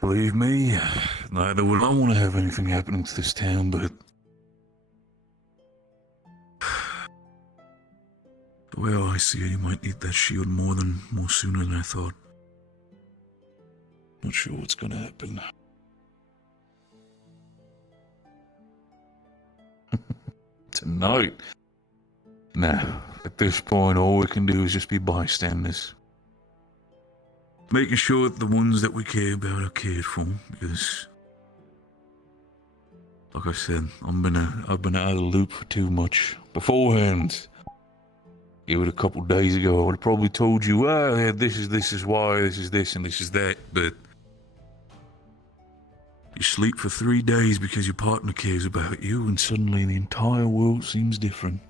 Believe me, neither would I want to have anything happening to this town, but the way I see it, you might need that shield more sooner than I thought. Not sure what's gonna happen. Tonight? Nah, at this point, all we can do is just be bystanders. Making sure that the ones that we care about are cared for, because, like I said, I've been out of the loop for too much. Beforehand, even a couple days ago, I would have probably told you, well, this is why, this is this, and this is that, but you sleep for 3 days because your partner cares about you, and suddenly the entire world seems different.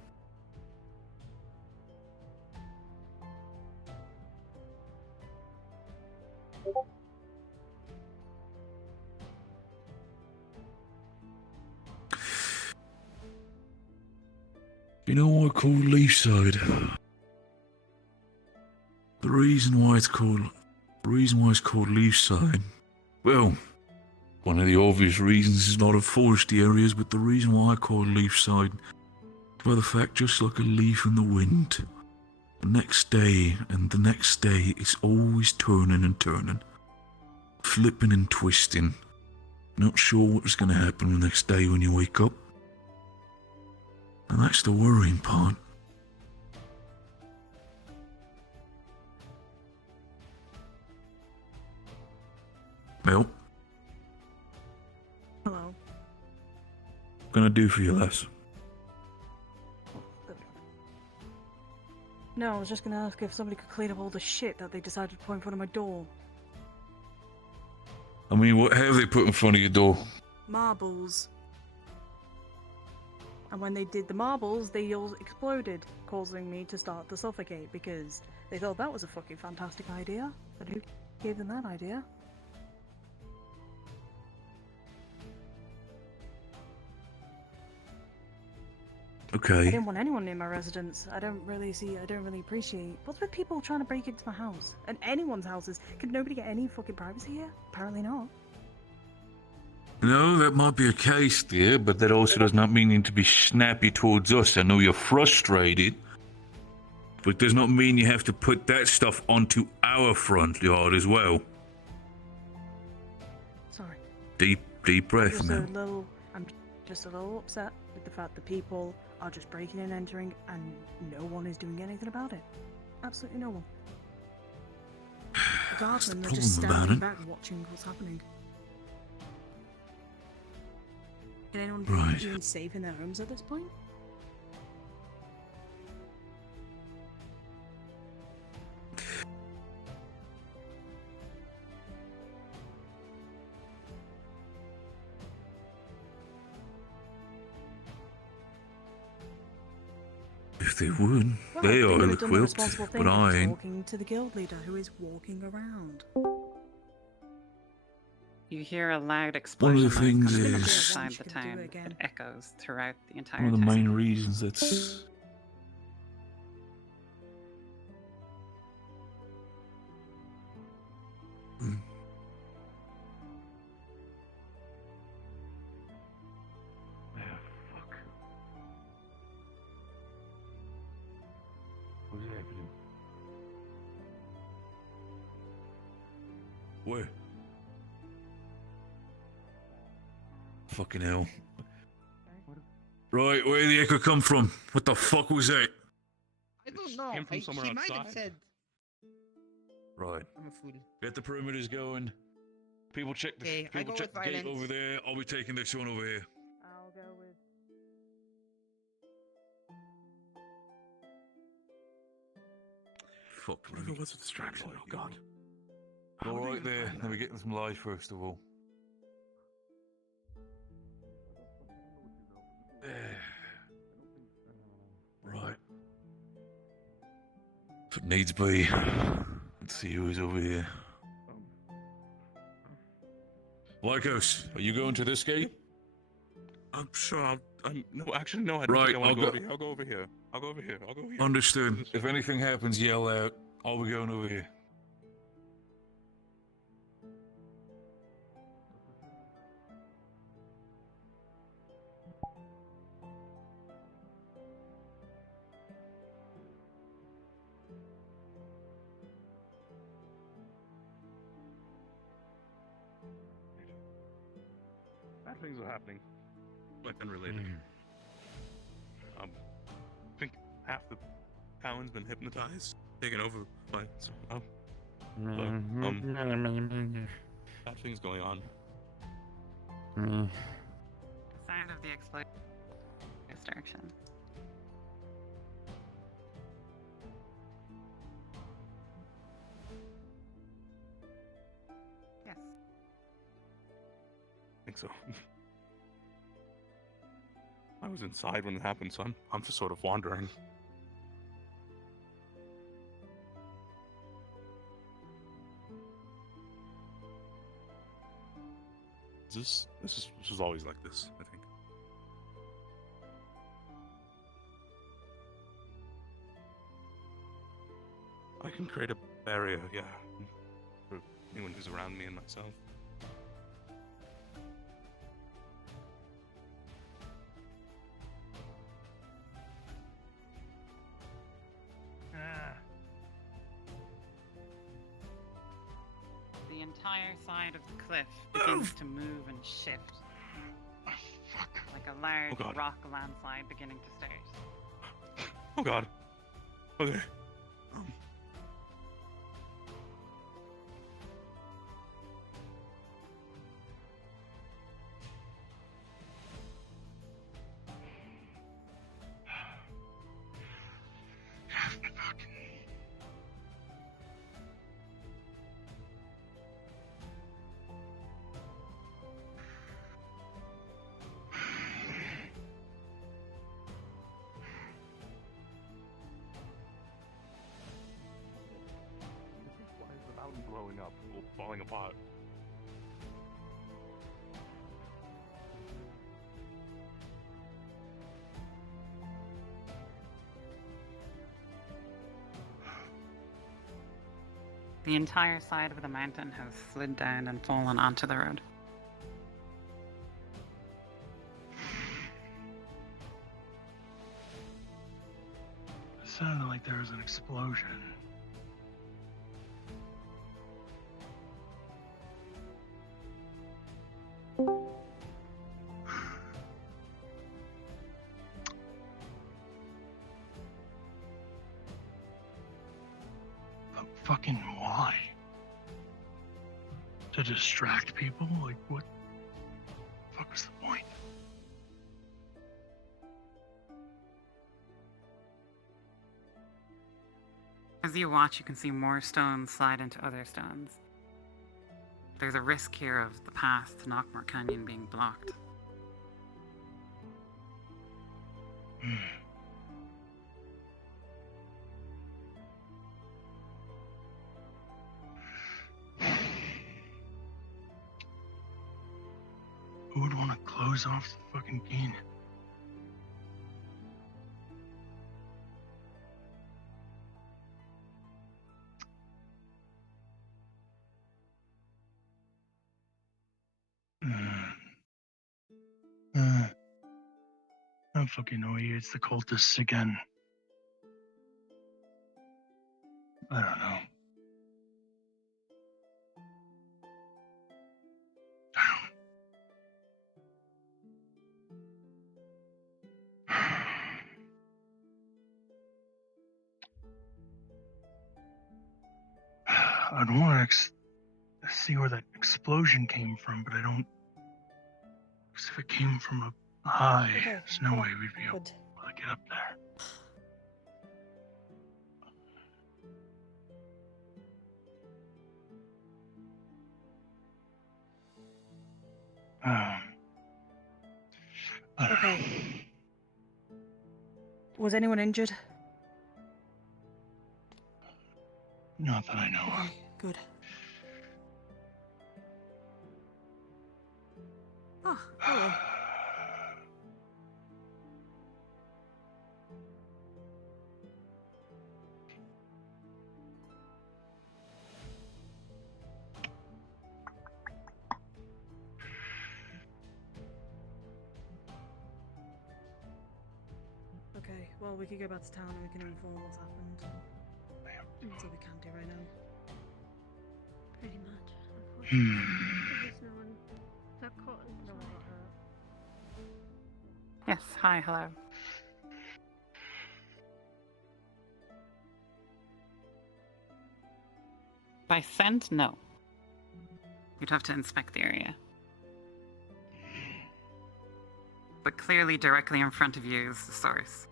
You know what I call Leafside? The reason why it's called Leafside, well, one of the obvious reasons is not of foresty areas, but the reason why I call it Leafside is by the fact, just like a leaf in the wind, the next day and the next day, it's always turning and turning. flipping and twisting. Not sure what's going to happen the next day when you wake up. And that's the worrying part. Well, Hello. what can I do for you, lass? No, I was just gonna ask if somebody could clean up all the shit that they decided to put in front of my door. I mean, what have they put in front of your door? Marbles. And when they did the marbles, they all exploded, causing me to start to suffocate because they thought that was a fucking fantastic idea. But who gave them that idea? I Okay. didn't want anyone near my residence. I don't really appreciate. What's with people trying to break into my house? And anyone's houses? Could nobody get any fucking privacy here? Apparently not. No, that might be a case, dear, but that also does not mean you need to be snappy towards us. I know you're frustrated, but does not mean you have to put that stuff onto our front yard as well. Sorry. Deep breath, man. I'm just a little upset with the fact that people are just breaking and entering and no one is doing anything about it. Absolutely no one. The guardsmen are just standing back watching what's happening. Can anyone be even safe in their homes at this point? If they would, Well, they are would have done the ill-equipped, responsible thing but of I ain't. talking to the guild leader who is walking around. You hear a loud One explosion of the noise things coming from is outside the town. It echoes throughout the entire one of the town. main reasons that's fuck. What's happening? Where? Fucking hell. Right, where did the echo come from? What the fuck was that? I don't know. Came from somewhere He might have outside. said. Right. I'm a fool. Get the perimeters going. People check the Okay, I people go check the with gate violence. over there. I'll be taking this one over here. I'll go with. Fuck. Whatever was a distraction. Oh god. All right there. Let me get some light first of all. There. Right. If it needs be, let's see who's over here. Lycos, are you going to this gate? I'm sure. No, actually, no. I don't Right, think I want I'll to go- go over here. I'll go over here. I'll go over here. Understood. If anything happens, yell out. I'll be going over here. Bad things are happening. Like unrelated. I think half the town's been hypnotized, taken over by some. Bad things going on. Sound of the explosion. Distraction. Yes. I think so. I was inside when it happened, so I'm just sort of wandering. This is always like this, I think. I can create a barrier, yeah, for anyone who's around me and myself. The entire entire side of the cliff begins to move and shift. Like a large God. rock landslide beginning to start. Oh god. Okay. Why is the mountain blowing up or falling apart? The entire side of the mountain has slid down and fallen onto the road. It sounded like there was an explosion. But fucking why? To distract people? Like, what the fuck was the point? As you watch, you can see more stones slide into other stones. There's a risk here of the path to Knockmore Canyon being blocked. Who would want to close off the fucking canyon? I don't fucking know you. It's the cultists again. I don't know. I'd want to see where that explosion came from, but I don't. Because if it came from a high, there's no way we'd be able to get up there. Okay. Was anyone injured? Not that I know of. Good. Oh, hello. Okay, well, we could go back to town and we can inform what's happened. That's all we can do right now. Pretty much. Unfortunately, at least no one got caught in the way. Yes, hi, hello. By scent, no. You'd have to inspect the area. But clearly directly in front of you is the source.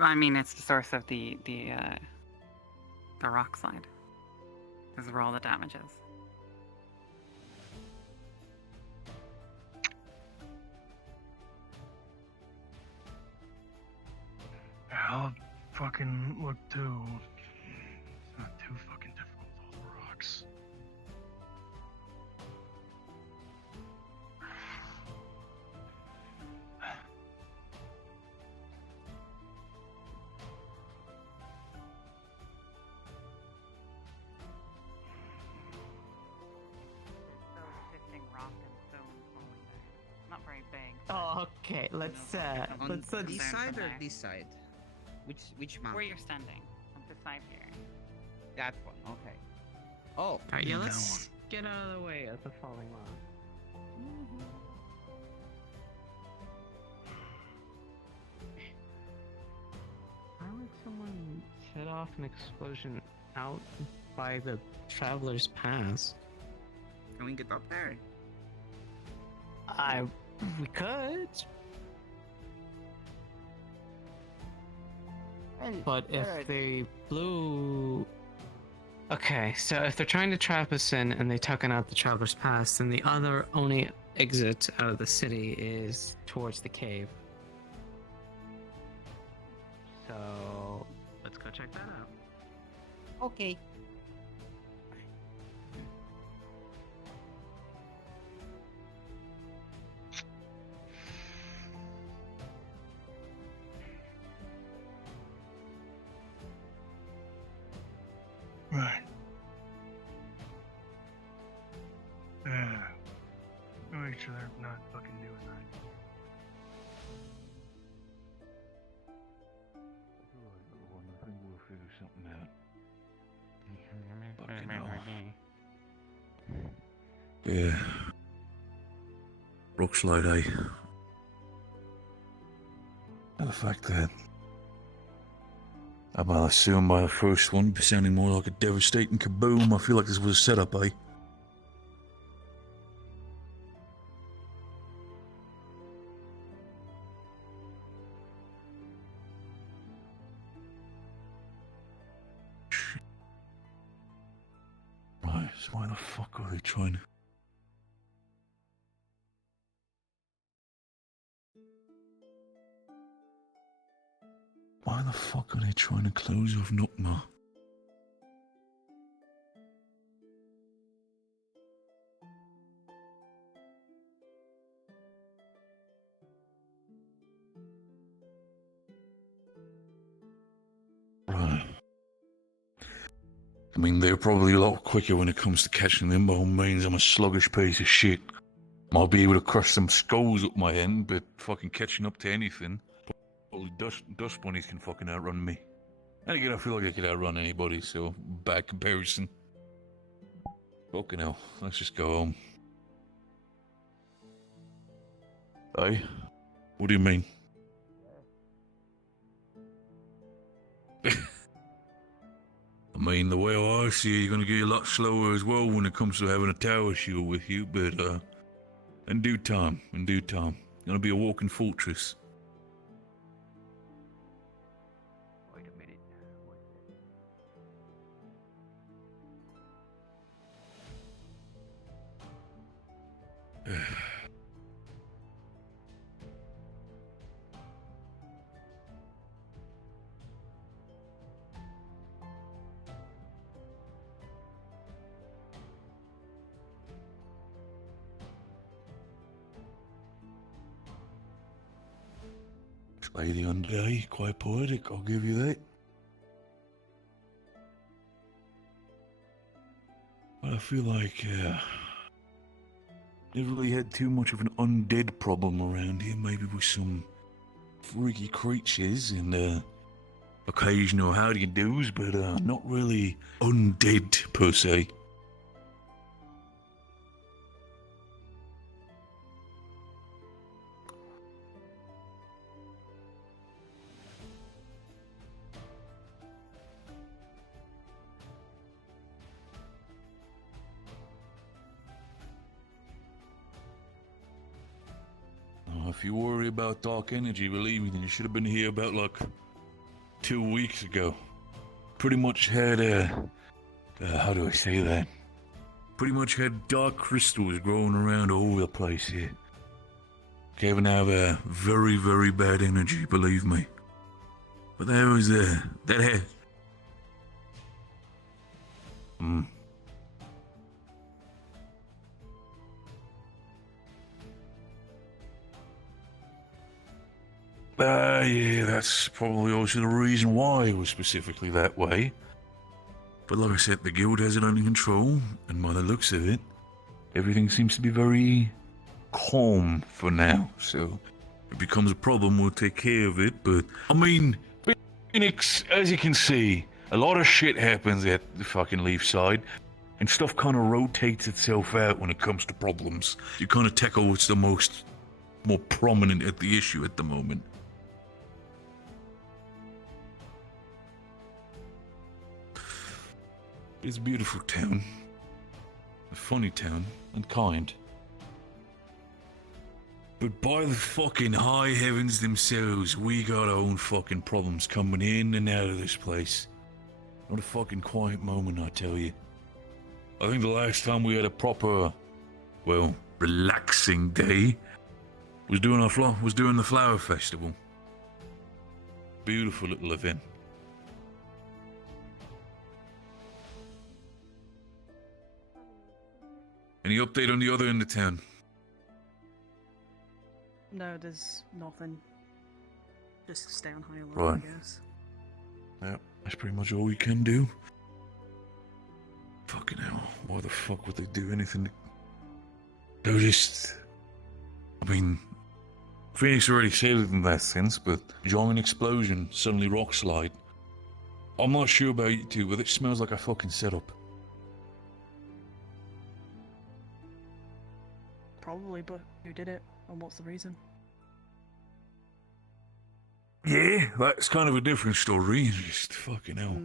I mean, it's the source of the rock slide. This is where all the damage is. I'll fucking look too. It's not too fucking difficult with all the rocks. Oh, okay. Let's On let's this side or this side? Which mountain? Where you're standing, on the side here. That one. Okay. Oh. Alright, yeah, That let's get out of the way of the falling log. Why would someone set off an explosion out by the Traveler's Pass? Can we get up there? We could. But if they blew... Okay, so if they're trying to trap us in and they tuck out the Traveler's Pass, then the other only exit out of the city is towards the cave. So let's go check that out. Okay. Right. Make sure they're not fucking doing that. I think we'll figure something out. Fucking hell. Yeah. Rockslide, eh? And the fact that I'll assume by the first one, sounding more like a devastating kaboom, I feel like this was a setup, eh? Right, so why the fuck are they trying to... Why the fuck are they trying to close off Nukma? Right. I mean, they're probably a lot quicker when it comes to catching them. By all means, I'm a sluggish piece of shit. Might be able to crush some skulls up my end, but fucking catching up to anything... Well, dust bunnies can fucking outrun me. And again, I feel like I could outrun anybody, so bad comparison. Fucking hell, let's just go home. Hey? What do you mean? I mean, the way I see it, you're gonna get a lot slower as well when it comes to having a tower shield with you, but, in due time. Gonna be a walking fortress. Lady on day, quite poetic, I'll give you that. But I feel like, never really had too much of an undead problem around here, maybe with some freaky creatures and, occasional howdy-do's, but, not really undead, per se. If you worry about dark energy, believe me, then you should have been here about, like, 2 weeks ago. Pretty much had, how do I say that? Pretty much had dark crystals growing around all over the place here. Kevin have a very, very bad energy, believe me. But there was, that had... Yeah, that's probably also the reason why it was specifically that way. But like I said, the guild has it under control, and by the looks of it, everything seems to be very calm for now. So, if it becomes a problem, we'll take care of it, but, I mean, Phoenix, as you can see, a lot of shit happens at the fucking Leaf side, and stuff kind of rotates itself out when it comes to problems. You kind of tackle what's the more prominent at the issue at the moment. It's a beautiful town. A funny town, and kind. But by the fucking high heavens themselves, we got our own fucking problems coming in and out of this place. Not a fucking quiet moment, I tell you. I think the last time we had a proper, well, relaxing day was doing the flower festival. Beautiful little event. Any update on the other end of town? No, there's nothing. Just stay on high alert, Right. I guess. Yeah, that's pretty much all we can do. Fucking hell, why the fuck would they do anything? They're just... I mean, Phoenix already said it in that sense, but giant explosion, suddenly rock slide. I'm not sure about you two, but it smells like a fucking setup. Probably, but who did it? And what's the reason? Yeah, that's kind of a different story. Just fucking hell.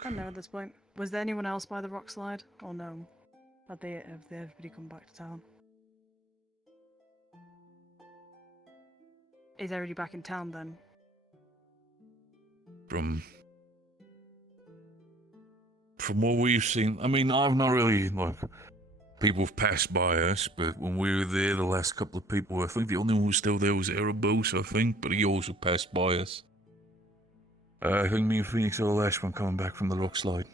I don't know at this point. Was there anyone else by the rock slide? Or no? Have everybody come back to town? Is everybody back in town then? From what we've seen, I mean, I've not really, people have passed by us, but when we were there, the last couple of people, I think the only one who was still there was Erebos, I think, but he also passed by us. I think me and Phoenix are the last one coming back from the rock slide.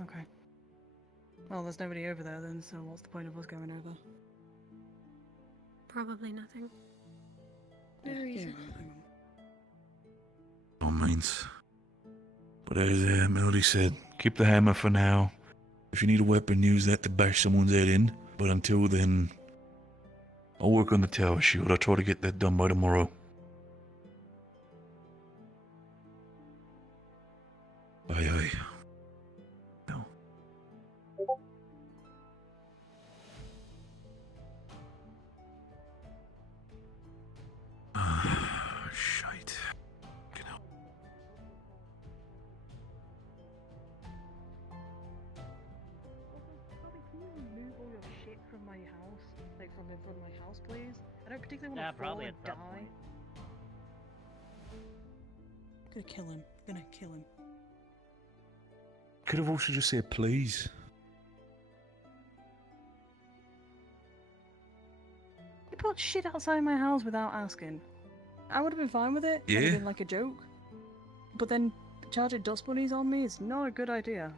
Okay. Well, there's nobody over there then, so what's the point of us going over? Probably nothing. No Yeah, reason. All means. But as Melody said, keep the hammer for now. If you need a weapon, use that to bash someone's head in. But until then, I'll work on the tower shield. I'll try to get that done by tomorrow. Aye, aye. No. Shite. Get out. Can you remove all your shit from my house? Like from in front of my house, please? I don't particularly want to fall probably and at some die. point. I'm gonna kill him. I'm gonna kill him. Could have also just said please. You put shit outside my house without asking. I would have been fine with it. It would have Yeah. been like a joke. But then charging dust bunnies on me is not a good idea.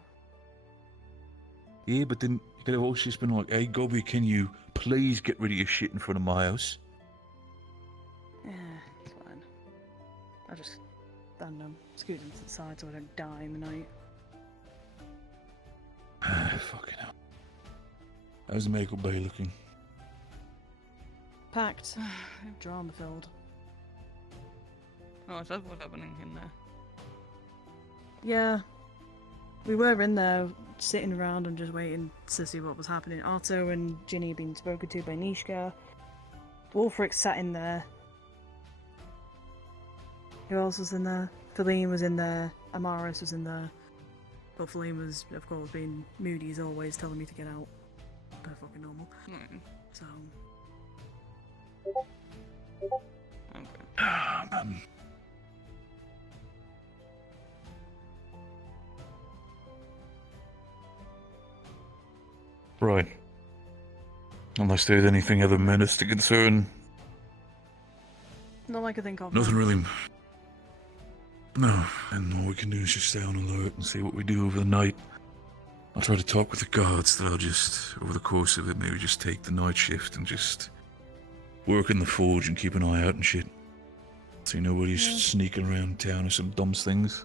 Yeah, but then you could have also just been like, hey, Gobby, can you please get rid of your shit in front of my house? Yeah, it's fine. I'll just stand them, scoot them to the side so I don't die in the night. Fucking hell. How's the medical bay looking? Packed. Drama filled. Oh, is that what's happening in there? Yeah. We were in there sitting around and just waiting to see what was happening. Arto and Ginny had been spoken to by Nishka. Wolfric sat in there. Who else was in there? Feline was in there. Amaris was in there. But Feline was, of course, being moody as always, telling me to get out. Per fucking normal. So. Okay. Right. Unless there's anything other menace to concern. Not like I think of. Nothing now. really. No, and all we can do is just stay on alert and see what we do over the night. I'll try to talk with the guards that I'll just, over the course of it, maybe just take the night shift and just work in the forge and keep an eye out and shit. So nobody's sneaking around town or some dumb things.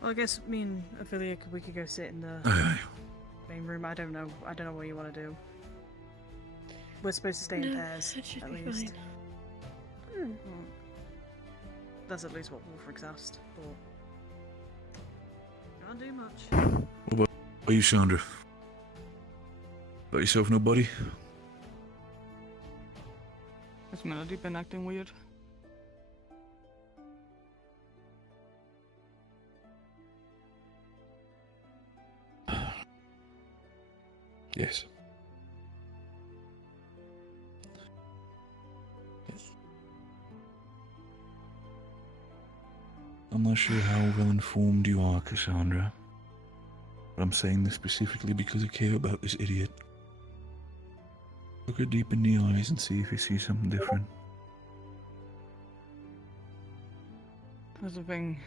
Well, I guess me and Ophelia, we could go sit in the main room. I don't know what you want to do. We're supposed to stay in pairs, that should at be least. fine. Well, that's at least what Wolfric's asked, but can't do much. What about you, Sandra? Got yourself nobody? Has Melody been acting weird? Yes. I'm not sure how well informed you are, Cassandra. But I'm saying this specifically because I care about this idiot. Look her deep in the eyes and see if you see something different. There's a thing.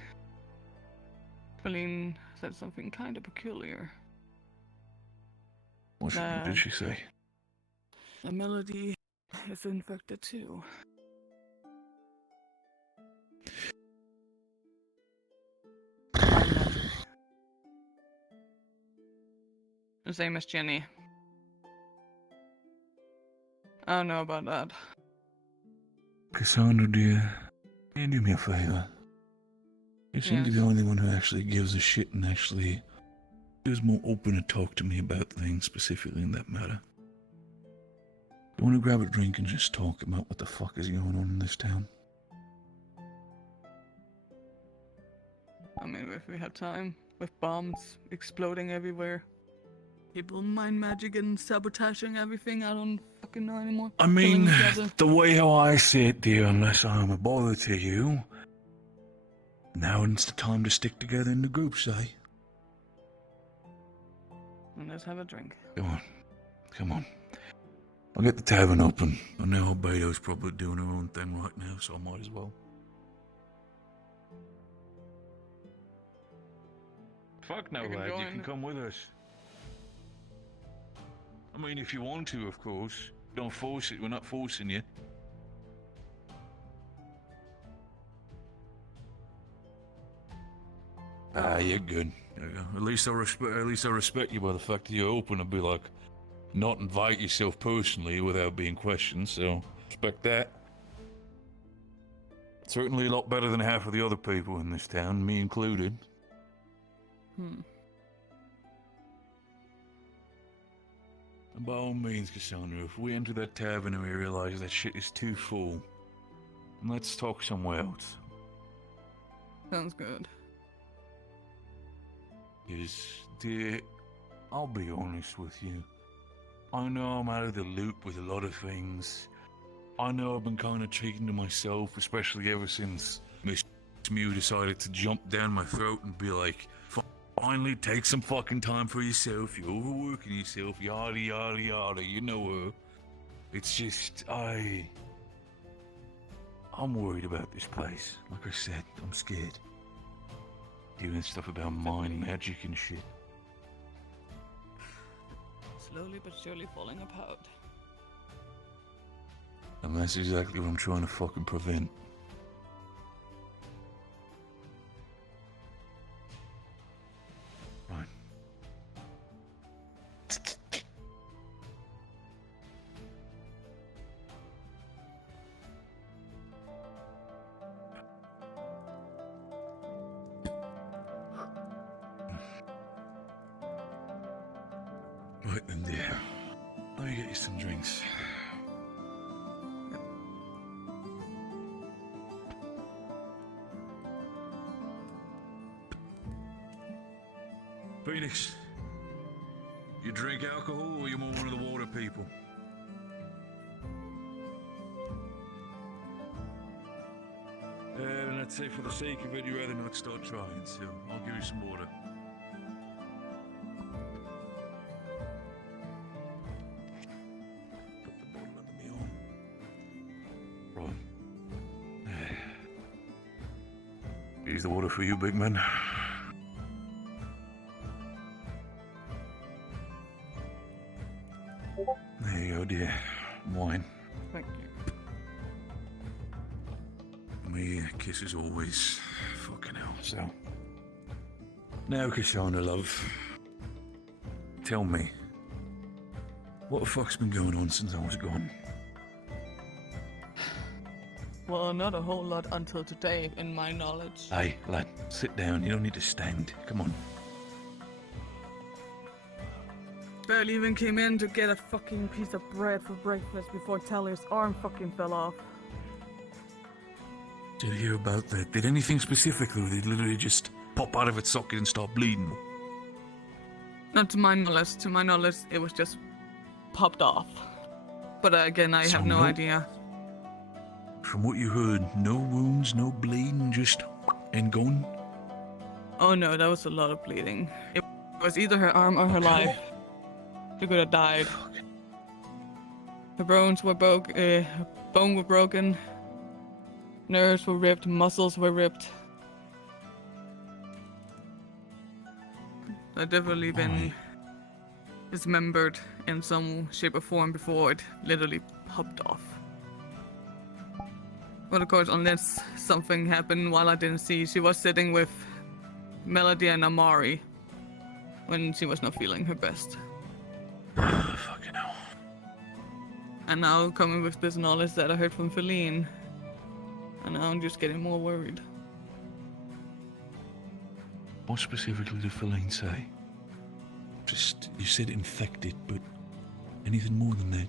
Feline said something kind of peculiar. What did she say? The Melody is infected too. The same as Jenny. I don't know about that. Cassandra, dear, can you do me a favor? You seem to be the only one who actually gives a shit and actually is more open to talk to me about things, specifically in that matter. You want to grab a drink and just talk about what the fuck is going on in this town? I mean, if we had time, with bombs exploding everywhere, people mind magic and sabotaging everything, I don't fucking know anymore. I mean, Killing each other. the way how I see it, dear, unless I'm a bother to you, now it's the time to stick together in the groups, eh? And let's have a drink. Come on. I'll get the tavern open. I know Albedo's probably doing her own thing right now, so I might as well. Fuck no, You can lad, you join. can come with us. I mean, if you want to, of course. Don't force it, we're not forcing you. Ah, you're good. At least I respect you by the fact that you're open and be like, not invite yourself personally without being questioned, so respect that. Certainly a lot better than half of the other people in this town, me included. And by all means, Cassandra, if we enter that tavern and we realize that shit is too full, then let's talk somewhere else. Sounds good. Because, dear, I'll be honest with you. I know I'm out of the loop with a lot of things. I know I've been kind of cheating to myself, especially ever since Miss Mew decided to jump down my throat and be like, finally, take some fucking time for yourself, you're overworking yourself, yada yada yada, you know her. It's just, I'm worried about this place. Like I said, I'm scared. Doing stuff about mind magic and shit. Slowly but surely falling apart. And that's exactly what I'm trying to fucking prevent. Right. Right then, dear. Let me get you some drinks. Phoenix, you drink alcohol or you more one of the water people? And I'd say for the sake of it, you'd rather not start trying, so I'll give you some water. Put the bottle under me arm. Right. Here's the water for you, big man. There you go, dear. Wine. Thank you. Me, kisses always. Fucking hell. So, Now, Cassandra, love. Tell me. What the fuck's been going on since I was gone? Well, not a whole lot until today, in my knowledge. Hey, lad, sit down. You don't need to stand. Come on. Barely even came in to get a fucking piece of bread for breakfast before Talier's arm fucking fell off. Did you hear about that? Did anything specific, though? Did it literally just pop out of its socket and start bleeding? Not to my knowledge. To my knowledge, it was just popped off. But again, I So have no no- idea. From what you heard, no wounds, no bleeding, just and gone? Oh no, that was a lot of bleeding. It was either her arm or her life. She could have died. Her bones were her bone were broken. Nerves were ripped. Muscles were ripped. I've definitely been dismembered in some shape or form before it literally popped off. But of course, unless something happened while I didn't see, she was sitting with Melody and Amari when she was not feeling her best. Fucking hell. And now coming with this knowledge that I heard from Feline, and now I'm just getting more worried. What specifically did Feline say? Just, you said infected, but anything more than that?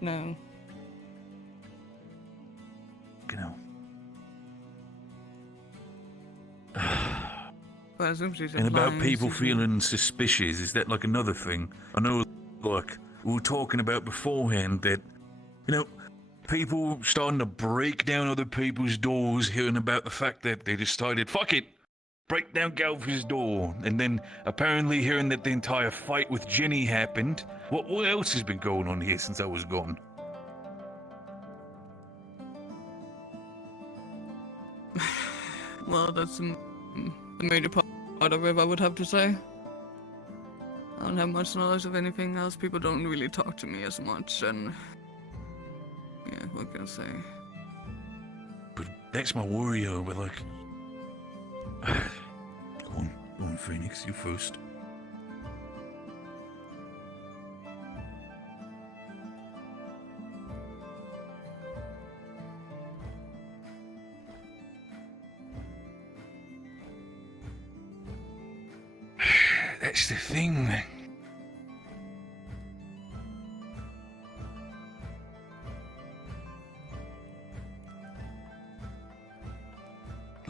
No. Fucking hell. But I assume she's And about implying people she's- feeling suspicious, is that like another thing? I know, like, we were talking about beforehand that, you know, people starting to break down other people's doors, hearing about the fact that they decided, fuck it, break down Galva's door, and then apparently hearing that the entire fight with Jenny happened. What else has been going on here since I was gone? Well, that's the major part of it, I would have to say. I don't have much knowledge of anything else. People don't really talk to me as much, and yeah, what can I say? But that's my worry, over like... Go on, Phoenix, you first. That's the thing.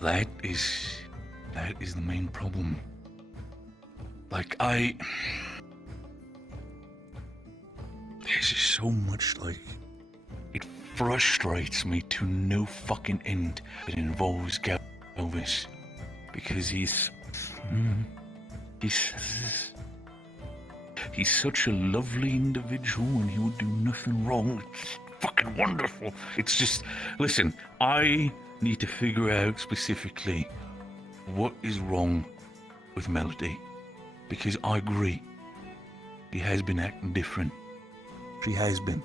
That is the main problem. Like, there's just so much, like, it frustrates me to no fucking end that it involves Galvis. Because he's such a lovely individual and he would do nothing wrong. It's fucking wonderful. It's just, listen, I need to figure out specifically what is wrong with Melody. Because I agree, he has been acting different. She has been.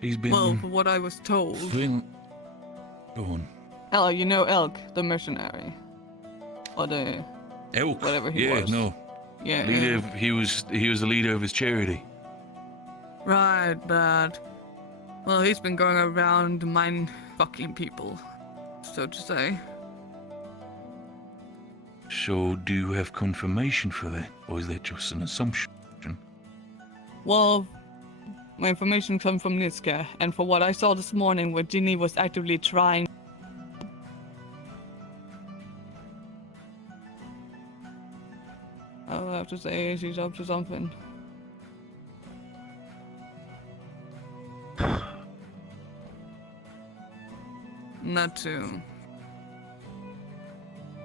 He's been... Well, for what I was told... Go on. You know Elk, the mercenary. Or the... Elk? Whatever he yeah, was. no. Yeah, Leader yeah. of, he was the leader of his charity. Right, but... Well, he's been going around mind fucking people, so to say. So, do you have confirmation for that? Or is that just an assumption? Well, my information comes from Niska, and for what I saw this morning where Ginny was actively trying... I'll have to say she's up to something. Not too.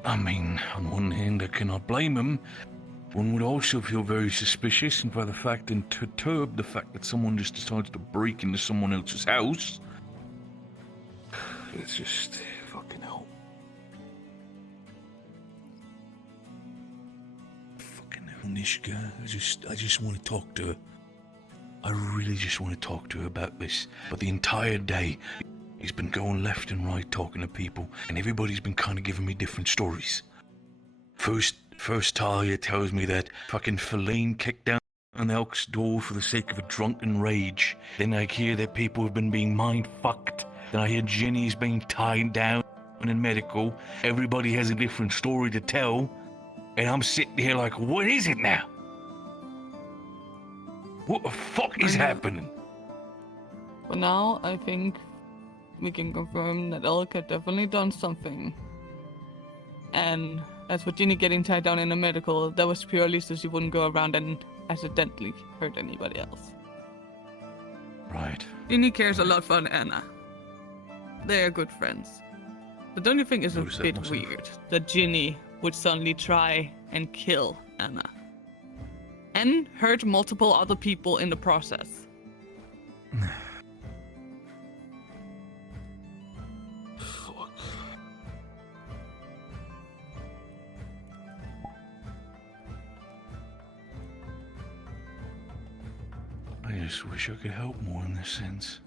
I mean, on one hand, I cannot blame him. One would also feel very suspicious, and by the fact and perturbed the fact that someone just decided to break into someone else's house. It's just fucking hell. Fucking hell, Nishka. I just want to talk to her. I really just want to talk to her about this. But the entire day, He's been going left and right talking to people, and everybody's been kind of giving me different stories. First Talia tells me that fucking Feline kicked down the Elk's door for the sake of a drunken rage. Then I hear that people have been being mind-fucked. Then I hear Jenny's being tied down in medical. Everybody has a different story to tell. And I'm sitting here like, what is it now? What the fuck is happening? For now, I think we can confirm that Elk had definitely done something. And as for Ginny getting tied down in a medical, that was purely so she wouldn't go around and accidentally hurt anybody else. Right. Ginny cares a lot for Anna. They are good friends. But don't you think it's a Notice that bit myself. weird that Ginny would suddenly try and kill Anna? And hurt multiple other people in the process. Fuck. I just wish I could help more in this sense.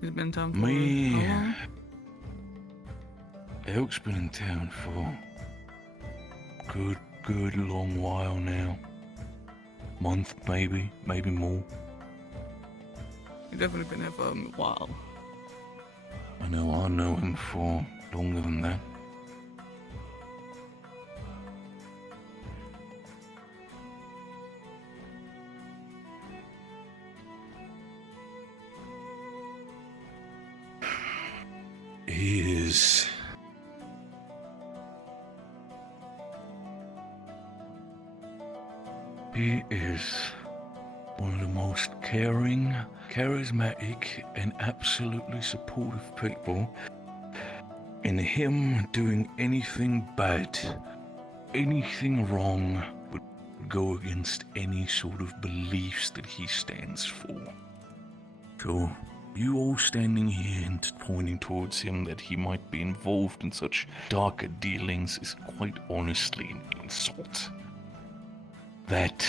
It's been time for Me. how long? Elk's been in town for good long while now. Month, maybe more. You've definitely been here for a while. I know him for longer than that. He is one of the most caring, charismatic, and absolutely supportive people. And him doing anything bad, anything wrong, would go against any sort of beliefs that he stands for. So, you all standing here and pointing towards him that he might be involved in such darker dealings is quite honestly an insult. That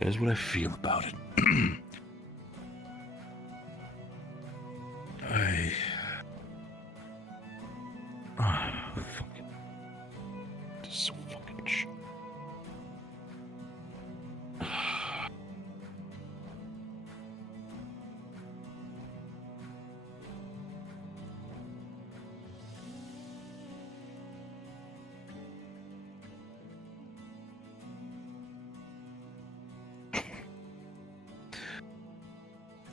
is what I feel about it. Fucking. This is so fucking shit.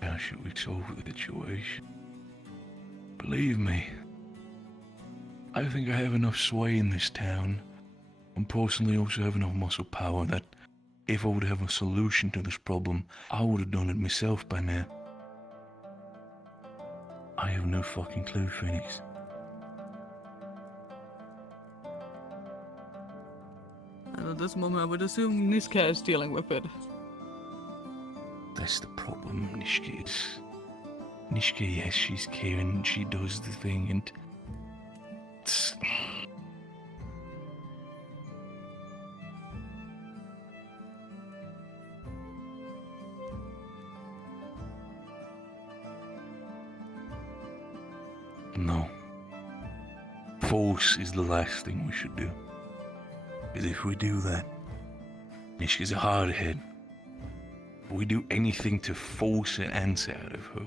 How should we solve the situation? Believe me, I think I have enough sway in this town, and personally also have enough muscle power that if I would have a solution to this problem, I would have done it myself by now. I have no fucking clue, Phoenix. And at this moment, I would assume Niska is dealing with it. That's the problem, Nishka is. Nishka, yes, she's caring, she does the thing, and it's... No. Force is the last thing we should do. Because if we do that, Nishka's a hardhead. If we do anything to force an answer out of her,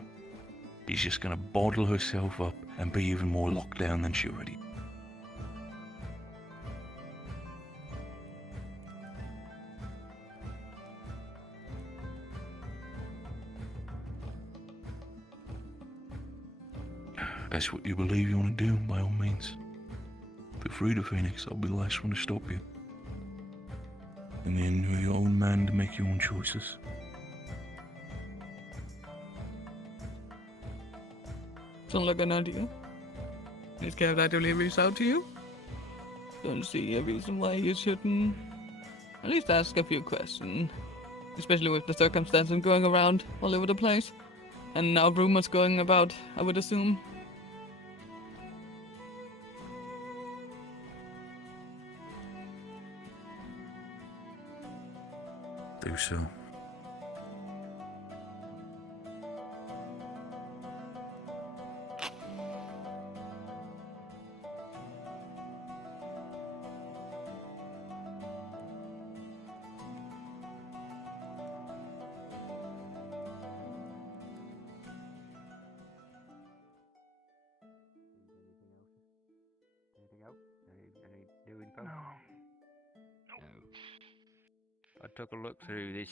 she's just gonna bottle herself up and be even more locked down than she already. That's what you believe you want to do, by all means. Feel free to, Phoenix. I'll be the last one to stop you. And then you're your own man to make your own choices. Sounds like an idea. Niska have actively reached out to you? Don't see a reason why you shouldn't at least ask a few questions. Especially with the circumstances going around all over the place. And now rumors going about, I would assume. Do so. No. I took a look through this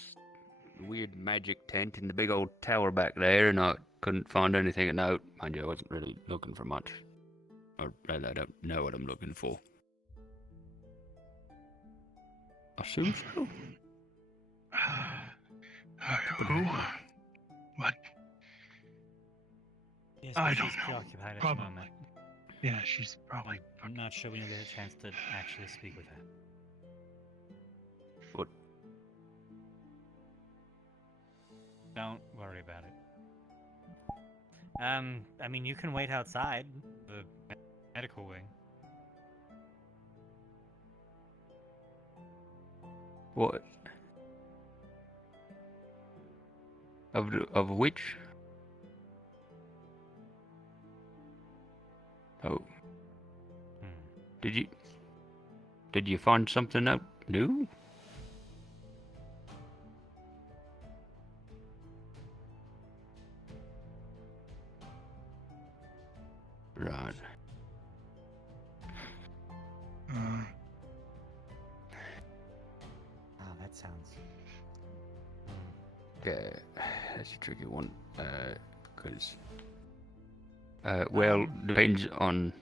weird magic tent in the big old tower back there, and I couldn't find anything of note. Mind you, I wasn't really looking for much. Or rather, I don't know what I'm looking for. Assume so. Who? What? Yes, I but don't she's know. preoccupied at the Probably. moment. Yeah, she's probably. I'm not sure when you'll get a chance to actually speak with her. What? Don't worry about it. I mean, you can wait outside the medical wing. What? Of which? Oh. Did you find something out new? Right. Oh, that sounds. Yeah, that's a tricky one. Because, well, depends on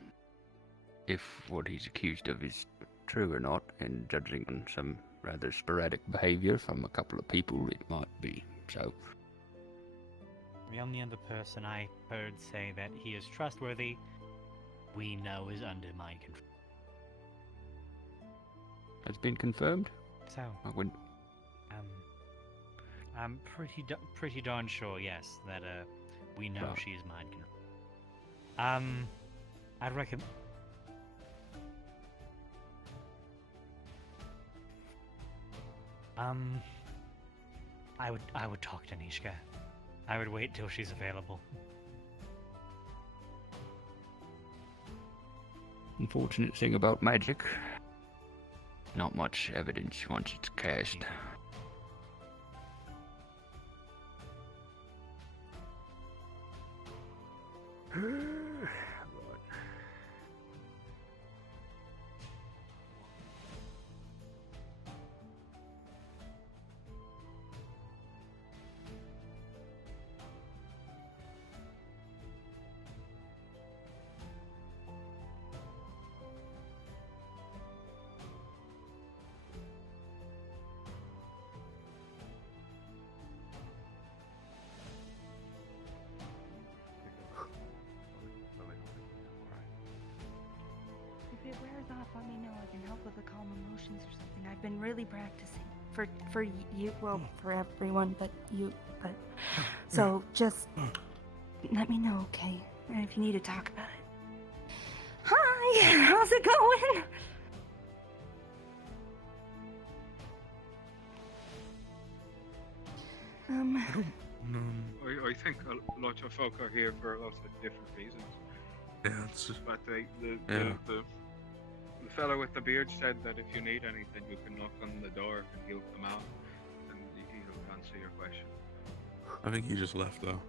if what he's accused of is true or not, and judging on some rather sporadic behavior from a couple of people, it might be so. The only other person I heard say that he is trustworthy, we know is under my control. Has been confirmed? So, I wouldn't. I'm pretty darn sure, yes, that we know Right. she's mind control. I'd recommend. I would talk to Nishka. I would wait till she's available. Unfortunate thing about magic, not much evidence once it's cast. If it wears off, let me know. I can help with the calm emotions or something. I've been really practicing for you, well, for everyone, but you, but so just let me know, okay? And if you need to talk about it. Hi, how's it going? I think a lot of folk are here for lots of different reasons. Yeah, it's But the fellow with the beard said that if you need anything, you can knock on the door and he'll come out and he'll answer your question. I think he just left though.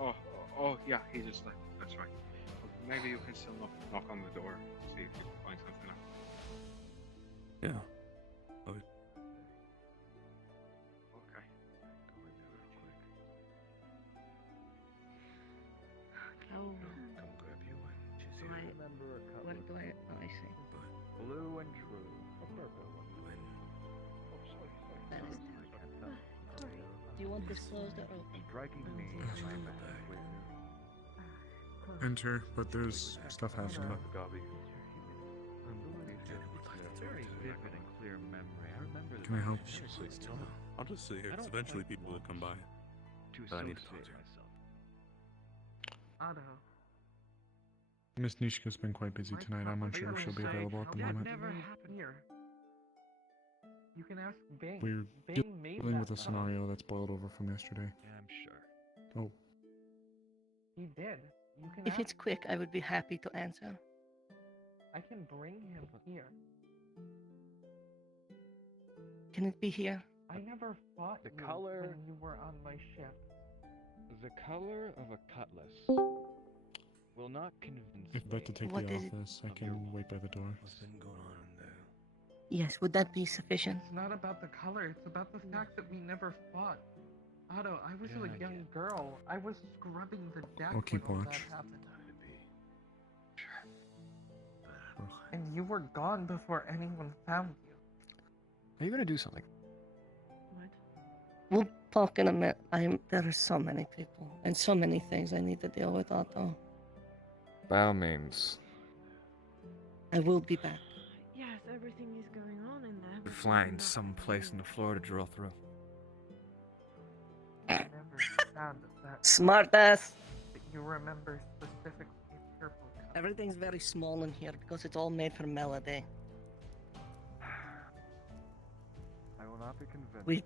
Oh, yeah, he just left. That's right. Well, maybe you can still knock on the door to see if you can find something out. Yeah. Okay. Oh. Come grab you one. Do I remember a couple? What do I? Oh, I see. Blue and true. A purple one. Oh, sorry. That is Do you want this closed or open? Striking me. Enter, but there's stuff happening. Very vivid and clear memory. I remember. Can I help? I'll just sit here, 'cause eventually people will come by. But I need to talk to her. Otto. Miss Nishka's been quite busy tonight. I'm unsure if she'll be available at the That moment. never happened here. You can ask Bing. We're Bing made dealing that with a up. scenario that's boiled over from yesterday. Yeah, I'm sure. Oh, He did. You can If ask. it's quick, I would be happy to answer. I can bring him here. Can it be here? I never fought The you color- when you were on my ship. The color of a cutlass will not convince If you'd like to take What the is it? office, I can wait by the door. What's been going on there? Yes, would that be sufficient? It's not about the color, it's about the fact that we never fought. Otto, I was Yeah, a young girl. I was scrubbing the deck I'll keep when all that watch. happened. Sure. And you were gone before anyone found you. Are you gonna do something? We'll talk in a minute. There are so many people and so many things I need to deal with, Otto. By all means. I will be back. Yes, everything is going on in there. We're flying someplace in the floor to drill through. I never found that Smart ass. that you remember specifically purple color. Everything's very small in here because it's all made from melody. I will not be convinced. We-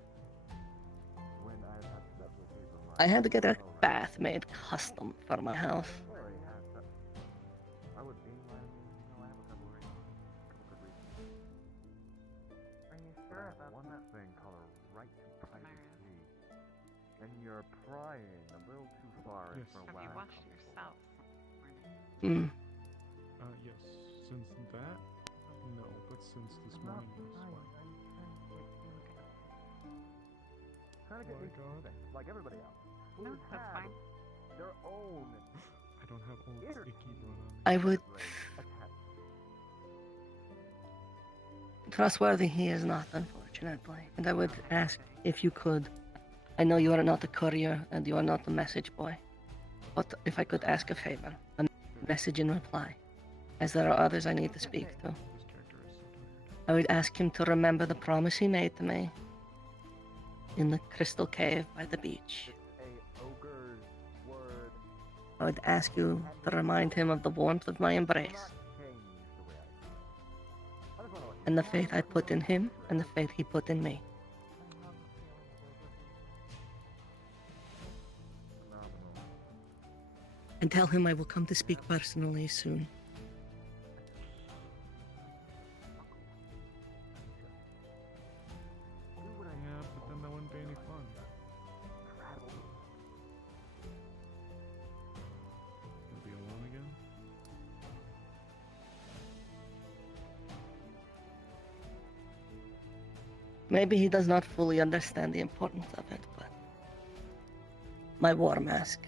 When I have had that with paper I had to get a bath made custom for my house. I would be I have a couple good reasons. Are you sure about One that? thing color right to private see. And you're prying a little too far Yes. for Have where you I'm washed coming yourself? Hmm. Yes. Since that, no. But since this morning, yes. Why? Trying to get My me God. things like everybody else. No, Who that's have fine. their own I don't have old Here. icky blood on me. I would. attack. Trustworthy he is not, unfortunately. And I would ask if you could. I know you are not a courier and you are not a message boy. But if I could ask a favor, a message in reply, as there are others I need to speak to. This character is so tired. I would ask him to remember the promise he made to me in the crystal cave by the beach. It's a ogre's word. I would ask you to remind him of the warmth of my embrace Change the way I feel. I just wanna let and the faith I put in him and the faith he put in me. phenomenal. And tell him I will come to speak personally soon. Yeah, but then that wouldn't be any fun. You'll be alone again? Maybe he does not fully understand the importance of it, but my war mask.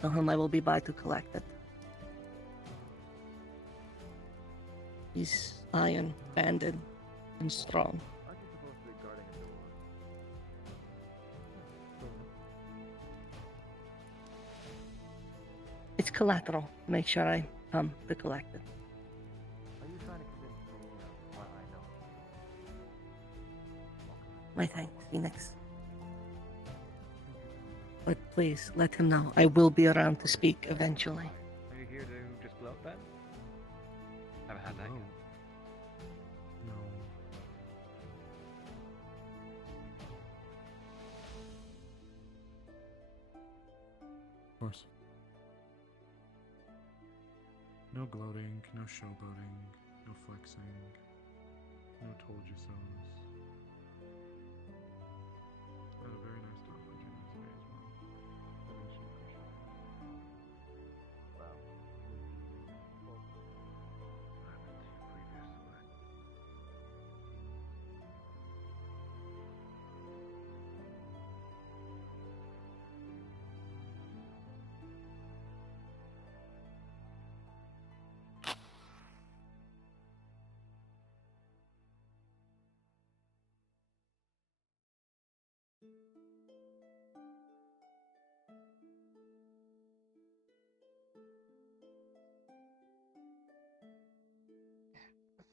Tell him I will be by to collect it. He's iron, banded, and strong. Aren't you supposed to be guarding a door? It's collateral. Make sure I come to collect it. Are you trying to convince me of what I know? My thanks, Phoenix. But please, let him know I will be around to speak eventually. Are you here to just blow up then? Haven't had that No. yet. No. Of course. No gloating, no showboating, no flexing, no told you so's. I had a very nice talk with Jenny today as well. I really should appreciate it. Well, I meant previous to it.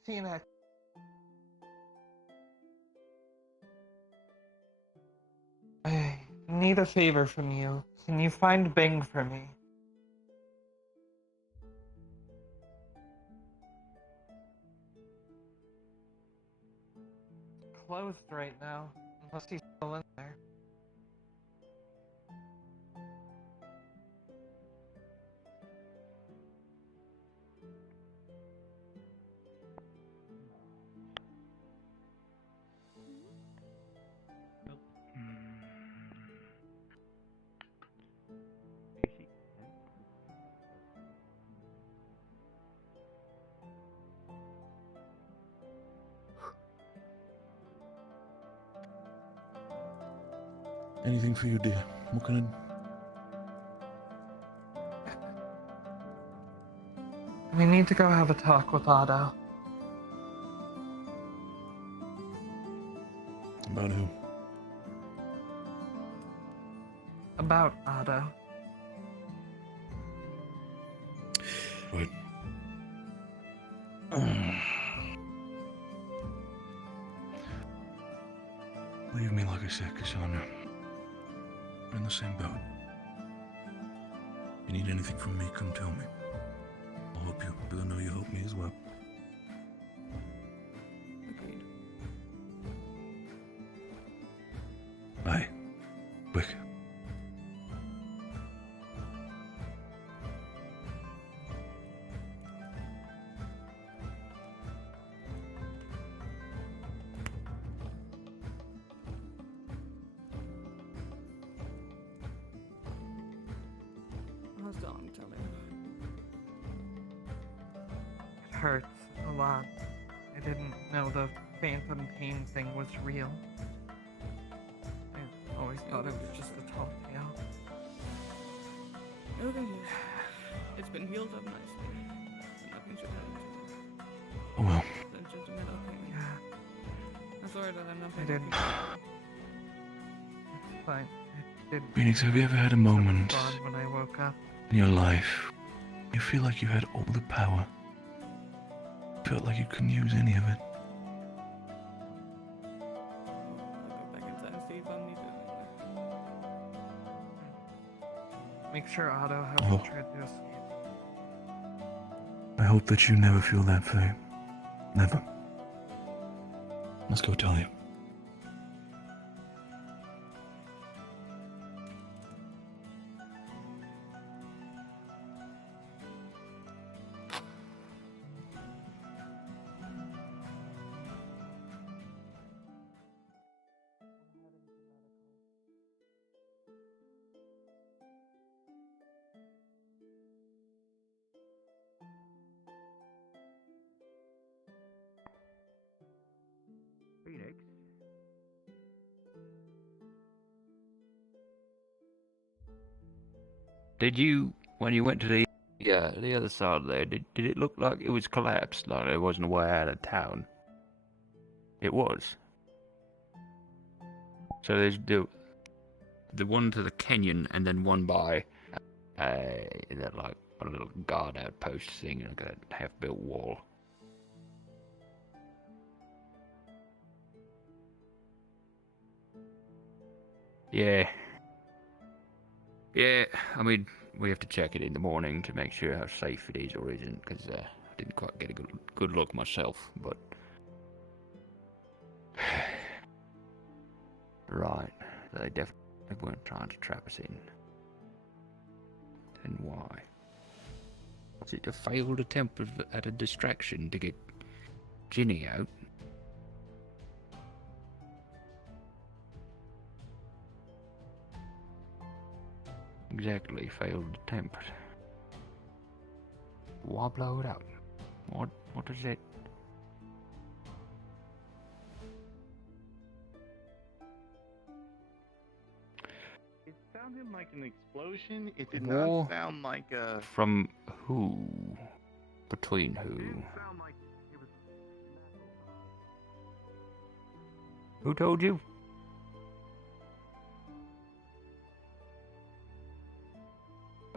Phoenix. I need a favor from you. Can you find Bing for me? Closed right now, unless he's still in there. Anything for you, dear? What can We need to go have a talk with Otto. About who? About Otto. What? Leave me, like I said, Cassandra. We're in the same boat. If you need anything from me, come tell me. I'll help you, but I know you help me as well. Agreed. Bye. Quick. How's Dawn telling? It hurts a lot. I didn't know the phantom pain thing was real. I always thought it was just a tall tale. Okay. It's been healed up nicely. Nothing should happen to you. Oh well. It's just a middle thing. I'm sorry that I'm not I didn't. It's fine. It didn't. Phoenix, have you ever had a moment Gone when I woke up. in your life you feel like you had all the power? Felt like you couldn't use any of it? I'll go back inside and see if I need it anymore. Make sure Otto Oh. hasn't tried to escape. I hope that you never feel that way. Never. Let's go tell you. Phoenix? Did you, when you went to the other side there, did it look like it was collapsed, like there wasn't a way out of town? It was. So there's the one to the canyon, and then one by that like a little guard outpost thing, like a half-built wall. Yeah. Yeah, I mean, we have to check it in the morning to make sure how safe it is or isn't, because I didn't quite get a good look myself, but... Right, they definitely weren't trying to trap us in. Then why? Was it a failed attempt at a distraction to get Ginny out? Exactly, failed attempt. Why blow it up? What is it? It sounded like an explosion. It did War not sound like a. From who? Between who? Sound like it was. Who told you?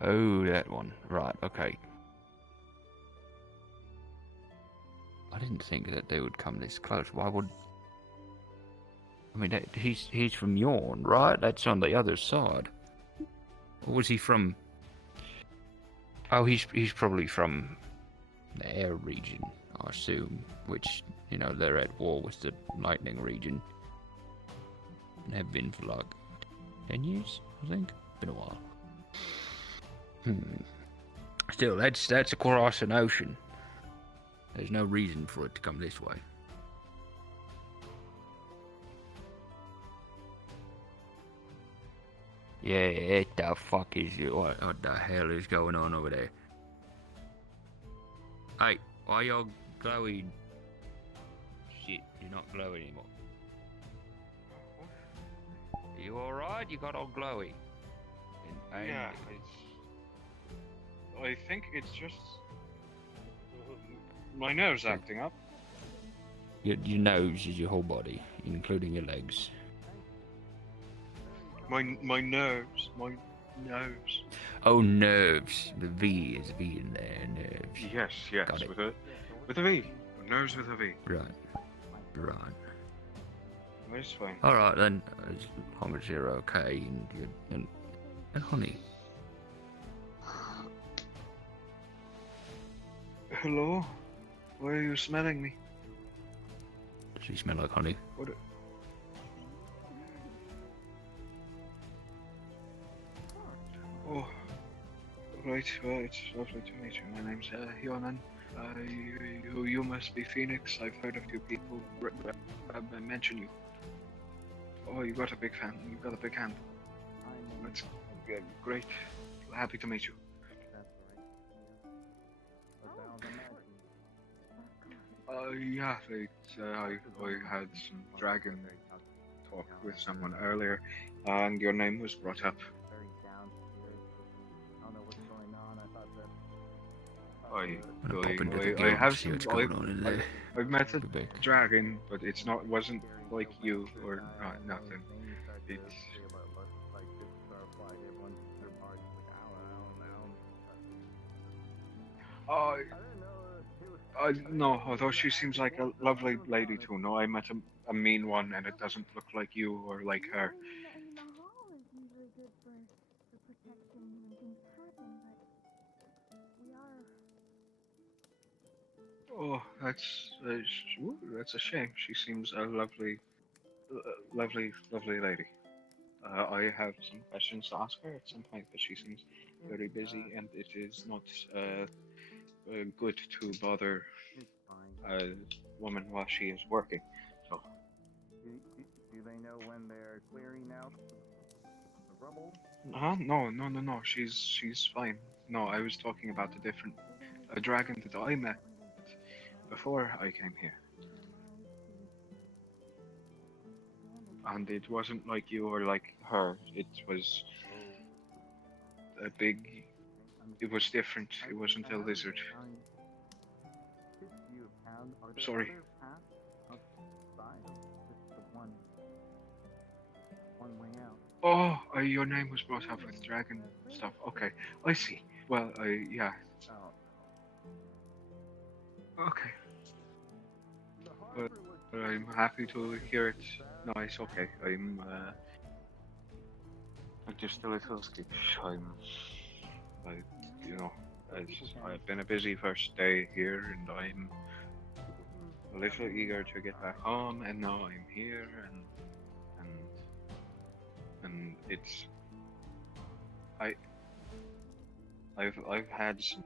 Oh, that one. Right, okay. I didn't think that they would come this close. Why would... I mean, he's from Yorn, right? That's on the other side. Or was he from... Oh, he's probably from the air region, I assume. Which, you know, they're at war with the lightning region. And have been for like 10 years, I think. Been a while. Still, that's across an ocean. There's no reason for it to come this way. Yeah, what the fuck is it? What the hell is going on over there? Hey, why y'all glowing? Shit, you're not glowing anymore. Are you alright? outside? You got all glowy. And Yeah, I think it's just my nerves acting up. Your nose is your whole body, including your legs. My nerves, my nerves. Oh, nerves. The V is a V in there. Nerves. Yes, Got it. with a V. Nerves with a V. Right. Right. It's fine. All right then. As long as you're okay and honey. Hello? Why are you smelling me? Does he smell like honey? What? Oh, right. Well, it's lovely to meet you. My name's Hyonan. You must be Phoenix. I've heard a few people mention you. Oh, you got a big fan. You got a big hand. That's great. Happy to meet you. Yeah, I had some dragon talk with someone earlier, and your name was brought up. I have some. I've met a dragon, but wasn't like you or nothing. It's. No, although she seems like a lovely lady too. No, I met a mean one, and it doesn't look like you or like her. Oh, that's a shame. She seems a lovely lady. I have some questions to ask her at some point, but she seems very busy, and it is not good to bother a woman while she is working. So. Do they know when they're clearing out the rubble? No. She's fine. No, I was talking about a dragon that I met before I came here. And it wasn't like you or like her. It was it was different. It wasn't a lizard. Sorry. Oh, your name was brought up with dragon stuff. Okay, I see. Well, yeah. Okay. But I'm happy to hear it. No, it's okay. I'm just a little skittish. I've been a busy first day here, and I'm a little eager to get back home, and now I'm here, and it's I've had some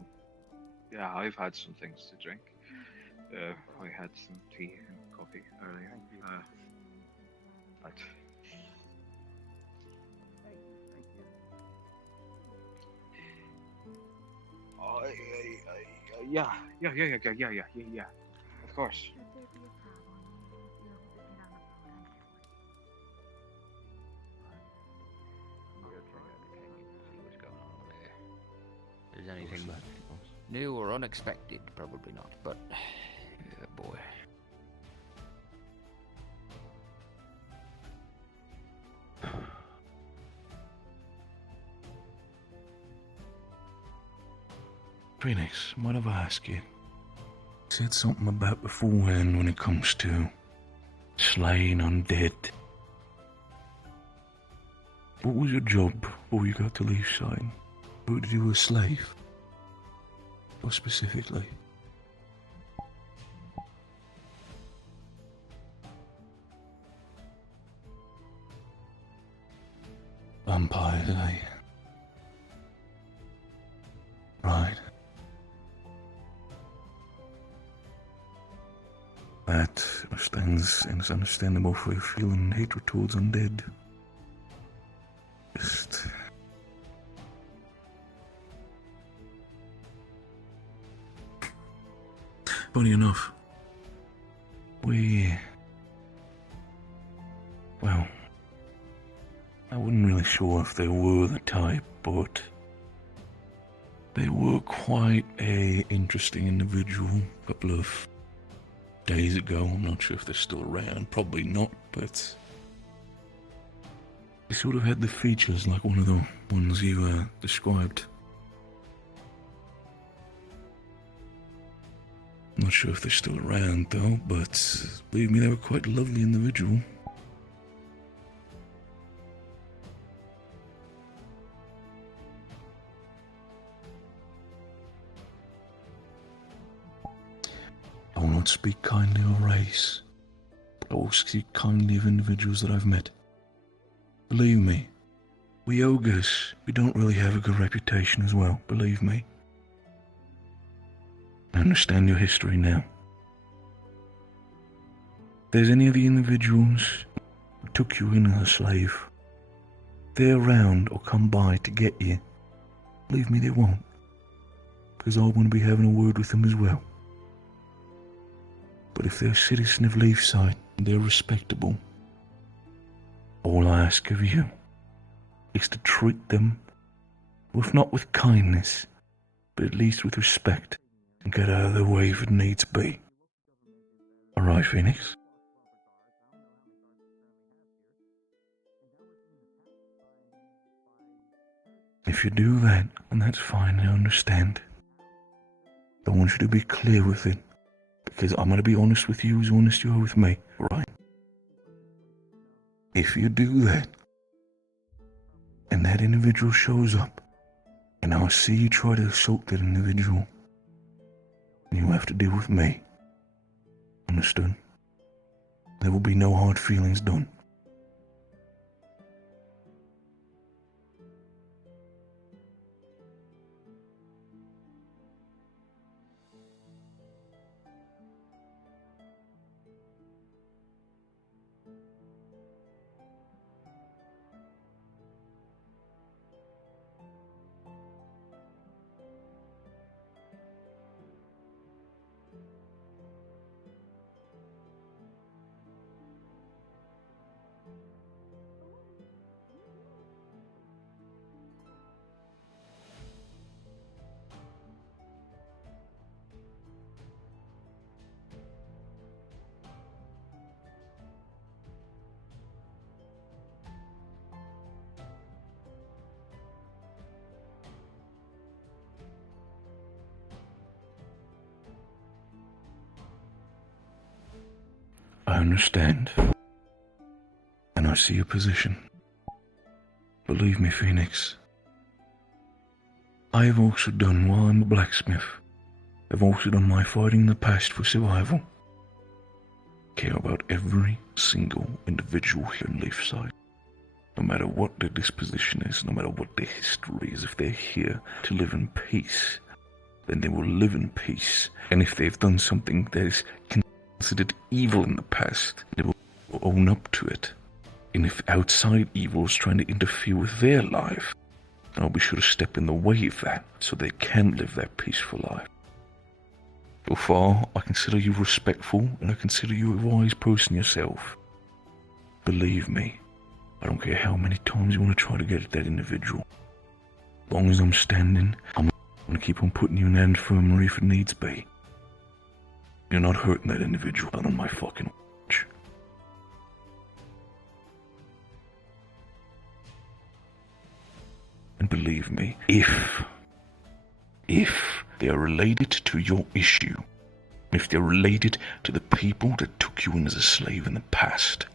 things to drink. I had some tea and coffee earlier. But yeah. Of course. If there's anything new or unexpected, probably not, but yeah, boy. Phoenix, what have I asked you? You said something about beforehand when it comes to slaying undead. What was your job before you got to leave side? What did you do a slave? Or specifically? Vampires, eh? Right. That stands and is understandable for you feeling hatred towards undead. Just... Funny enough, well, I wouldn't really sure if they were the type, but they were quite a interesting individual a couple of days ago. I'm not sure if they're still around, probably not, but they sort of had the features like one of the ones you described. Not sure if they're still around though, but believe me, they were quite a lovely individual. I will not speak kindly of race, but I will speak kindly of individuals that I've met. Believe me, we ogres, we don't really have a good reputation as well, believe me. I understand your history now. If there's any of the individuals who took you in as a slave, if they're around or come by to get you, believe me, they won't, because I want to be having a word with them as well. But if they're a citizen of Leafside and they're respectable, all I ask of you is to treat them, if not with kindness, but at least with respect, and get out of their way if it needs be. Alright, Phoenix? If you do that, and that's fine, I understand. I want you to be clear with it, because I'm going to be honest with you as honest you are with me, right? If you do that, and that individual shows up, and I see you try to assault that individual, you have to deal with me. Understood? There will be no hard feelings done. I understand. And I see your position. Believe me, Phoenix. I have also done, while I'm a blacksmith, I've also done my fighting in the past for survival. Care about every single individual here in Leafside. No matter what their disposition is, no matter what their history is, if they're here to live in peace, then they will live in peace. And if they've done something that is considered evil in the past, they will own up to it. And if outside evil is trying to interfere with their life, then I'll be sure to step in the way of that, so they can live their peaceful life. So far, I consider you respectful, and I consider you a wise person yourself. Believe me, I don't care how many times you want to try to get at that individual. As long as I'm standing, I'm going to keep on putting you in that infirmary if it needs be. You're not hurting that individual, not on my fucking watch. And believe me, if they are related to your issue, if they're related to the people that took you in as a slave in the past,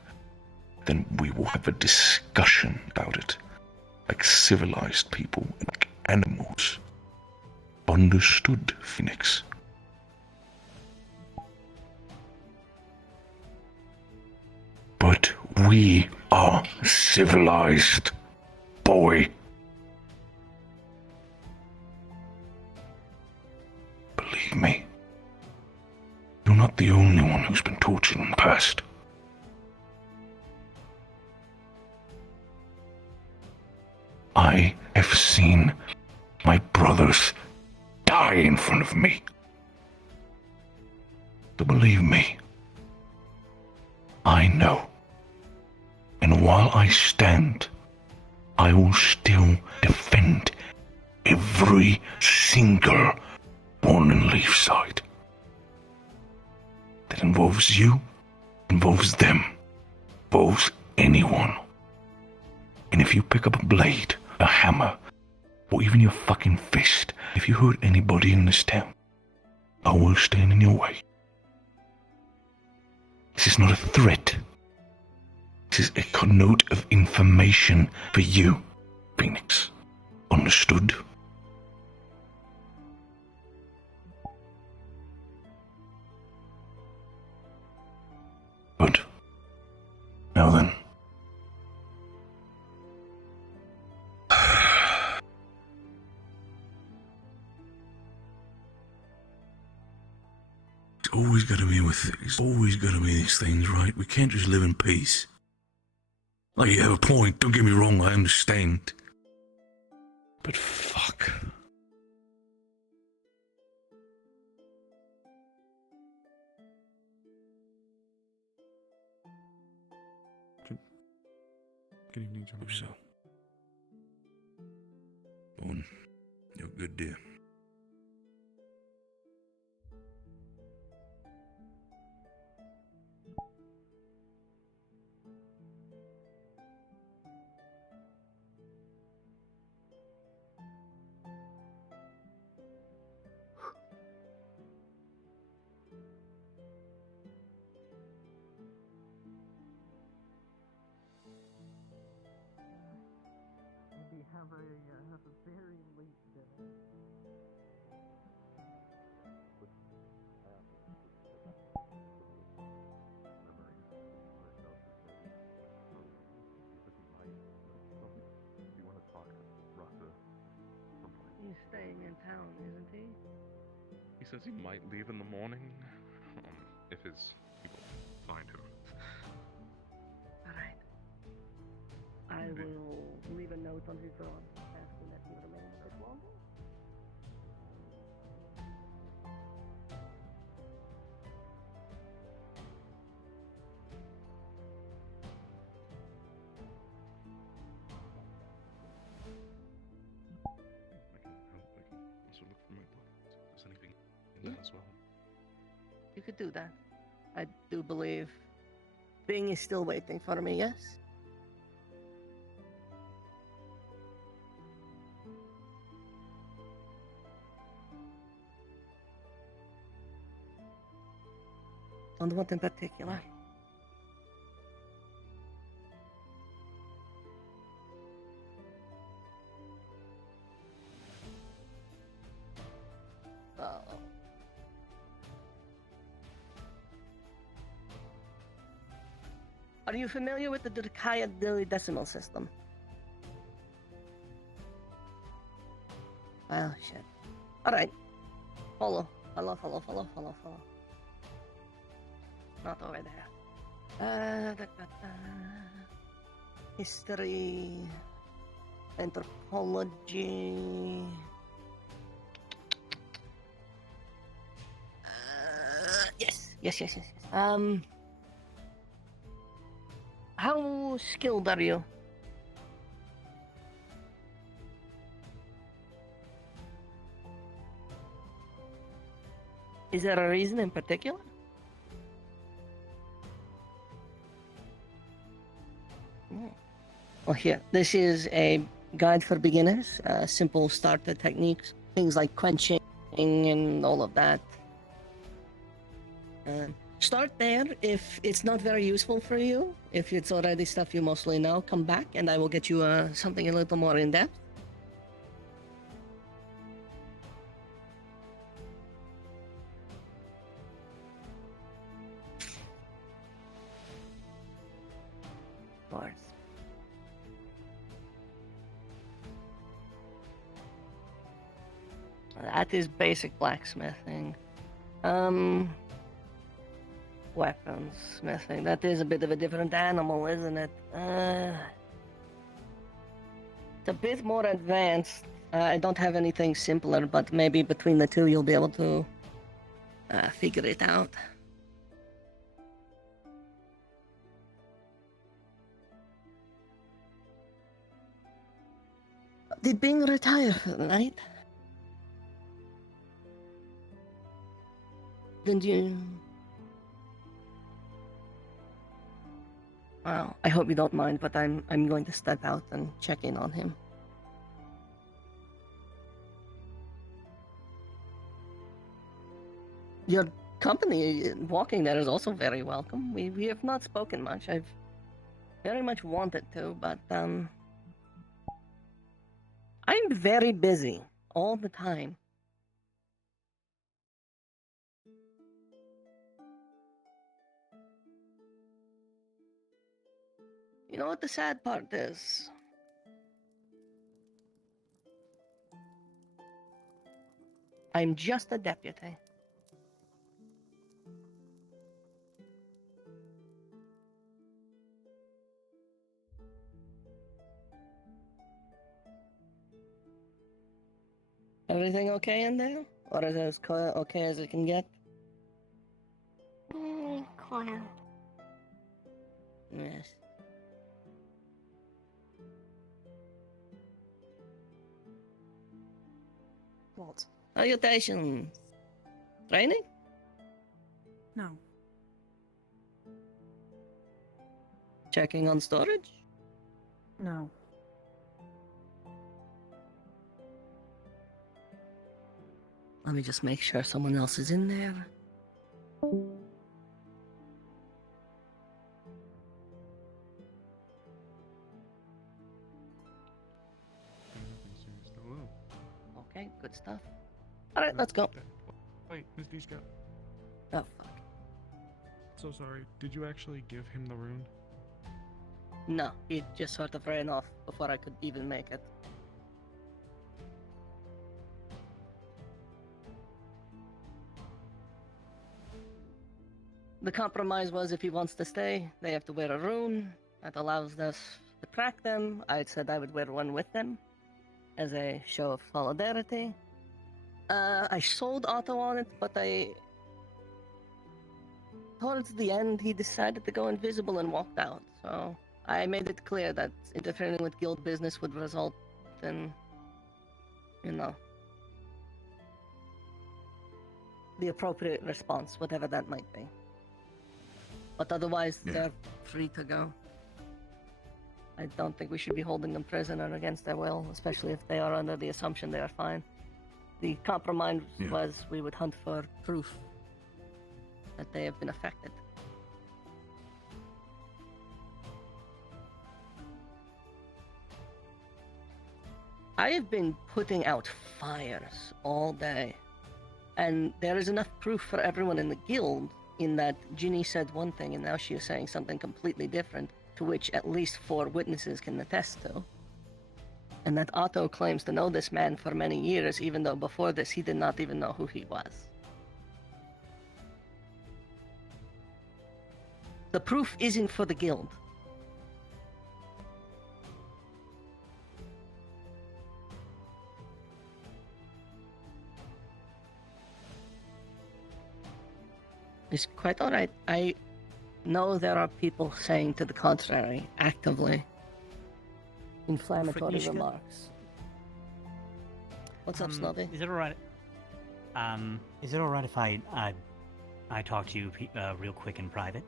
then we will have a discussion about it, like civilized people, like animals. Understood, Phoenix? But we are civilized, boy. Believe me, you're not the only one who's been tortured in the past. I have seen my brothers die in front of me. So believe me, I know. And while I stand I will still defend every single one in Leafside. That involves you, involves them, involves anyone. And if you pick up a blade, a hammer, or even your fucking fist, if you hurt anybody in this town, I will stand in your way. This is not a threat. This is a note of information for you, Phoenix. Understood? Good. Now then. It's always gotta be it's always gotta be these things, right? We can't just live in peace. Like, you have a point, don't get me wrong, I understand. But fuck. Good evening, gentlemen. So. Owen, you're good, dear. We have a very late dinner. He's staying in town, isn't he? He says he might leave in the morning, if his people find him. Alright. I will leave a note on his door asking that he remain a bit longer. Also look for my book. Is anything in that as well? You could do that. I do believe Bing is still waiting for me, yes? On what in particular? Are you familiar with the Decaya decimal system? Well, shit. Alright. Follow. Not over there. History. Anthropology. Yes. How skilled are you? Is there a reason in particular? Well, here, this is a guide for beginners, simple starter techniques, things like quenching and all of that. Start there. If it's not very useful for you, if it's already stuff you mostly know, come back and I will get you something a little more in depth. Of course. That is basic blacksmithing. Weapons smithing. That is a bit of a different animal, isn't it? It's a bit more advanced. I don't have anything simpler, but maybe between the two you'll be able to figure it out. Did Bing retire for the night? Did you? Well, I hope you don't mind, but I'm going to step out and check in on him. Your company walking there is also very welcome. We have not spoken much. I've very much wanted to, but I'm very busy all the time. You know what the sad part is? I'm just a deputy. Everything okay in there? Or is it as okay as it can get? Quiet. Yes. What? Salutations. Training? No. Checking on storage? No. Let me just make sure someone else is in there. Okay, good stuff. Alright, let's go. Wait, Miss Dishka. Oh, fuck. So sorry. Did you actually give him the rune? No, he just sort of ran off before I could even make it. The compromise was if he wants to stay, they have to wear a rune that allows us to track them. I said I would wear one with them as a show of solidarity. I sold Otto on it, but towards the end, he decided to go invisible and walked out. So I made it clear that interfering with guild business would result in, the appropriate response, whatever that might be. But otherwise, they're free to go. I don't think we should be holding them prisoner against their will, especially if they are under the assumption they are fine. The compromise was we would hunt for proof that they have been affected. I have been putting out fires all day, and there is enough proof for everyone in the guild in that Ginny said one thing and now she is saying something completely different, to which at least 4 witnesses can attest to. And that Otto claims to know this man for many years, even though before this he did not even know who he was. The proof isn't for the guild. It's quite alright. I know there are people saying to the contrary, actively. Inflammatory Frednishka? remarks. What's up, Snobby? Is it alright? Is it alright if I talk to you real quick in private?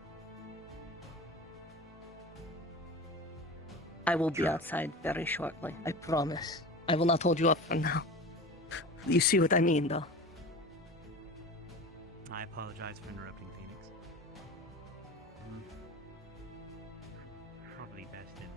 I will be outside very shortly, I promise. I will not hold you up for now. You see what I mean, though? I apologize for interrupting, Phoenix. Probably best in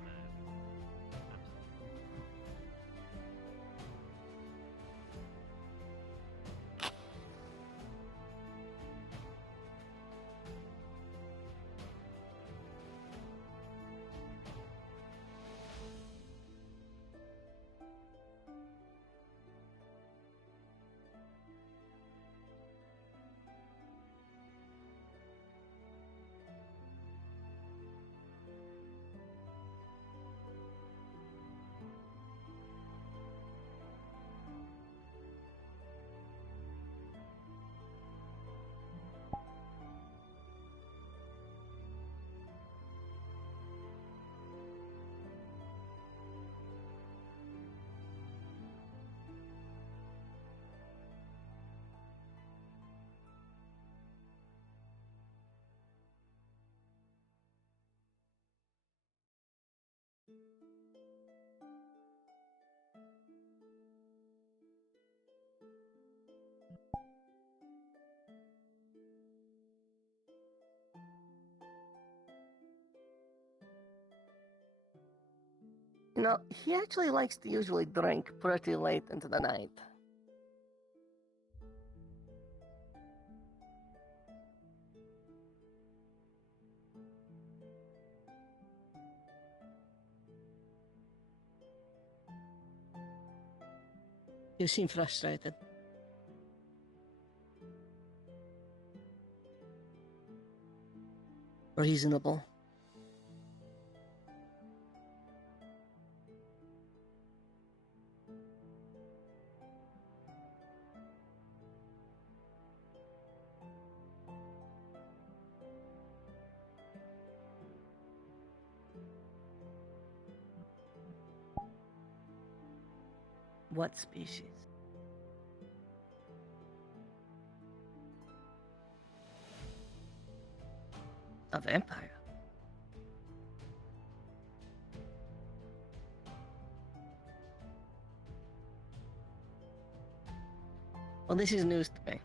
No, he actually likes to usually drink pretty late into the night. You seem frustrated. Reasonable. What species? A vampire. Well, this is news to me.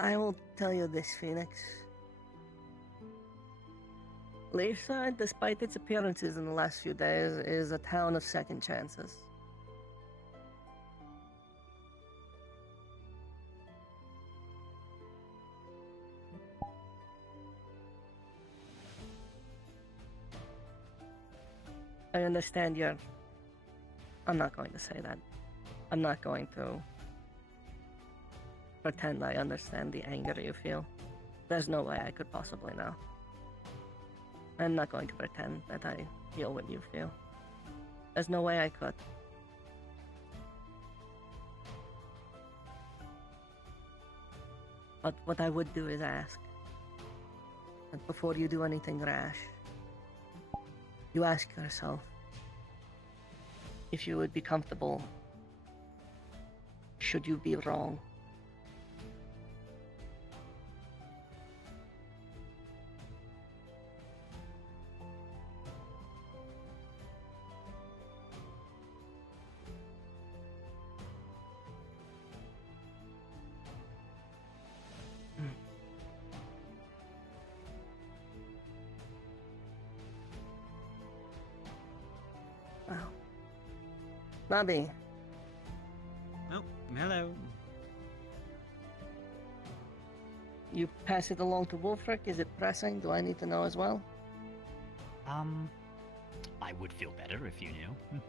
I will tell you this, Phoenix. Leafside, despite its appearances in the last few days, is a town of second chances. I understand you're... I'm not going to say that. I'm not going to pretend I understand the anger you feel. There's no way I could possibly know. I'm not going to pretend that I feel what you feel. There's no way I could. But what I would do is ask that before you do anything rash, you ask yourself if you would be comfortable should you be wrong. Well, Bobby. Oh, hello. You pass it along to Wolfric? Is it pressing? Do I need to know as well? I would feel better if you knew.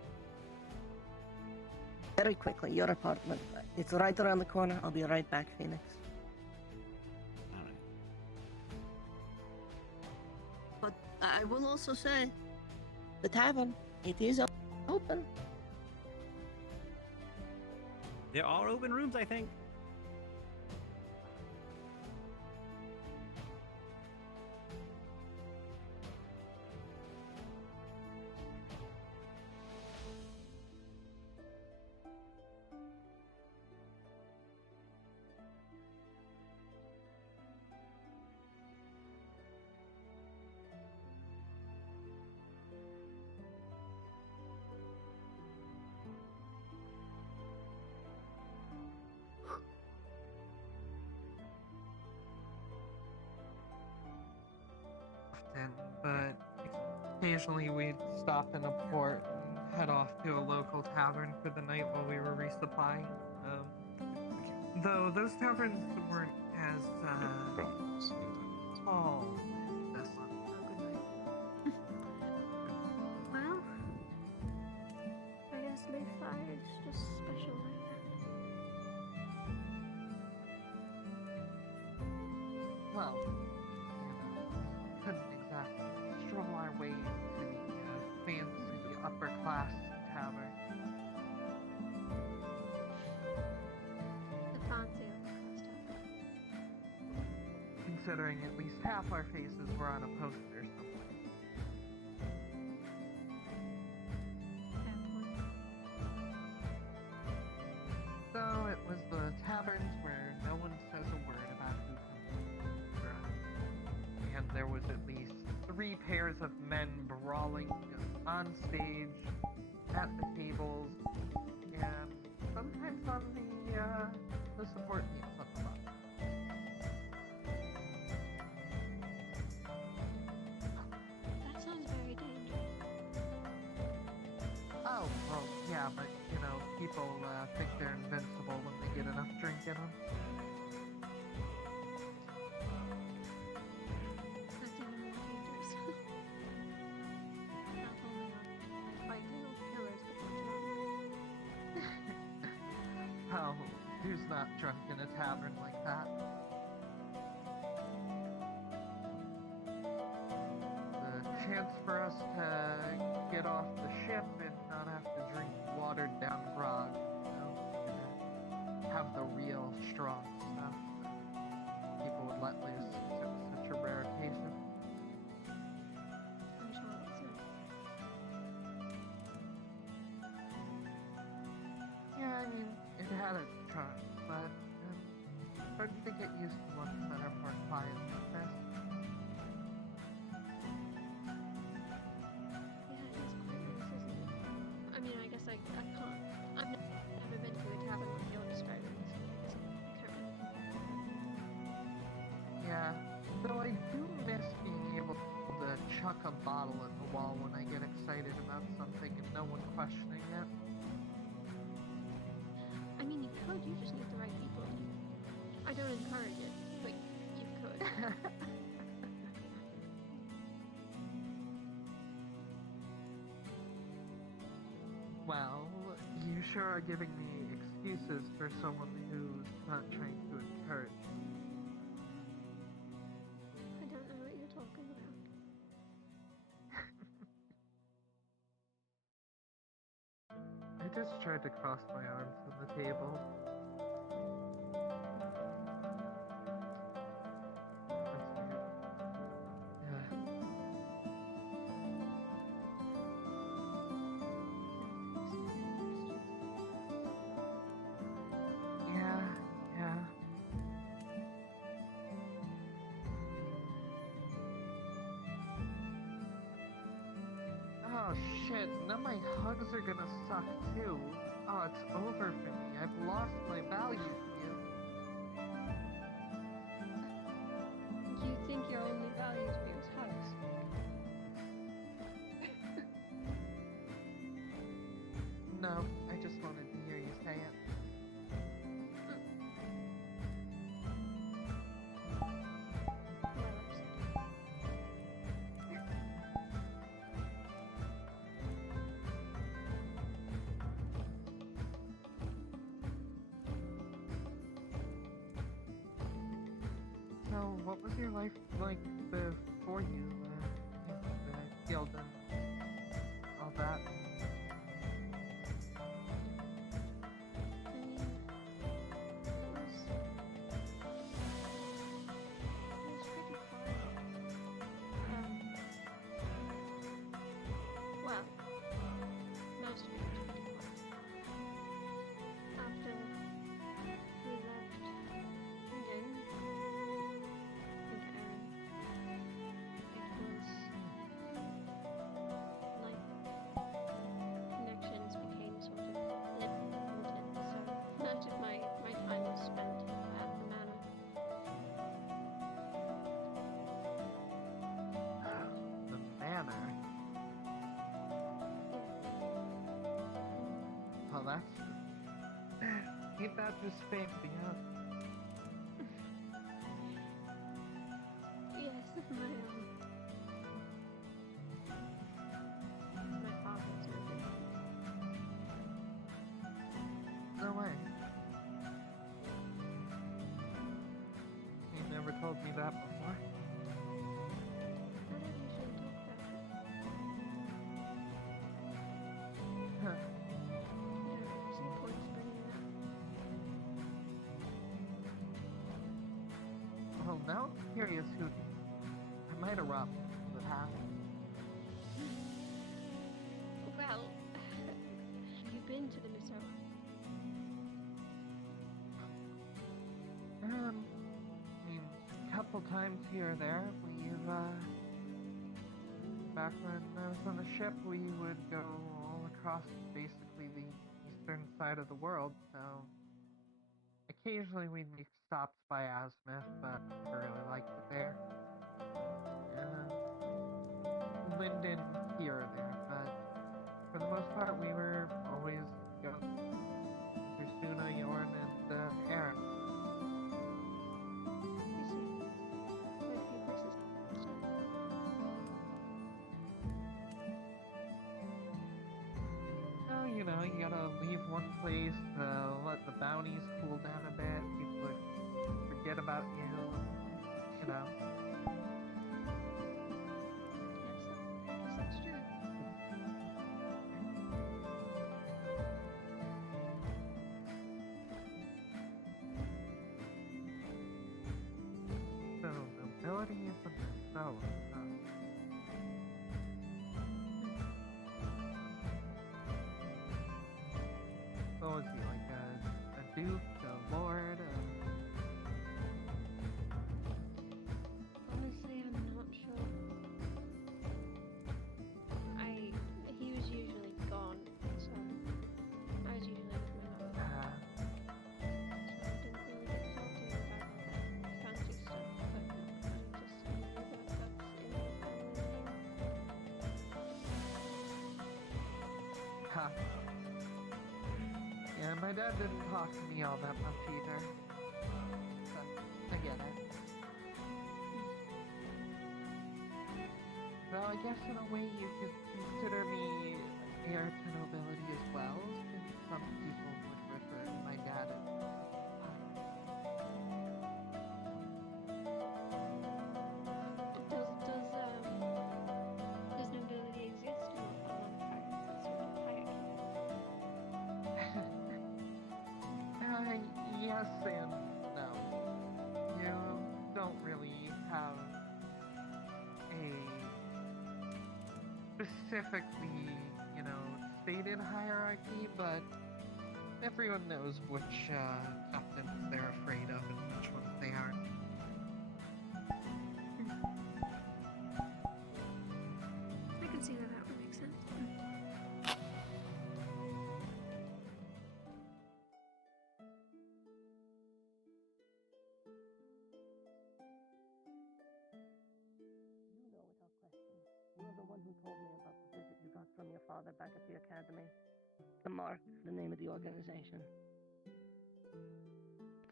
Very quickly, your apartment. It's right around the corner. I'll be right back, Phoenix. Alright. But I will also say, the tavern, it is open. There are open rooms, I think. Often, but occasionally we'd stop in a port and head off to a local tavern for the night while we were resupplying. Though those taverns weren't as tall as this one. Well, I guess Leafside is just special like that. Well, couldn't exactly stroll our way into the fancy upper class tavern. The fancy upper-class tavern. Considering at least half our faces were on a poster somewhere. So it was the taverns where no one says a word about who comes for us. there was at least 3 pairs of men brawling on stage, at the tables, and sometimes on the support teams up above. That sounds very dangerous. Oh, well, yeah, but, you know, people think they're invincible when they get enough drink in them. That's even more dangerous. Not only are they fighting killers, but they're drunk. Oh, who's not drunk in a tavern like that? The chance for us to get off the ship and not have to drink watered down grog, you know, gonna have the real strong stuff that people would let loose if it was such a rare occasion. I'm sure it's soon. Yeah, I mean, it had its charm, but starting to get used to ones that are more quiet like this. Yeah, it is quite nice, isn't it? I mean, I guess I can't. I've never been to a tavern like you're describing, so I guess I can't really compare. Yeah, though I do miss being able to chuck a bottle at the wall when I get excited about something and no one questioning it. I mean, you could. You just need the right people. I don't encourage it, but you could. Well, you sure are giving me excuses for someone who's not trying to encourage. I don't know what you're talking about. I just tried to cross my arms on the table. That's weird. Yeah. Yeah. Oh shit, now my hugs are gonna suck too. Oh, it's over for me. I've lost my value to you. You think your only value to me was hugs? No, I just wanted to hear you say it. So, what was your life like before you, the guild and all that? Well, most of it was pretty quiet. After we left Eden into Erin, it was like connections became sort of limited, so much of my time was spent at the manor. The manor? Oh, that's just... Ain't that just fancy, huh? Yes, my father's moving. No way. You never told me that before. I don't usually talk about it. Huh. I don't see points bringing it up. Well, now I'm curious who... I might have robbed the past. Well, have you been to the Missouri? I mean, a couple couple times here or there. We've, back when I was on the ship, we would go all across basically the eastern side of the world, so occasionally we'd make stops by Azimuth, but I really liked it there. Linden here or there, but for the most part we were always going through Suna, Yorn, and Aaron. Oh, you know, you gotta leave one place to let the bounties cool down a bit, people would forget about you, you know. So, nobility isn't so. What was he, like a duke, a lord, Honestly, I'm not sure. He was usually gone, so I was usually with my mum. So I didn't really get to talk to him about all that fancy stuff, but I just knew that that's in the family. Ha. Yeah, my dad didn't talk to me all that much either. But I get it. Well, I guess in a way you could consider me heir to nobility as well, since some people would refer to my dad as Does nobility exist on part of the sort of hierarchy? Yes and no. You don't really have a specifically, you know, stated hierarchy, but everyone knows which captains they're afraid of and which ones they aren't. I can see that would make sense. You know without question. You're the one who told me about the visit you got from your father back at the academy. The Mark, the name of the organization.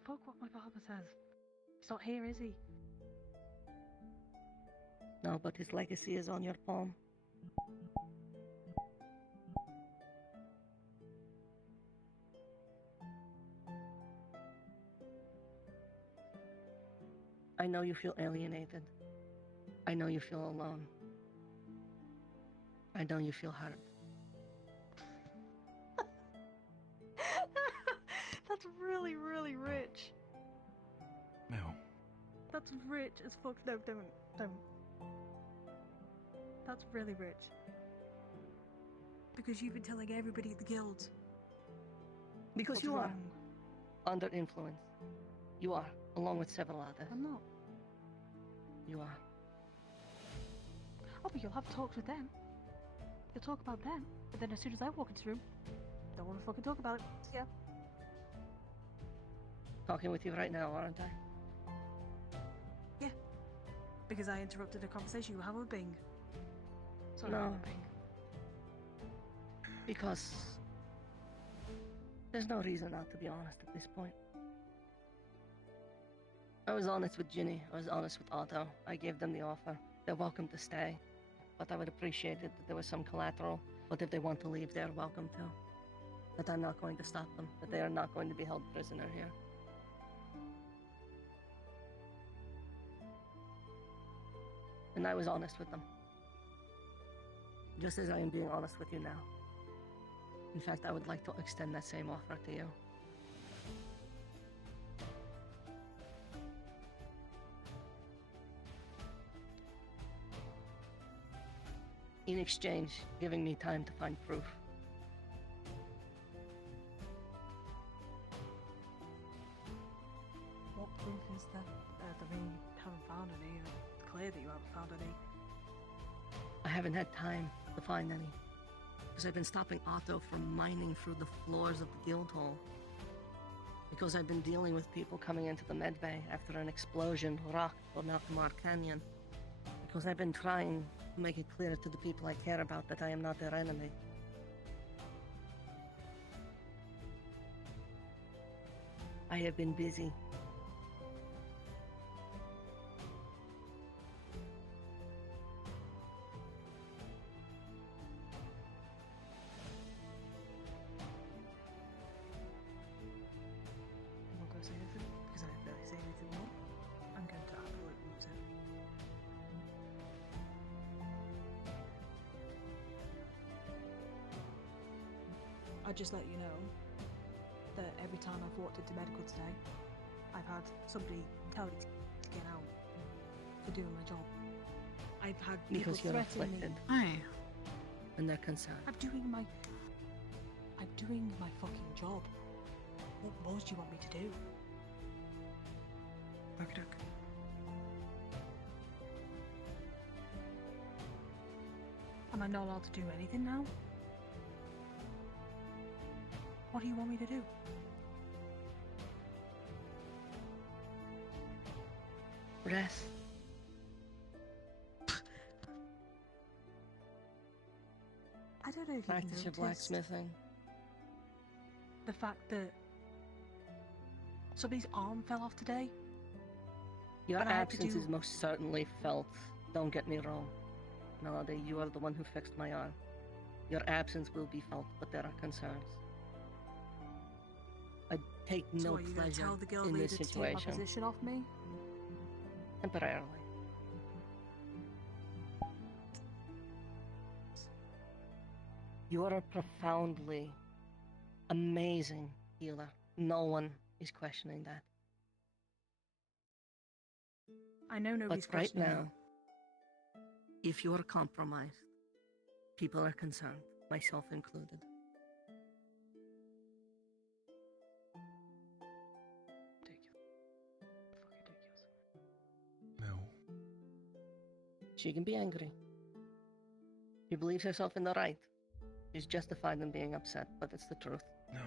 Fuck what my father says. He's not here, is he? No, but his legacy is on your palm. I know you feel alienated. I know you feel alone. I know you feel hurt. That's really, really rich. Mel. That's rich as fuck. No, don't. That's really rich. Because you've been telling everybody at the guild. Because what's you are wrong. under influence. You are, along with several others. I'm not. You are. Oh, but you'll have talks with them. You'll talk about them. But then as soon as I walk into the room, don't want to fucking talk about it. Yeah. Talking with you right now, aren't I? Yeah. Because I interrupted a conversation you were having with Bing. Sorry, No. Bing. Because there's no reason not to be honest at this point. I was honest with Ginny. I was honest with Otto. I gave them the offer. They're welcome to stay. But I would appreciate it that there was some collateral. But if they want to leave, they're welcome to. But I'm not going to stop them. That they are not going to be held prisoner here. And I was honest with them. Just as I am being honest with you now. In fact, I would like to extend that same offer to you. In exchange, giving me time to find proof. What proof is that we haven't found? clear that you haven't found any. I haven't had time to find any. Because I've been stopping Otto from mining through the floors of the guild hall. Because I've been dealing with people coming into the medbay after an explosion rocked or Nakmar Canyon. Because I've been trying to make it clear to the people I care about that I am not their enemy. I have been busy. I'm not going to say anything, because if I say anything more, I'm going to absolutely lose it. I'd just let you know that every time I've walked into medical today, I've had somebody tell me to get out for doing my job. I've had people Because you're threaten me. afflicted. Hi. And they're concerned. I'm doing my fucking job. What more do you want me to do? Okay. Am I not allowed to do anything now? What do you want me to do? Rest. I don't know if Practice you your noticed blacksmithing. the fact that somebody's arm fell off today. Your But I had to absence do- is most certainly felt. Don't get me wrong. Melody, you are the one who fixed my arm. Your absence will be felt, but there are concerns. I take So no are you going to pleasure tell the guild in leader this to take my situation. position off me? Temporarily. You are a profoundly amazing healer. No one is questioning that. I know nobody's But right questioning now, if you are compromised, people are concerned, myself included. Mel. She can be angry. She believes herself in the right. She's justified in being upset, but it's the truth. No,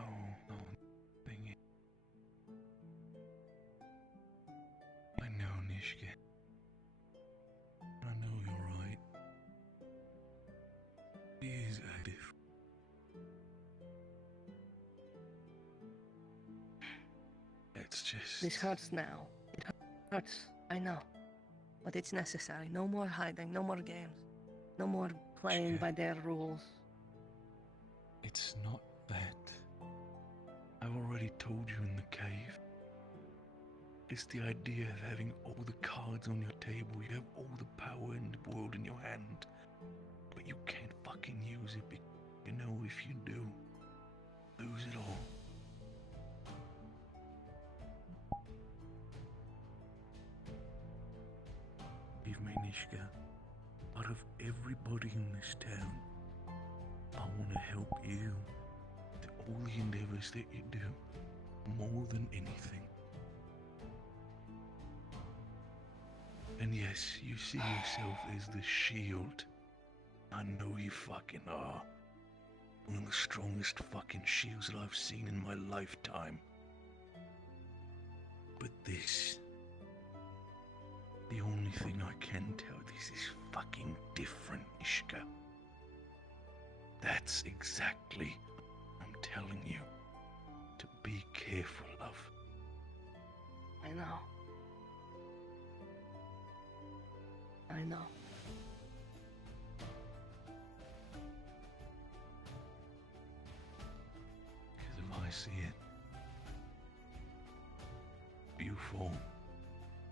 thing is, I know, Nishka. I know you're right. He is active. It's just... This hurts now. It hurts, I know. But it's necessary. No more hiding, no more games. No more playing by their rules. It's not that. I've already told you in the cave. It's the idea of having all the cards on your table. You have all the power in the world in your hand. But you can't fucking use it because you know if you do, lose it all. Believe me, Nishka, out of everybody in this town, I want to help you with all the endeavors that you do, more than anything. And yes, you see yourself as the shield. I know you fucking are. One of the strongest fucking shields that I've seen in my lifetime. But this, the only thing I can tell, this is fucking different, Ishka. That's exactly what I'm telling you. To be careful of. I know. I know. Because if I see it, you fall,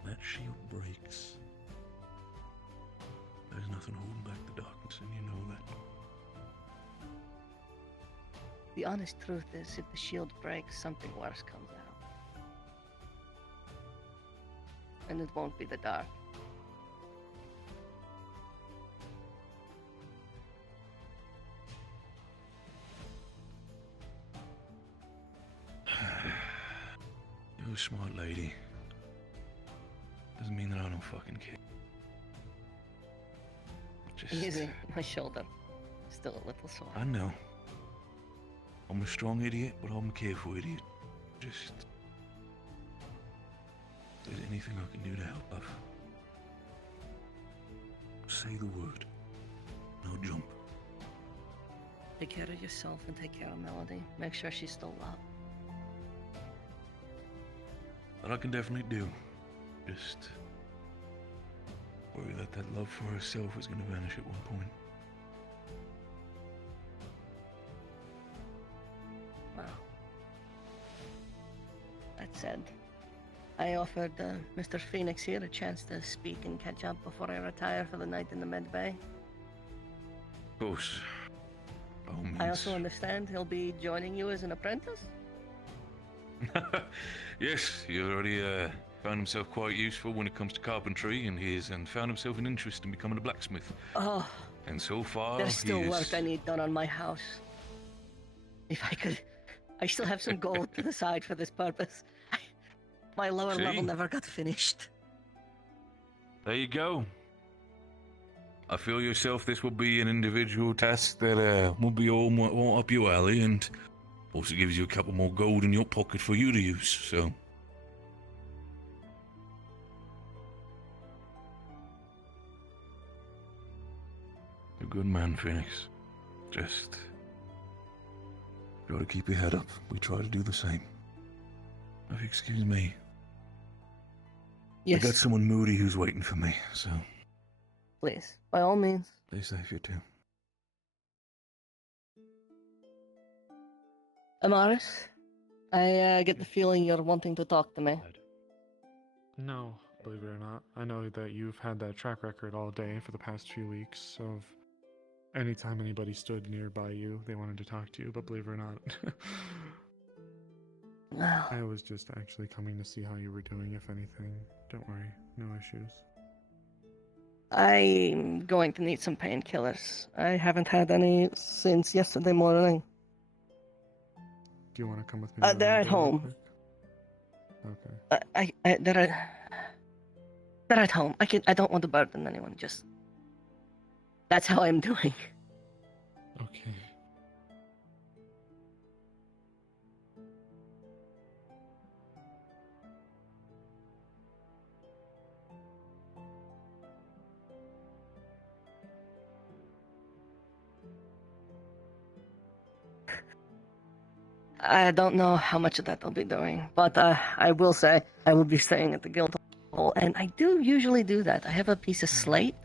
that shield breaks. There's nothing holding back the darkness, and you know that. The honest truth is, if the shield breaks, something worse comes out. And it won't be the dark. You're a smart lady. Doesn't mean that I don't fucking care. Just, Easy. My shoulder. Still a little sore. I know. I'm a strong idiot, but I'm a careful idiot. Just... Is there anything I can do to help, love? Say the word. No jump. Take care of yourself and take care of Melody. Make sure she's still up. That I can definitely do. Just... worry that love for herself is going to vanish at one point. Wow. That said, I offered Mr. Phoenix here a chance to speak and catch up before I retire for the night in the Med Bay. Of course. By all means. I also understand he'll be joining you as an apprentice? Yes, he already found himself quite useful when it comes to carpentry, and found himself an interest in becoming a blacksmith. Oh. And so far, There's still he is... work I need done on my house. If I could... I still have some gold to the side for this purpose. My lower See? level never got finished. There you go. I feel yourself this will be an individual task that will be all up your alley, and also gives you a couple more gold in your pocket for you to use, so... You're a good man, Phoenix. Just... Try to keep your head up. We try to do the same. If you excuse me. Yes. I got someone moody who's waiting for me, so... Please, by all means. Stay safe, you two. Amaris, I get the feeling you're wanting to talk to me. No, believe it or not. I know that you've had that track record all day for the past few weeks of anytime anybody stood nearby you, they wanted to talk to you, but believe it or not. I was just actually coming to see how you were doing, if anything. Don't worry, no issues. I'm going to need some painkillers. I haven't had any since yesterday morning. Do you want to come with me? They're at home. Okay. They're at home. I don't want to burden anyone. Just that's how I'm doing. Okay. I don't know how much of that I'll be doing, but I will say I will be staying at the guild hall, and I do usually do that. I have a piece of slate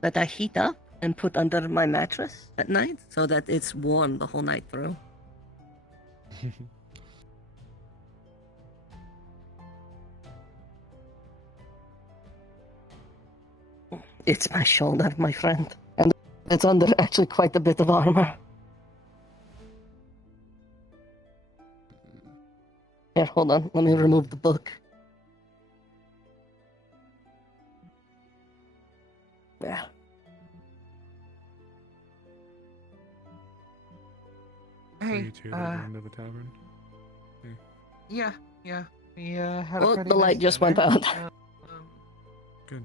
that I heat up and put under my mattress at night so that it's warm the whole night through. It's my shoulder, my friend, and it's under actually quite a bit of armor. Here, hold on. Let me remove the book. Yeah. Are Hey, you two going to the tavern? Hey. yeah. We had a Oh, pretty the light nice just went dinner. out. Good.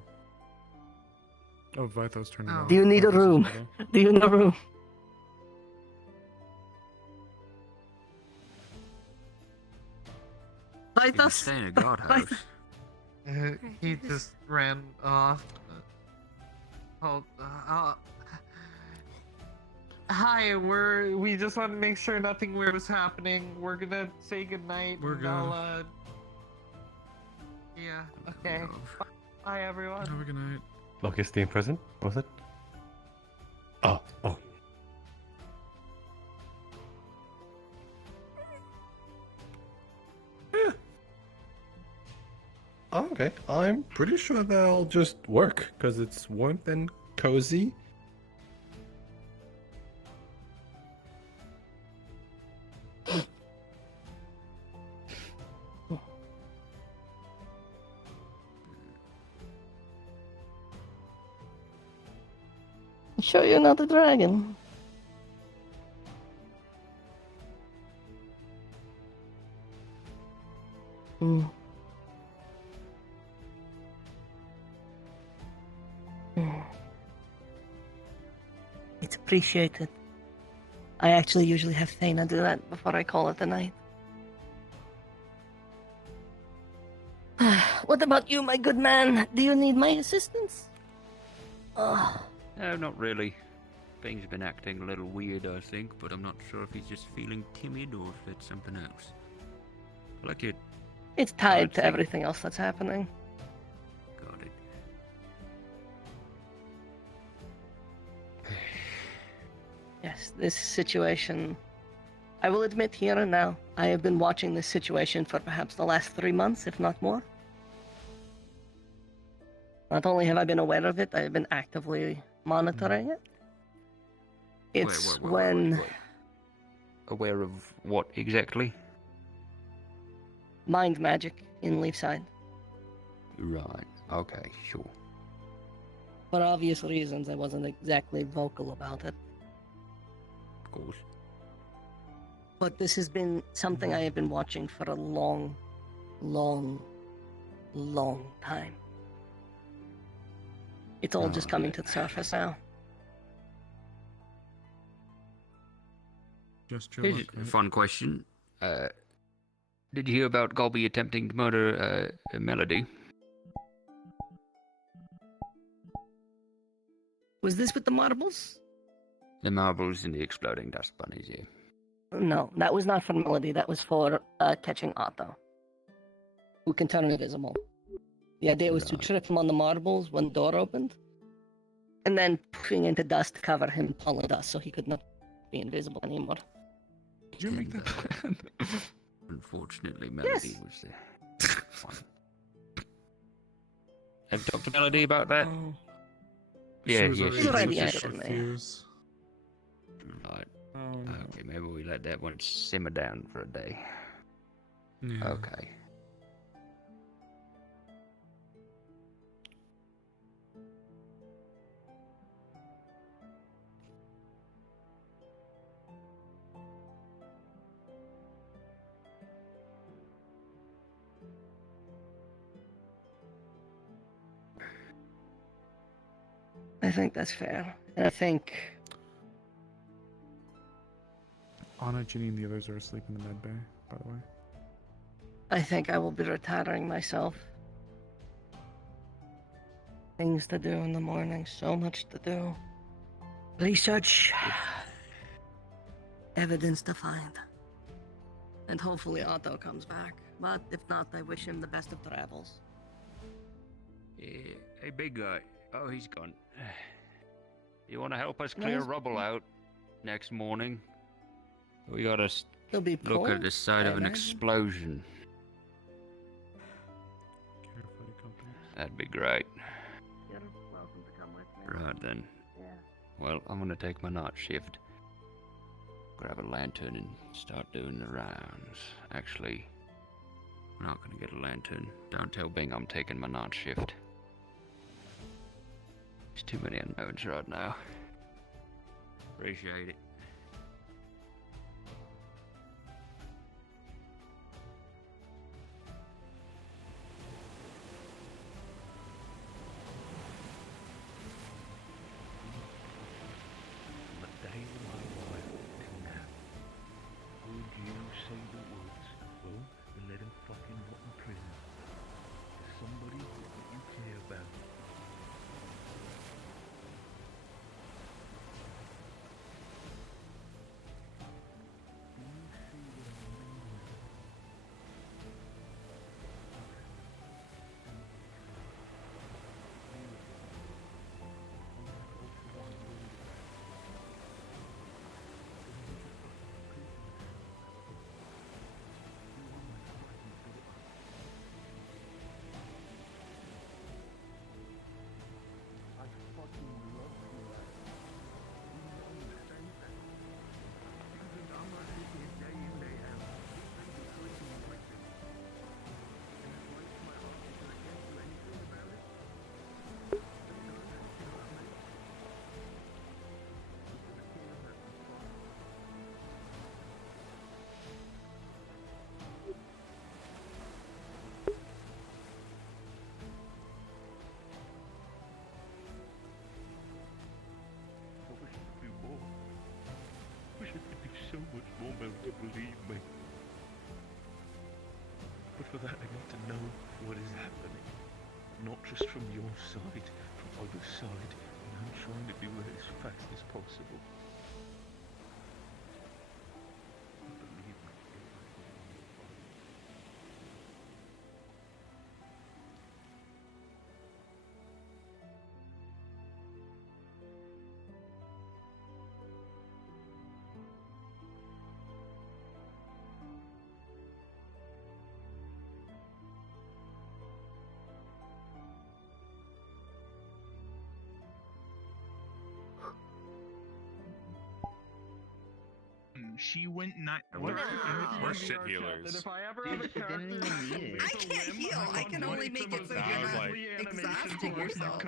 Oh, Vitho's turning off. Do you need a room? Do you need a room? You can stay in a guardhouse. He just ran off. Hold. Hi, we just want to make sure nothing weird was happening. We're gonna say goodnight. We're and good. I'll, yeah. Okay. Bye, everyone. Have a good night. Augustine present, was it? Oh. Oh, okay. I'm pretty sure they'll just work because it's warmth and cozy. Sure you're not a dragon. Hmm. It's appreciated. I actually usually have Thana do that before I call it a night. What about you, my good man? Do you need my assistance? Oh. No, not really. Things have been acting a little weird, I think, but I'm not sure if he's just feeling timid or if it's something else. Like it. It's tied to everything else that's happening. Got it. Yes, this situation. I will admit here and now, I have been watching this situation for perhaps the last 3 months, if not more. Not only have I been aware of it, I have been actively monitoring it. It's when... Aware of what exactly? Mind magic in Leafside. Right, okay, sure. For obvious reasons, I wasn't exactly vocal about it. Of course. But this has been something I have been watching for a long, long, long time. It's all just coming to the surface now. Just Here's a fun question. Did you hear about Golby attempting to murder Melody? Was this with the marbles? The marbles and the exploding dust bunnies, yeah. No, that was not for Melody. That was for catching Otto, who can turn invisible. The idea was to trip him on the marbles when the door opened, and then pushing into dust to cover him all in dust so he could not be invisible anymore. Did you make that plan? Unfortunately, Melody was the one. Have you talked to Melody about that? Yeah, yeah, She's already acted me. Right. Oh, no. Okay, maybe we let that one simmer down for a day. Yeah. Okay. I think that's fair. And I think... Anna, Ginny, and the others are asleep in the med bay, by the way. I think I will be retiring myself. Things to do in the morning, so much to do. Research. Evidence to find. And hopefully Otto comes back. But if not, I wish him the best of travels. Yeah, hey, big guy. Oh, he's gone. You want to help us clear Yes. rubble out next morning? We gotta He'll be look pulled, at the site I of an imagine. explosion. That'd be great. You're welcome to come with me. Right then. Yeah. Well, I'm gonna take my night shift. Grab a lantern and start doing the rounds. Actually, I'm not gonna get a lantern. Don't tell Bing I'm taking my night shift. There's too many unknowns right now. Appreciate it. melted, believe me. But for that, I need to know what is happening. Not just from your side, from other side. And I'm trying to do it as fast as possible. Believe me. She went not. What? We're shit healers. If I ever have a Dude, she didn't character even need it. I can't heal. I can only make it so you're not exhausting yourself.